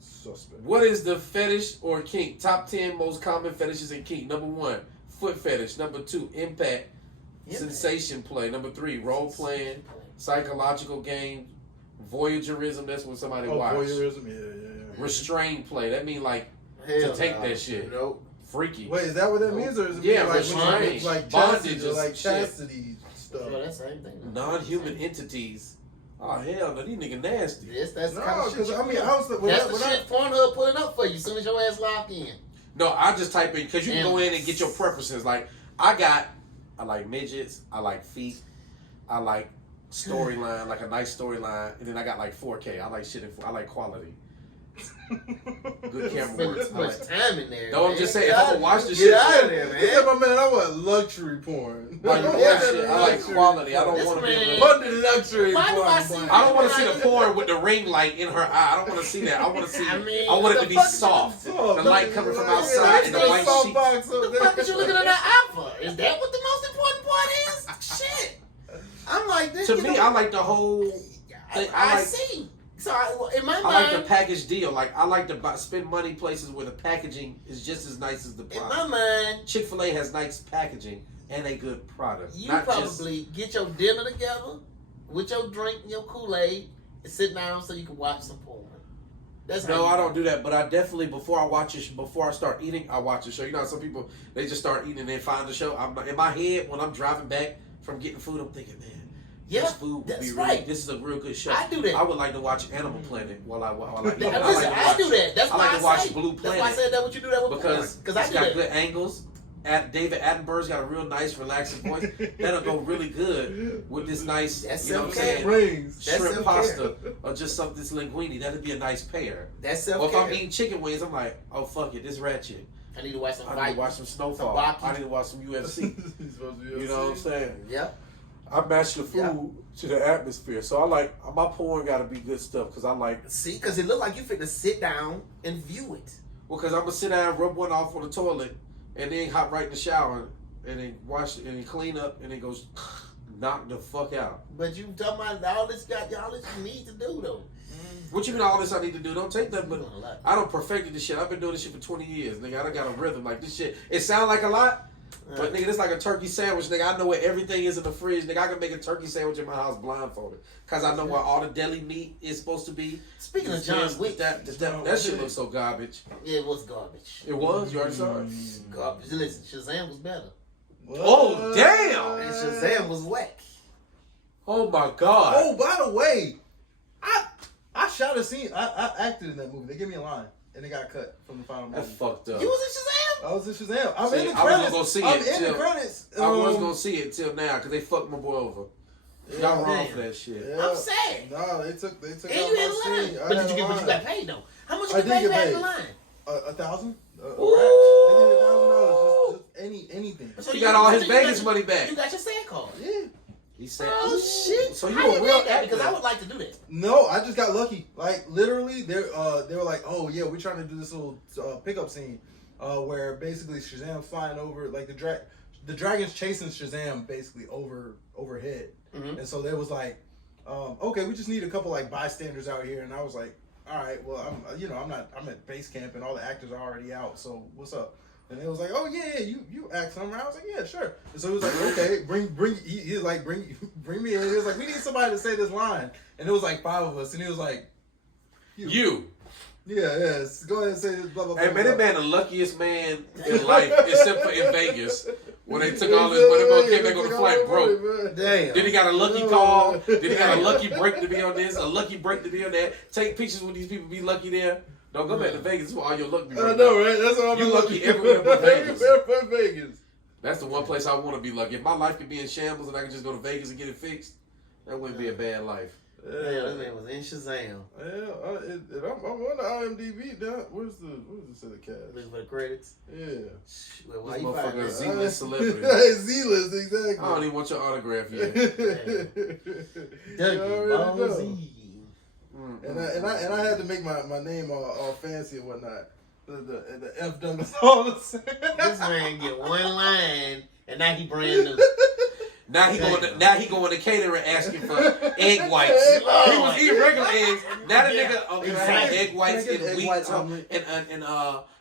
Suspect. What is the fetish or kink? Top 10 most common fetishes and kink. Number 1, foot fetish. Number 2, impact. Sensation play. Number 3, role playing. Psychological game. Voyeurism. That's when somebody watch. Voyeurism. Yeah. Restrained play. That mean like Hell take no. that shit. Nope. freaky. Wait, is that what that means, or is it Yeah, mean like restraint, like bondage chastity, is like shit. chastity stuff? Well, that's the same thing. Non-human entities. Oh hell no, these niggas nasty. Yes, that's the No, kind of shit. because you I mean, do. I was That's the shit Pornhub putting up for you as soon as your ass lock in. No, I just type in because you can go in and get your preferences. Like I like midgets, I like feet, I like storyline, like a nice storyline, and then I got like 4K. I like shit. I like quality. Good camera Spend work. too much time in there. No, I'm man. just saying, Get if I'm out- gonna watch this get shit, out of there, Yeah, man. my man, I want luxury porn. Like, Yeah, bullshit. I like luxury quality. I don't This want to be man- able to. Put the luxury Why do porn. I see- boy. I don't want to see the porn with the ring light in her eye. I don't want to see that. I want to see. I mean, I want it the to be fuck is soft. Oh, The no, light coming from yeah, outside and the that's white soft sheets. box up What the there. fuck is you looking at that eye for? Is that what the most important part is? Shit. I'm like this. To you me, know, I like the whole. I I like- see. So in my I like the mind, package deal. Like I like to spend money places where the packaging is just as nice as the in product. my mind, Chick-fil-A has nice packaging and a good product. you Not probably get your dinner together with your drink and your Kool-Aid and sit down so you can watch some porn. That's how No, you I don't do that. But I definitely before I start eating, I watch the show. You know, how some people they just start eating and then find the show. I'm in my head when I'm driving back from getting food. I'm thinking, man, Yeah, this food would that's be really. right. This is a real good show. I do that. I would like to watch Animal Planet while I eat. Listen, I like to I watch- do that. That's I why like to watch say, Blue That's why I Planet. said that. What you do that with Because porn? I it's do got that. good angles. David Attenborough's got a real nice, relaxing voice. That'll go really good with this nice, That's you know what I'm self-care. saying, Rings. That's shrimp self-care. pasta or just something this linguine. That'd be a nice pair. That's Or if self-care. I'm eating chicken wings, I'm like, oh fuck it, this ratchet. I need to watch some I need to fight. watch some Snowfall. Baki. I need to watch some UFC. He's supposed to be You know what I'm saying? Yep. I match the food Yeah. to the atmosphere. So I like my porn got to be good stuff because I like. See, because it looked like you fit to sit down and view it. Well, because I'm gonna sit down, rub one off on the toilet, and then hop right in the shower, and then wash and then clean up, and then goes knock the fuck out. But you talking about all this you need to do though. What you mean all this I need to do? Don't take that, You but doing a lot. I don't perfected this shit. I've been doing this shit for 20 years, nigga. I done got a rhythm like this shit. It sound like a lot, but nigga, it's like a turkey sandwich, nigga. I know where everything is in the fridge, nigga. I can make a turkey sandwich in my house blindfolded, cause I know where all the deli meat is supposed to be. Speaking of John Wick, that shit looks so garbage. yeah, it was garbage. It was. You already saw it. Garbage. Listen, Shazam was better. Oh damn! And Shazam was whack. Oh my god! Oh, by the way, I shot a scene. I acted in that movie. They gave me a line, and it got cut from the final That's movie. fucked up. You was in Shazam? I was in Shazam. I'm See, in the I was credits. gonna go see I'm it in till- the credits. I was gonna see it till now because they fucked my boy over. Y'all wrong damn. for that shit. Yeah. I'm sad. No, they took And out you had a my line. scene. But did you got paid though? How much I you did get paid get back in paid. the line? $1,000? Ooh. They gave me $1,000. Just anything. So He got all his Vegas got- money back. You got your SAG card. Yeah. He said, Oh shit! So you How a you real did that? Because actor. I would like to do that. No, I just got lucky. Like literally, they were like, "Oh yeah, we're trying to do this little pickup scene, where basically Shazam's flying over, like the dragon's chasing Shazam basically overhead, Mhm. and so they was like, okay, we just need a couple like bystanders out here, and I was like, all right, well I'm at base camp and all the actors are already out, so what's up? And it was like, oh yeah, you act somewhere. I was like, yeah, sure. And so he was like, okay, bring. He was like, bring me in. He was like, we need somebody to say this line. And it was like 5 of us, and he was like, you. yeah, yes, go ahead and say this. Blah blah blah. Hey man, that blah. man the luckiest man in life, except for in Vegas, when they took all his money, bro, came back on the flight broke. Damn. Then he got a lucky call. Then he got a lucky break to be on this, a lucky break to be on that. Take pictures with these people, be lucky there. Don't go back to Vegas for all your luck be I right know, now. right? That's what I'm You lucky everywhere but Vegas. Everywhere but Vegas. That's the one place I want to be lucky. If my life could be in shambles and I could just go to Vegas and get it fixed, that wouldn't be a bad life. Yeah, that man was in Shazam. Yeah, I'm on the IMDb now. Where's the set of cast? Looking for the credits. Yeah. Well, why This you motherfucker fighting is that? Z-list celebrity. Z-list, exactly. I don't even want your autograph yet. Dougie Ball Z. And I had to make my name all fancy and whatnot. The F Douglas all the same. This man get one line, and now he brand new. Now he going to catering asking for egg whites. He was eating regular eggs. Now the nigga can I have egg whites Can I get and egg wheat whites omelet?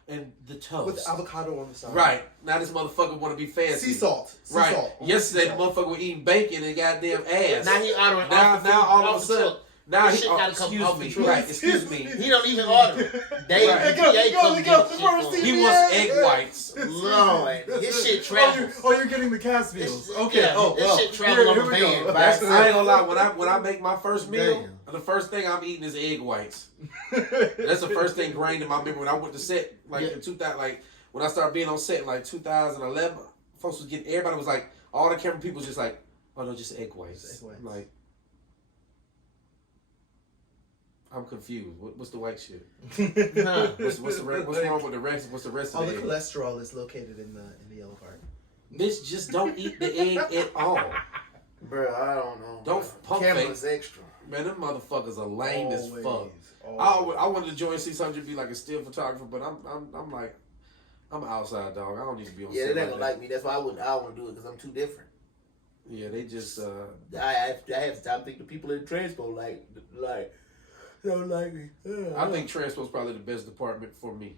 and the toast. With avocado on the side. Right. Now this motherfucker want to be fancy. Sea salt. Right. Salt. Yesterday the Sea salt. motherfucker was eating bacon and goddamn ass. Now he ordering Now off the food, all of off a the sudden. truck. Now This he shit gotta come excuse off me. the truck. Right. Excuse me. He don't even order. They Right. PA He come goes, get the shit first for him. He wants egg whites. Lord, his shit travels. You're getting the cast meals. Okay. Yeah, this shit travel on the we go. van. That's, I ain't gonna lie. When I make my first meal, Damn. the first thing I'm eating is egg whites. That's the first thing ingrained in my memory. When I went to set, like in 2000, like when I started being on set in like 2011, folks was getting. Everybody was like, all the camera people was just like, oh no, just egg whites. Just egg whites. Like, I'm confused. What's the white shit? Huh. What's wrong with the rest? What's the rest All of the the egg? cholesterol is located in the yellow part. Bitch, just don't eat the egg at all. Bro, I don't know. Don't pump Camera's fake. extra. Man, them motherfuckers are lame as fuck. Always. I wanted to join 600 be like a still photographer, but I'm like, I'm an outside dog. I don't need to be on Yeah, set they ain't like gonna that. like me. That's why I don't want to do it because I'm too different. Yeah, they just I have to stop thinking the people in transport don't like me. I think transport's probably the best department for me.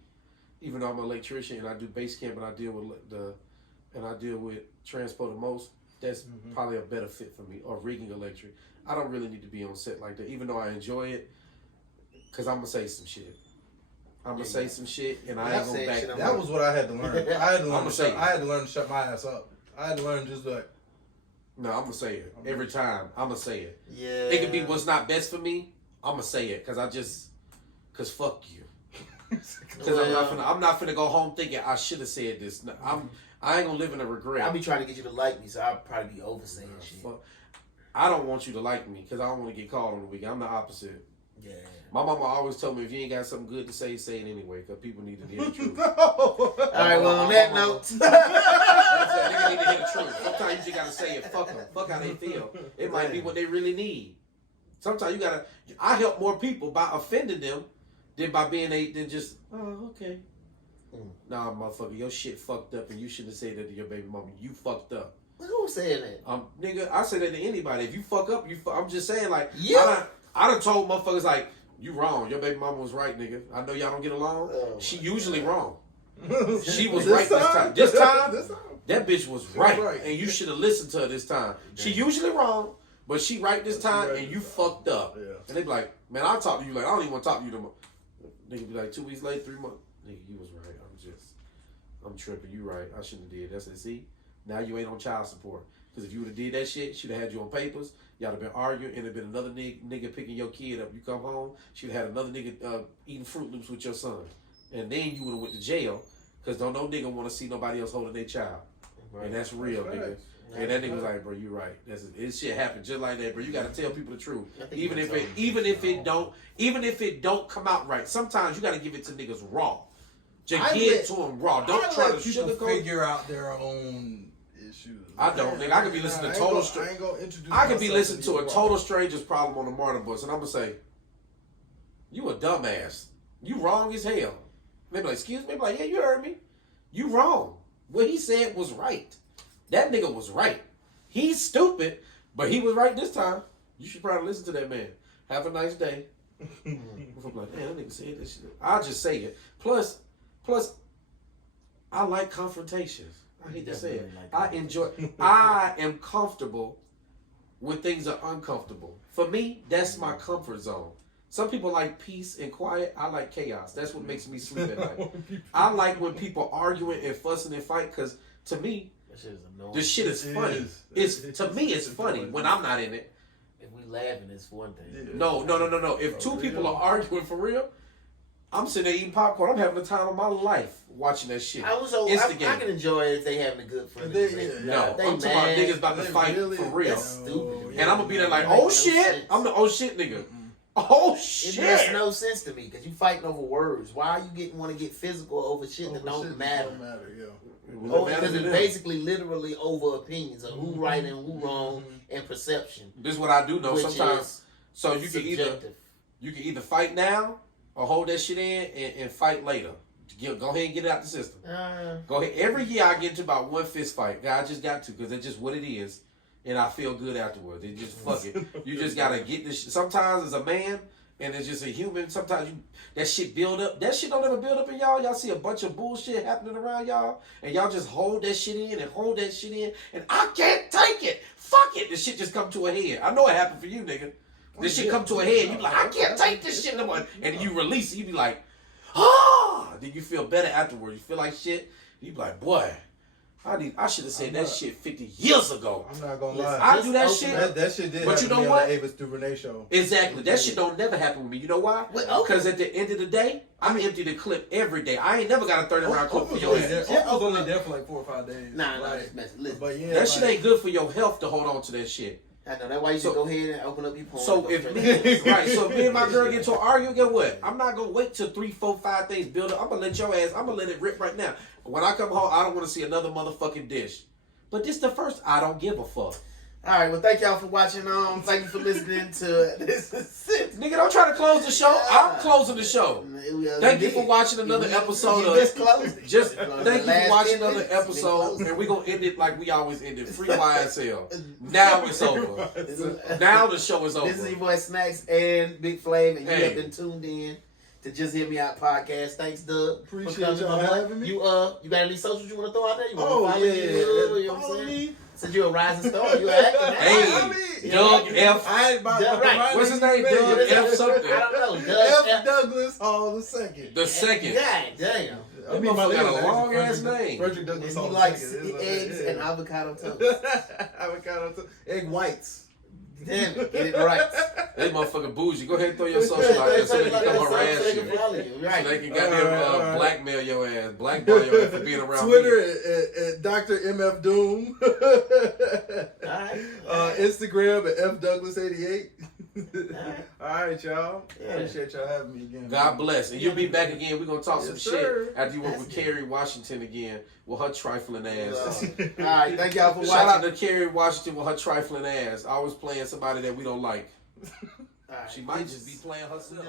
Even though I'm an electrician and I do base camp and I deal with transport the most, that's probably a better fit for me. Or rigging electric. I don't really need to be on set like that, even though I enjoy it, because I'm gonna say some shit. I'm gonna say some shit and I ain't gonna back. That was what I had to learn. I had to learn. I had to learn to shut my ass up. I had to learn just like. No, I'm gonna say it every time. I'm gonna say it. Yeah. It could be what's not best for me. I'm gonna say it cause fuck you. Cause I'm not finna go home thinking I should have said this. No, I ain't gonna live in a regret. I'll be trying to get you to like me, so I'll probably be oversaying shit. Fuck. I don't want you to like me because I don't want to get called on the weekend. I'm the opposite. Yeah. My mama always told me if you ain't got something good to say it anyway because people need to hear the truth. All right, well, on that note. Nigga need to hear the truth. Sometimes you just gotta say it. Fuck them. Fuck how they feel. It might be what they really need. Sometimes you gotta. I help more people by offending them than by being than just. Oh, okay. Nah, motherfucker, your shit fucked up, and you shouldn't say that to your baby mama. You fucked up. Who saying that? Nigga, I say that to anybody. If you fuck up, I'm just saying like. Yeah. I done told motherfuckers like, you wrong. Your baby mama was right, nigga. I know y'all don't get along. She usually wrong. She was right this time. This time, that bitch was right. And you should have listened to her this time. She usually wrong, but she right this time, and you fucked up. Yeah. And they be like, man, I'll talk to you. Like, I don't even want to talk to you no more. Nigga be like, 2 weeks later, 3 months. Nigga, you was right. I'm tripping. You right. I shouldn't have did that. So, see, now you ain't on child support. Because if you would have did that shit, she'd have had you on papers. Y'all have been arguing, and it'd been another nigga picking your kid up. You come home, she'd have had another nigga eating Fruit Loops with your son. And then you would have went to jail, because don't no nigga want to see nobody else holding their child. Right. And that's real, nigga. And that nigga was like, bro, you right. This shit happened just like that, bro. You gotta tell people the truth. Even if it don't come out right. Sometimes you gotta give it to niggas raw. Just give it to them raw. Don't try to sugarcoat. Figure out their own issues. I don't, nigga. I could be listening to total. I could be listening to a total stranger's problem on the Martin bus, and I'm gonna say, "You a dumbass. You wrong as hell." They be like, "Excuse me." I'm like, "Yeah, you heard me. You wrong. What he said was right. That nigga was right. He's stupid, but he was right this time. You should probably listen to that man. Have a nice day." I'm like, man, that nigga said this shit. I'll just say it. Plus, I like confrontations. I hate to say it. I am comfortable when things are uncomfortable. For me, that's my comfort zone. Some people like peace and quiet. I like chaos. That's what makes me sleep at night. I like when people arguing and fussing and fight because to me, this shit is funny. To me, it's funny when I'm not in it. If we laughing, it's one thing. No. If two people are arguing for real, I'm sitting there eating popcorn. I'm having the time of my life watching that shit. I can enjoy it if they having a good fun. No, I'm talking about niggas about to fight for real. That's stupid. And I'm gonna be there like, oh shit. I'm the oh shit nigga. Oh shit. It makes no sense to me because you fighting over words. Why are you want to get physical over shit that don't matter? Because it's basically literally over opinions of who right and who wrong and perception. This is what I do know sometimes. So you can either fight now or hold that shit in and fight later. Go ahead and get it out the system. Go ahead. Every year I get into about one fist fight. I just got to because it's just what it is. And I feel good afterwards. It just fuck it. You just gotta get this shit. Sometimes as a man and it's just a human, sometimes that shit build up. That shit don't ever build up in y'all. Y'all see a bunch of bullshit happening around y'all and y'all just hold that shit in and hold that shit in and I can't take it. Fuck it. This shit just come to a head. I know it happened for you, nigga. This shit come to a head. You be like, I can't take this shit no more. And you release it. You be like, then you feel better afterwards. You feel like shit. You be like, boy, I should have said that shit 50 years ago. I'm not gonna lie. I do that shit. That shit did. But happen you know to me what? On the Avis DuVernay show. Exactly. That shit don't never happen with me. You know why? Because at the end of the day, I'm empty the clip every day. I ain't never got a 30-round clip for your ass. I was only there for like 4 or 5 days. Nah, listen. But yeah, that shit ain't good for your health to hold on to that shit. I know that's why you should go ahead and open up your porn. So if me and my girl get to an argument, get what? I'm not gonna wait till 3, 4, 5 things build up. I'm gonna let your ass. I'm gonna let it rip right now. When I come home, I don't want to see another motherfucking dish. But this the first. I don't give a fuck. All right, well, thank y'all for watching. Thank you for listening to this. Nigga, don't try to close the show. I'm closing the show. Thank you for watching another episode of. Just thank you for watching another episode, and we gonna end it like we always end it. Free YSL. Now it's over. Now the show is over. This is your boy Snacks and BigFlava, and you have been tuned in to Just Hear Me Out podcast. Thanks, Doug. Appreciate y'all having me. You got any socials you want to throw out there? You Oh follow yeah, you know what I'm follow saying? me. Since you're a rising star, you acting. Hey, Doug F. Right. What's his name? Doug F. something. I don't know. Doug F. Douglas Hall II. The second. God damn. That motherfucker got a long ass name. Frederick Douglas And Hall he II. likes eggs and avocado toast. Avocado toast. Egg whites. Damn it, get it right. That motherfucker bougie. Go ahead and throw your social out there so they can come harass you. Right. So they can goddamn blackmail your ass, blackball your ass for being around Twitter me. at Dr. MF Doom. Alright. Instagram at FDouglas88. Alright. Alright, y'all. Yeah. Appreciate y'all having me again. God bless. And you'll be back again. We're going to talk some sir. shit after you work with Kerry Washington again with her trifling ass. Alright, thank y'all for watching. Shout out to Kerry Washington with her trifling ass. Always playing somebody that we don't like. Alright. She might just be playing herself.